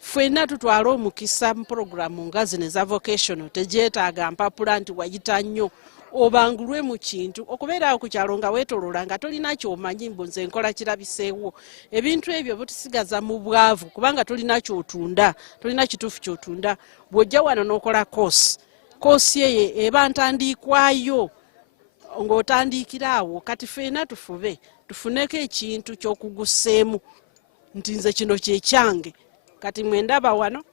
Ffenna tutwala omukisa mu puroguramu nga zino eza vocational, tegyetaaga mpapula nti wayita nnyo, obangulwe mu kintu. Okubeerawo ku kyalo nga weetoloola nga tolina ky'omanyi mbu nze nkola kirabiseewo, ebintu ebyo butusigaza mu bwavu kubanga tolina ky'otunda, tolina kituufu ky'otunda. Bw'ojja wano n'okola koosi eyo eba ntandiikwayo ng'otandiikira awo. Kati ffenna tufuneko ekintu ky'okuguseemu nti nze kino kyekyange. Kati mwendaba wano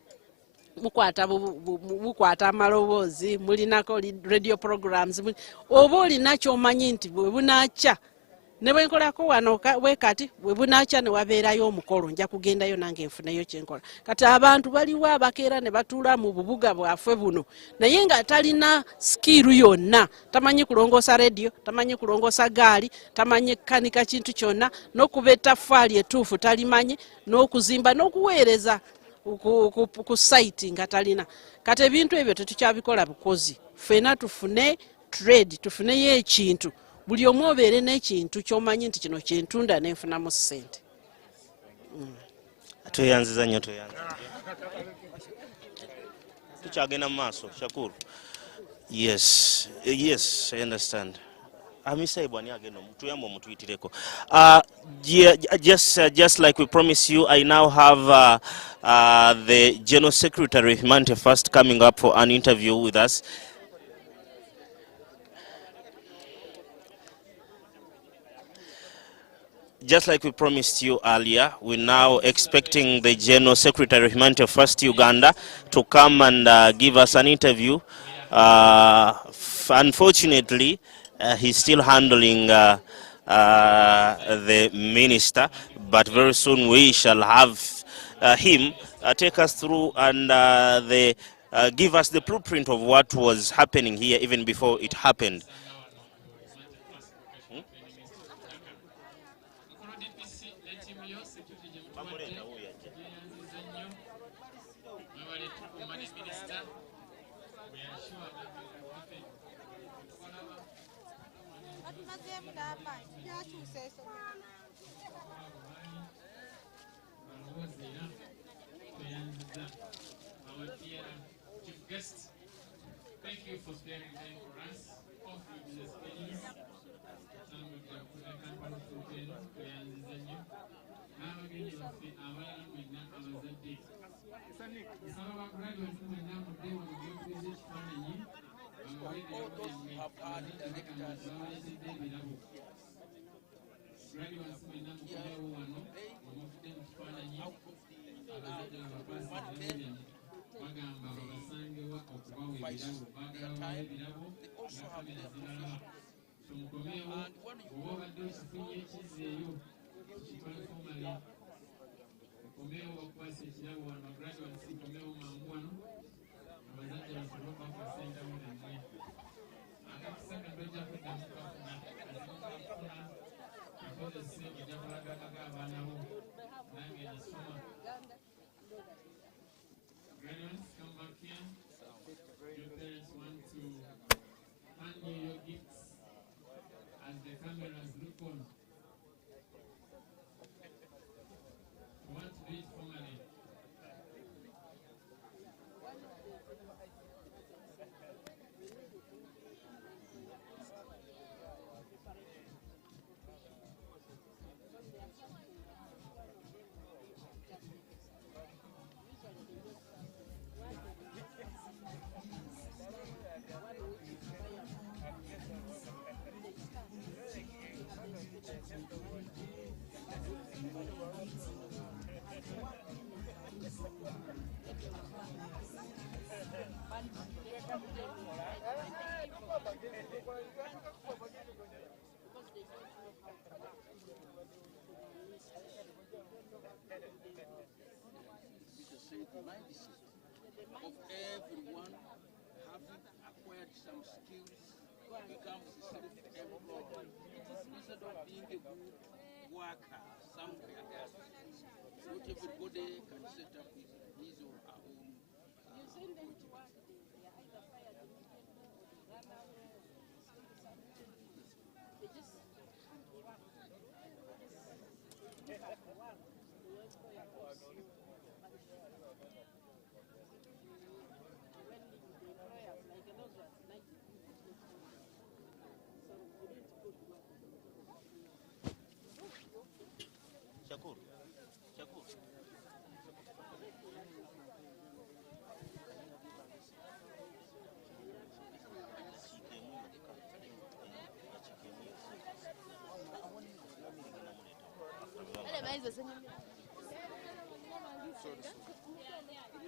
mukwata amaloboozi, mulinako radio programs, oba olina ky'omanyi nti bwe bunaaca ne bwe nkolako wano bwe kati bwe bunaaca ne wabeerayo omukolo nja kugendayo nange nfuneyo kyenkola. Kati abantu baliwo abakeera ne batuula mu bubuga bwaffe buno naye nga talina skiru yonna, tamanyi kulongoosa radio, tamanyi kulongoosa gaali, tamanyi kanika kintu kyonna, n'okuba ettaffaali ettuufu talimanyi, n'okuzimba n'okuweereza ku site nga talina. Kati ebintu ebyo tetukyabikola bukozi. Ffenna tufune trade, tufuneyo ekintu, buli omu obeere n'ekintu ky'omanyi nti kino kyentunda nenfunamu ssente. Tweyanziza nnyo, tukyagenda mu maaso. Shakuru. Yes, I understand. Just like we promised you, I now have the General Secretary of Hfvti First coming up for an interview with us. Just like we promised you earlier, we're now expecting the General Secretary of Hfvti First Uganda to come and give us an interview. Unfortunately, he's still handling the minister, but very soon we shall have him take us through and give us the blueprint of what was happening here even before it happened. Thank you for sparing time for us. mindset of everyone having acquired some skills becomes self-employed. Instead of being a good worker somewhere else, not everybody can set up his or her own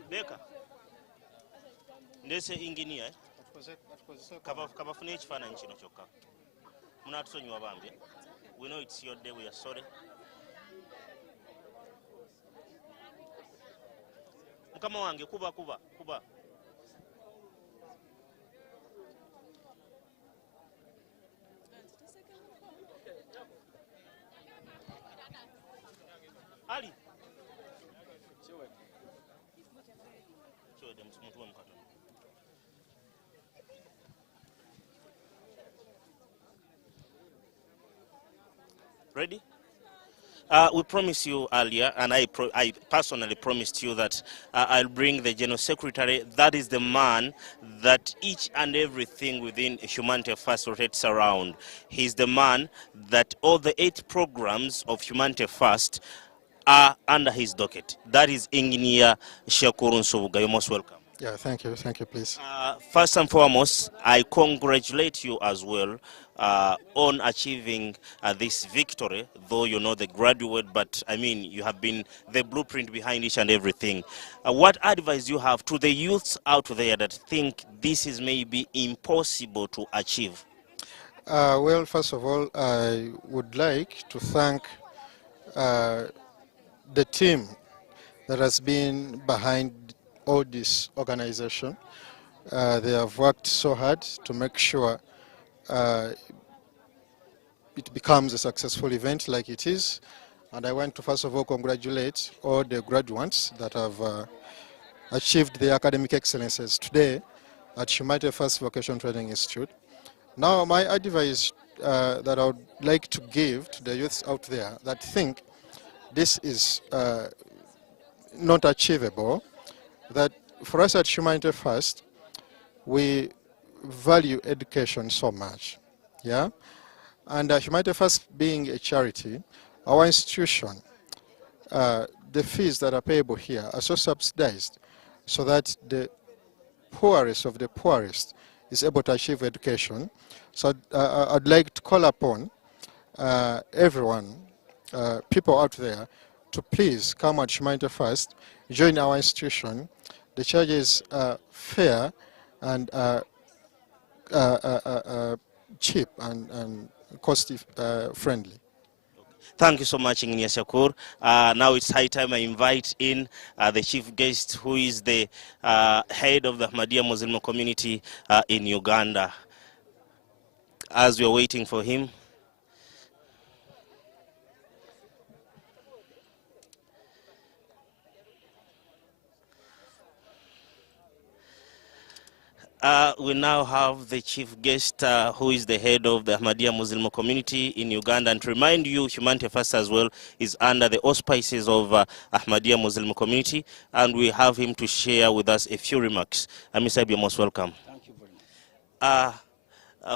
Beka ndese engineer kabafune ekifaananyi kino kyokka munatusonyiwa bambi. We know it's your day, we are sorry. Mukama wange kuba Ali ready? We promised you earlier, and I personally promised you that I'll bring the General Secretary. That is the man that each and everything within Humanity First rotates around. He's the man that all the 8 programs of Humanity First are under his docket. That is Engineer Shakur Nsobuga. You're most welcome. Yeah, thank you, please. First and foremost, I congratulate you as well on achieving this victory, though you're not the graduate, but I mean, you have been the blueprint behind each and everything. What advice do you have to the youths out there that think this is maybe impossible to achieve? Well, first of all, I would like to thank the team that has been behind all this organization. They have worked so hard to make sure it becomes a successful event like it is. And I want to first of all congratulate all the graduates that have achieved their academic excellences today at Humanity First Vocational Training Institute. Now, my advice that I would like to give to the youths out there that think this is not achievable, that for us at Humanity First, we value education so much, yeah? And Humanity First being a charity, our institution, the fees that are payable here are so subsidized so that the poorest of the poorest is able to achieve education. So I'd like to call upon everyone, people out there, to please come at Humanity First, join our institution. The charges are fair and cheap and cost friendly. Thank you so much, Engineer Shakur. Now it's high time I invite in the chief guest, who is the head of the Ahmadiyya Muslim community in Uganda. As we are waiting for him, we now have the chief guest, who is the head of the Ahmadiyya Muslim community in Uganda. And to remind you, Humanity First as well is under the auspices of Ahmadiyya Muslim community, and we have him to share with us a few remarks. Mr. you're most welcome. Thank you very much.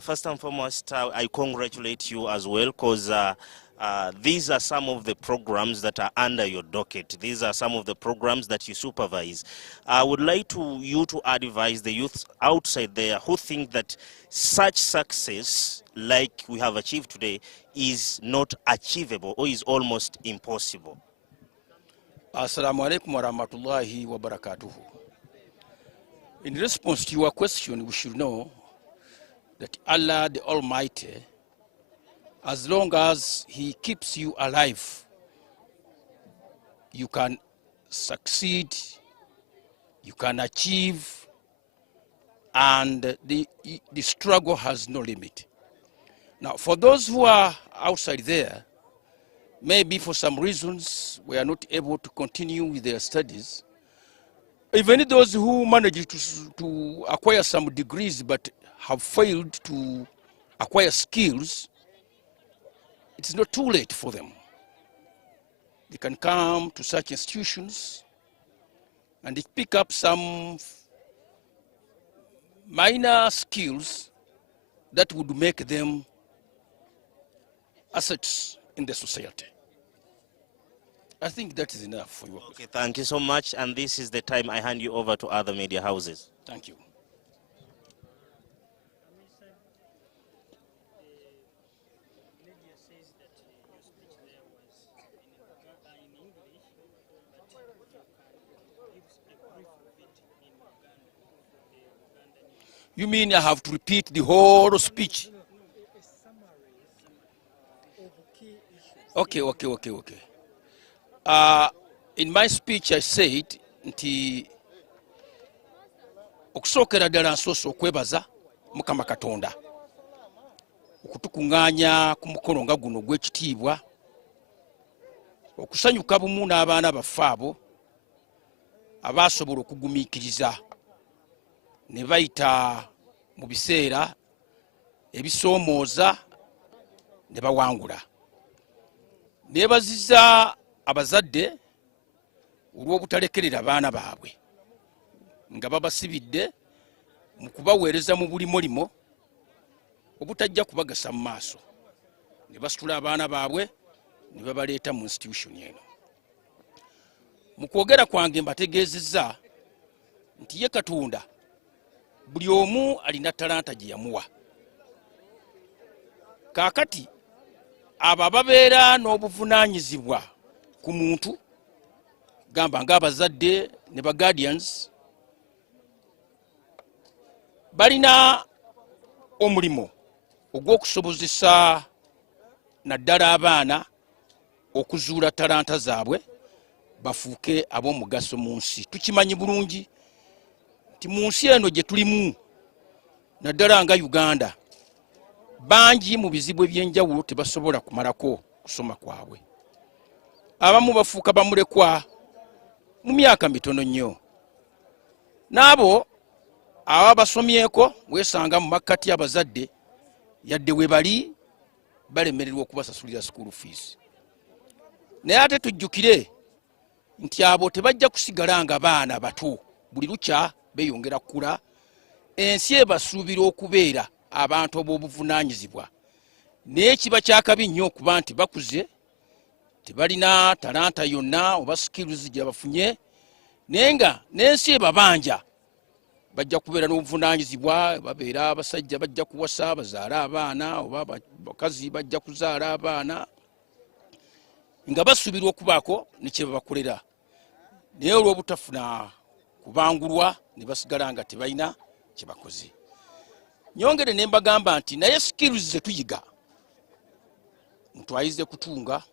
First and foremost, I congratulate you as well, because these are some of the programs that are under your docket. These are some of the programs that you supervise. I would like you to advise the youth outside there who think that such success like we have achieved today is not achievable or is almost impossible. Assalamu alaikum wa rahmatullahi wa barakatuhu. In response to your question, we should know that Allah the Almighty, as long as He keeps you alive, you can succeed you can achieve, and the struggle has no limit. Now, for those who are outside there, maybe for some reasons we are not able to continue with their studies, even those who managed to acquire some degrees but have failed to acquire skills, it's not too late for them. They can come to such institutions and they pick up some minor skills that would make them assets in the society. I think that is enough for you. Okay, thank you so much. And this is the time I hand you over to other media houses. Thank you. You mean I have to repeat the whole speech? Okay. In my speech I said nti okusookera ddala nsoose okwebaza Mukama Katonda okutukuŋŋaanya ku mukono nga guno gw'ekitiibwa, okusanyuka bumu n'abaana baffe abo abaasobola okugumiikiriza ne bayita mu biseera ebisoomooza ne bawangula. Neebazizza abazadde olw'obutalekerera abaana baabwe nga babasibidde mu kubaweereza mu buli mulimo obutajja kubagasa mu maaso, ne basitula abaana baabwe ne babaleeta mu institution eno. Mu kwogera kwange mbategeezezza nti ye Katonda buli omu alina talanta gye yamuwa. Kaakati abo ababeera n'obuvunaanyizibwa ku muntu, gamba ng'abazadde ne ba guardians, balina omulimo ogw'okusobozesa naddala abaana okuzuula talanta zaabwe bafuuke ab'omugaso mu nsi. Tukimanyi bulungi nti mu nsi eno gye tulimu naddala nga Uganda, bangi mu bizibu eby'enjawulo tebasobola kumalako kusoma kwabwe. Abamu bafuuka bamulekwa mu myaka mitono nnyo. N'abo aba basomyeko weesanga mu makkati abazadde yadde we bali balemererwa okubasasulira school fees. Naye ate tujjukire nti abo tebajja kusigala nga baana bato, buli lukya beeyongera kukula. Ensi ebasuubira okubeera abantu ab'obuvunaanyizibwa, naye kiba kyakabi nnyo okuba nti bakuze tebalina talanta yonna oba skills gye bafunye, naye nga n'ensi ebabanja bajja kubeera n'obuvunaanyizibwa, babeera abasajja bajja kuwasa bazaala abaana, oba bakazi bajja kuzaala abaana, nga basuubirwa okubaako ne kye babakolera. Naye olw'obutafuna kubangulwa ne basigala nga tebalina kye bakoze. Nyongere ne mbagamba nti naye skills ze tuyiga, mutwayize kutunga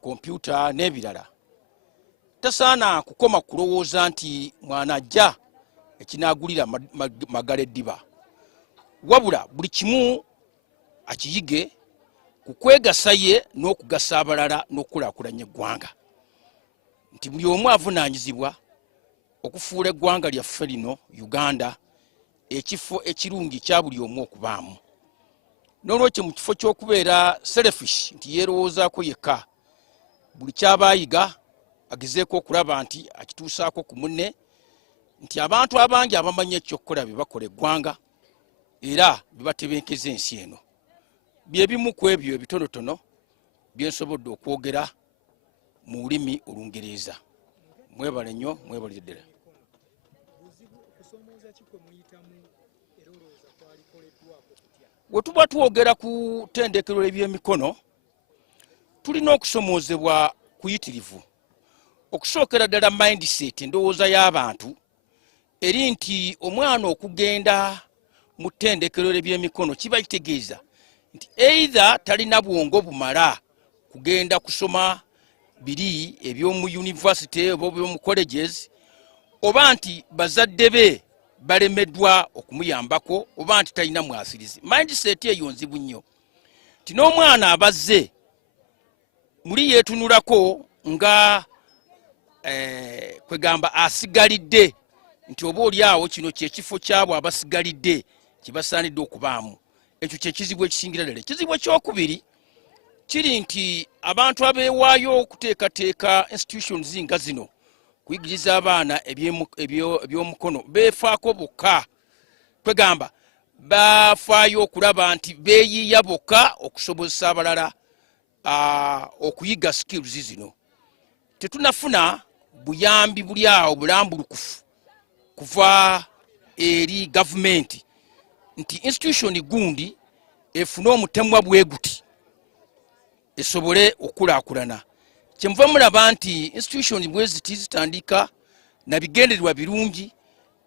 kompyuta n'ebirala, tasaana kukoma kulowooza nti mwana ajja ekinaagulira magala eddiba, wabula buli kimu akiyige ku kwegasa ye n'okugasa abalala n'okukulaakulanya eggwanga. Nti buli omu avunaanyizibwa okufuula eggwanga lyaffe lino Uganda ekifo ekirungi kya buli omu okubaamu. N'olwekyo mu kifo ky'okubeera selfish nti yeerowoozaako yekka, buli ky'abaayiga agezeeko okulaba nti akituusaako ku munne, nti abantu abangi abamanyi ekyokukola bye bakola eggwanga era bibatebenkeza ensi eno. Bye bimu ku ebyo ebitonotono bye nsobodde okwogera mu lulimi Olungereza. Mwebale nnyo, mwebalire ddala. Bwe tuba twogera ku ttendekero eby'emikono, tulina okusomoozebwa kuyitirivu. Okusookera ddala mindset, endowooza y'abantu eri nti omwana okugenda mu ttendekero eby'emikono kiba kitegeeza nti either talina bwongo bumala kugenda kusoma biri eby'omu university oba eby'omu colleges, oba nti bazadde be balemeddwa okumuyambako oba nti talina mwasirizi. Mindset eyo nzibu nnyo. Ti n'omwana abazze muli yeetunulako nga kwegamba asigalidde nti oba oli awo kino kyekifo kyabo abasigalidde kibasaanidde okubaamu. Ekyo kyekizibu ekisingira ddala. Ekizibu ekyokubiri kiri nti abantu abeewaayo okuteekateeka institutions nga zino kuyigiriza abaana eby'omukono beefaako bokka. Kwegamba bafaayo okulaba nti beeyiiya bokka okusobozesa abalala okuyiga skills zino. Tetunafuna buyambi buli awo bulambulukufu kuva eri gavumenti nti institution gundi efune omutemwa bwe guti esobole okulaakulana. Kyenva mulaba nti institution bwe ziti zitandika na bigendererwa birungi,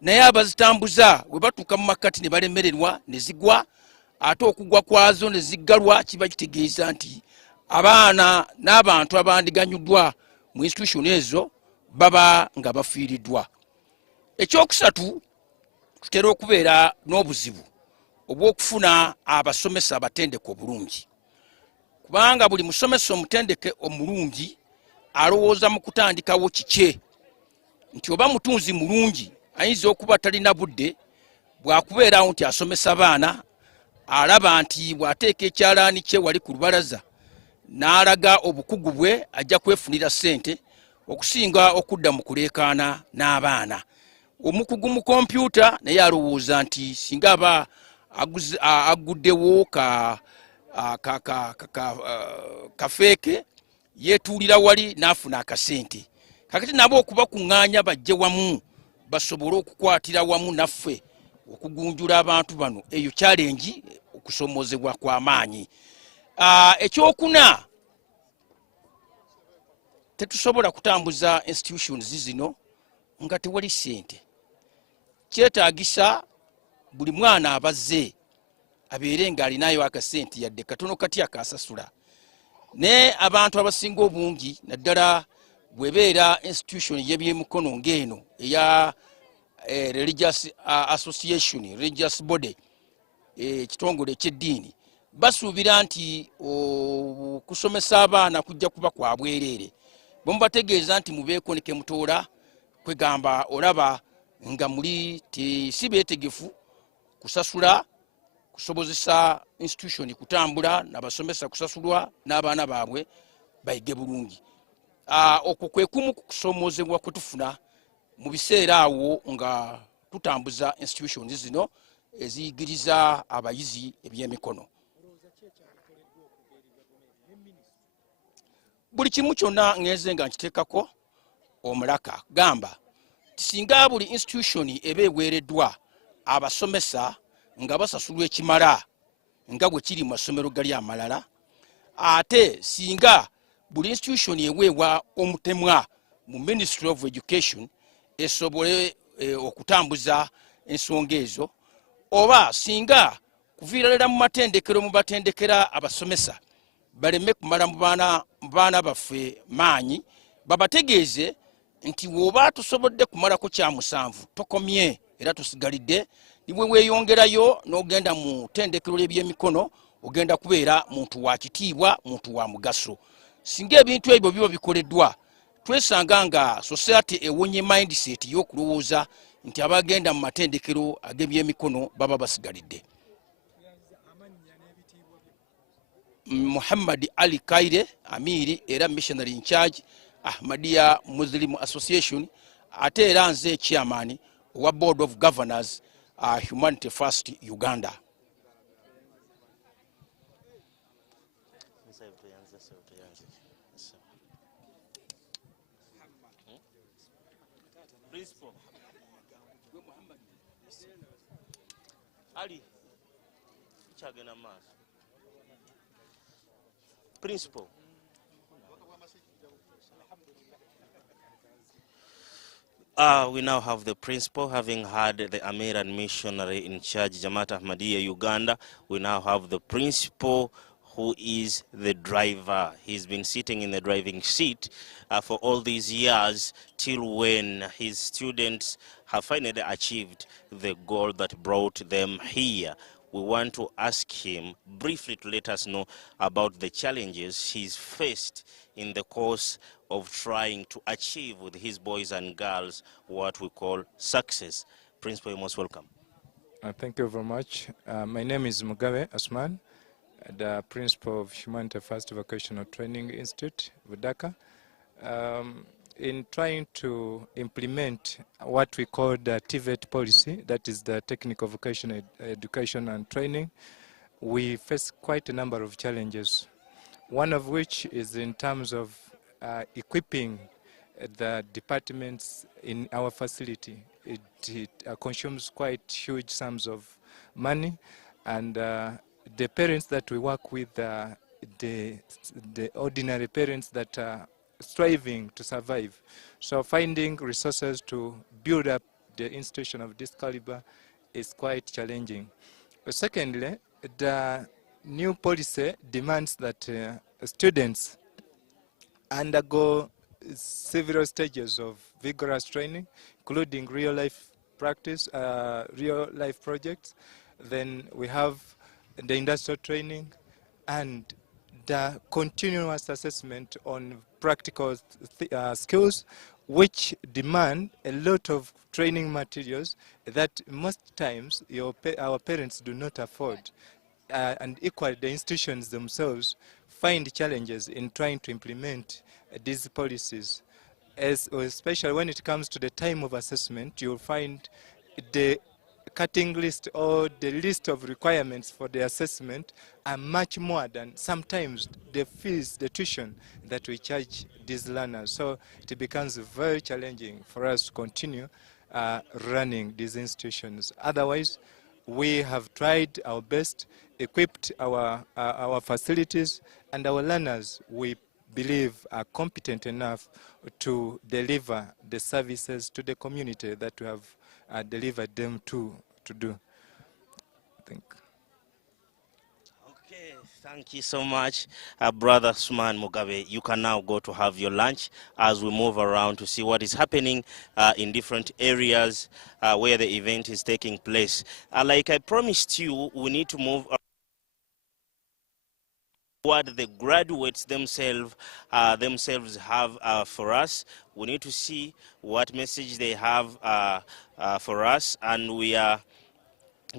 naye abazitambuza bwe batuuka mu makati ne balemererwa ne zigwa, ate okugwa kwazo ne ziggalwa, kiba kitegeeza nti abaana n'abantu abandiganyuddwa mu institution ezo baba nga bafiiriddwa. Ekyokusatu, tutera okubeera n'obuzibu obw'okufuna abasomesa abatendeke obulungi, kubanga buli musomesa omutendeke omulungi alowooza mu kutandikawo kikye nti oba mutunzi mulungi ayinza okuba talina budde bwakubeerawo nti asomesa baana, alaba nti bw'ateeka ekyalaani kye wali ku lubalaza n'alaga obukugu bwe ajja kwefunira ssente okusinga okudda mu kuleekaana n'abaana. Omukugu mu kompyuta naye alowooza nti singa aba aguddewo kafeeke yeetuulira wali n'afuna akasente. Kakati nabo okubakuŋŋaanya bajje wamu basobole okukwatira wamu naffe okugunjula abantu bano, eyo challenge okusomoozebwa kw'amaanyi. Ekyokuna, tetusobola kutambuza institutions zino nga tewali ssente. Kyetaagisa buli mwana abazze abeere ng'alinayo akasente yadde katono kati akasasula. Ne abantu abasinga obungi naddala bwebeera institution y'ebyemikono ng'eno eya religious association, religious body, ekitongole eky'eddiini, basuubira nti kusomesa abaana kujja kuba kwa bwereere. Bwe mubategeeza nti mubeeko ne ke mutoola, kwegamba olaba nga muli si beetegefu kusasula, kusobozesa institution kutambula, n'abasomesa kusasulwa, n'abaana baabwe bayige bulungi. Okwo kwe kumu ku kusomoozebwa kwe tufuna mu biseera awo nga tutambuza institutions zino eziyigiriza abayizi ebyemikono. Buli kimu kyonna ngeze nga nkiteekako omulaka. Gamba singa buli institution eba eweereddwa abasomesa nga basasulwa ekimala nga bwe kiri mu masomero gali amalala, ate singa buli institution eweebwa omutemwa mu Ministry of Education esobole okutambuza ensonga ezo, oba singa kuviiralira mu matendekero mu batendekera abasomesa baleme kumala mu baana baffe maanyi, babategeeze nti woba tusobodde kumalako kya musanvu tokomye era tusigalidde, nibwe weeyongerayo n'ogenda mu tendekero ly'ebyemikono ogenda kubeera muntu wa kitiibwa, muntu wa mugaso. Singa ebintu ebyo biba bikoleddwa, twesanga nga society ewonye mindset y'okulowooza nti abagenda mu matendekero ag'ebyemikono baba basigalidde. Muhammad Ali Kaire, Amiri era missionary in charge Ahmadiyya Muslim Association, ate era nze chairman wa Board of Governors Humanity First Uganda. Ali chagena mas principal. We now have the principal, having had the Amiran missionary in charge, Jamaat Ahmadiyya Uganda. We now have the principal who is the driver. He's been sitting in the driving seat for all these years till when his students have finally achieved the goal that brought them here. We want to ask him briefly to let us know about the challenges he's faced in the course of trying to achieve with his boys and girls what we call success. Principal, you're most welcome. Thank you very much. My name is Mugabe Asman, the principal of Hfvti First Vocational Training Institute, Budaka. In trying to implement what we call the TVET policy, that is the Technical Vocational Education and Training, we face quite a number of challenges. One of which is in terms of equipping the departments in our facility. It consumes quite huge sums of money, and the parents that we work with, the ordinary parents that are striving to survive. So finding resources to build up the institution of this caliber is quite challenging. Secondly, the new policy demands that students undergo several stages of vigorous training, including real-life practice, real-life projects. Then we have the industrial training and the continuous assessment on practical skills, which demand a lot of training materials that most times our parents do not afford. And equally, the institutions themselves find challenges in trying to implement these policies. Especially when it comes to the time of assessment, you'll find the cutting list or the list of requirements for the assessment are much more than sometimes the fees, the tuition that we charge these learners. So it becomes very challenging for us to continue running these institutions. Otherwise, we have tried our best, equipped our facilities, and our learners, we believe, are competent enough to deliver the services to the community that we have delivered them to do. I think. Okay, thank you so much, Brother Suman Mugabe. You can now go to have your lunch as we move around to see what is happening in different areas where the event is taking place. Like I promised you, we need to move what the graduates themselves have for us. We need to see what message they have for us, and we are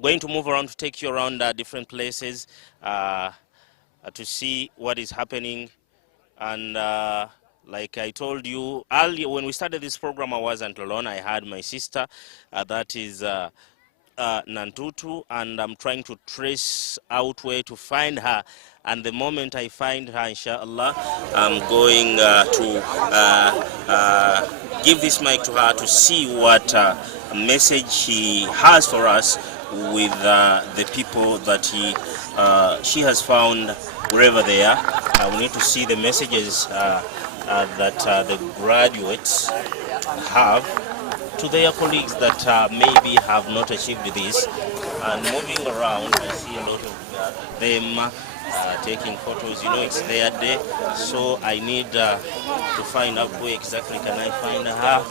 going to move around to take you around different places to see what is happening. And like I told you earlier, when we started this program, I wasn't alone. I had my sister, that is Nantutu, and I'm trying to trace out where to find her. And the moment I find her, inshallah, I'm going to give this mic to her to see what message she has for us with the people that she has found wherever they are. We need to see the messages that the graduates have to their colleagues that maybe have not achieved this. And moving around, I see a lot of them taking photos. You know, it's their day, so I need to find out where exactly can I find her.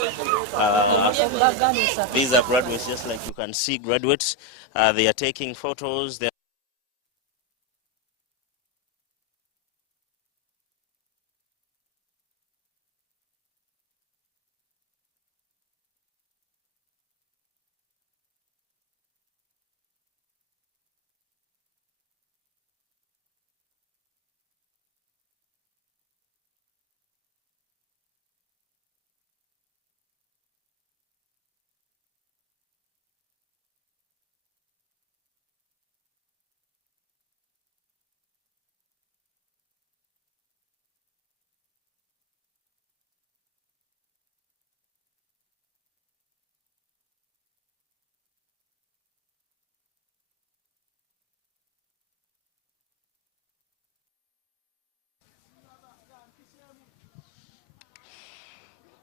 These are graduates, just like you can see graduates. They are taking photos.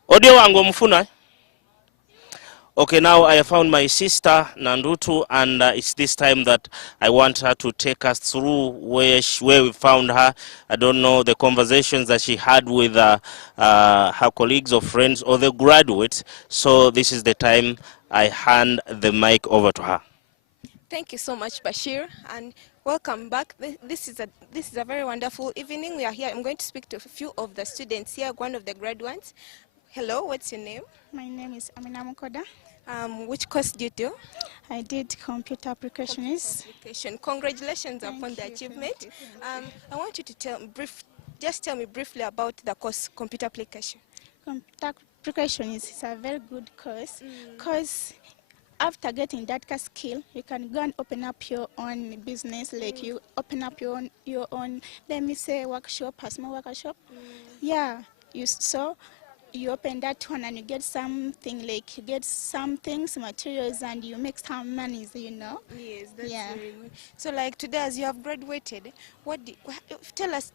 Audio wangu mfuna. Okay, now I have found my sister Nandutu, and it's this time that I want her to take us through where we found her. I don't know the conversations that she had with her colleagues or friends or the graduates. So this is the time I hand the mic over to her. Thank you so much, Bashir, and welcome back. This is a very wonderful evening. We are here. I'm going to speak to a few of the students here, one of the graduates. Hello, what's your name? My name is Amina Mukoda. Which course do you do? I did computer applications. Congratulations upon the achievement. I want you to just tell me briefly about the course computer application. Computer application is a very good course because after getting that skill, you can go and open up your own business. Like you open up your own, let me say, workshop, a small workshop. Yeah, you open that one and you get something, like you get some things, materials, and you make some money, you know. Yes, that's very good. So like today, as you have graduated, tell us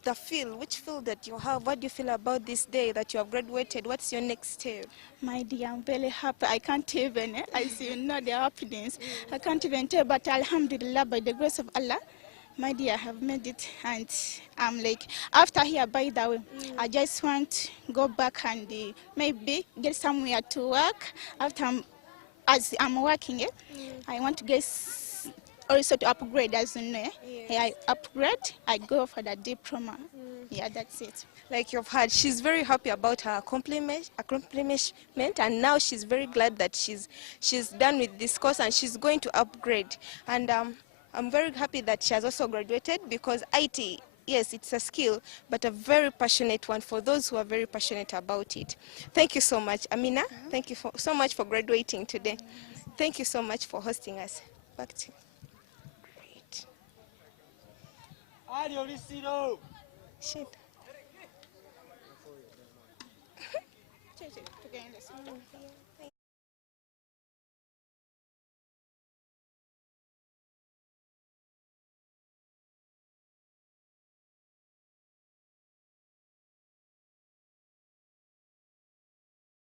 which field that you have. What do you feel about this day that you have graduated? What's your next step? My dear, I'm very happy. I can't even, as you know, the happiness. I can't even tell, but Alhamdulillah, by the grace of Allah, my dear, I have made it, and I'm like, after here, by the way, I just want to go back and maybe get somewhere to work. As I'm working, I want to get also to upgrade, as you know. I upgrade, I go for the diploma. Yeah, that's it. Like you've heard, she's very happy about her accomplishment, and now she's very glad that she's done with this course and she's going to upgrade. And I'm very happy that she has also graduated, because IT, yes, it's a skill, but a very passionate one for those who are very passionate about it. Thank you so much, Amina. Thank you so much for graduating today. Thank you so much for hosting us. Back to you. Great. Shit. Thank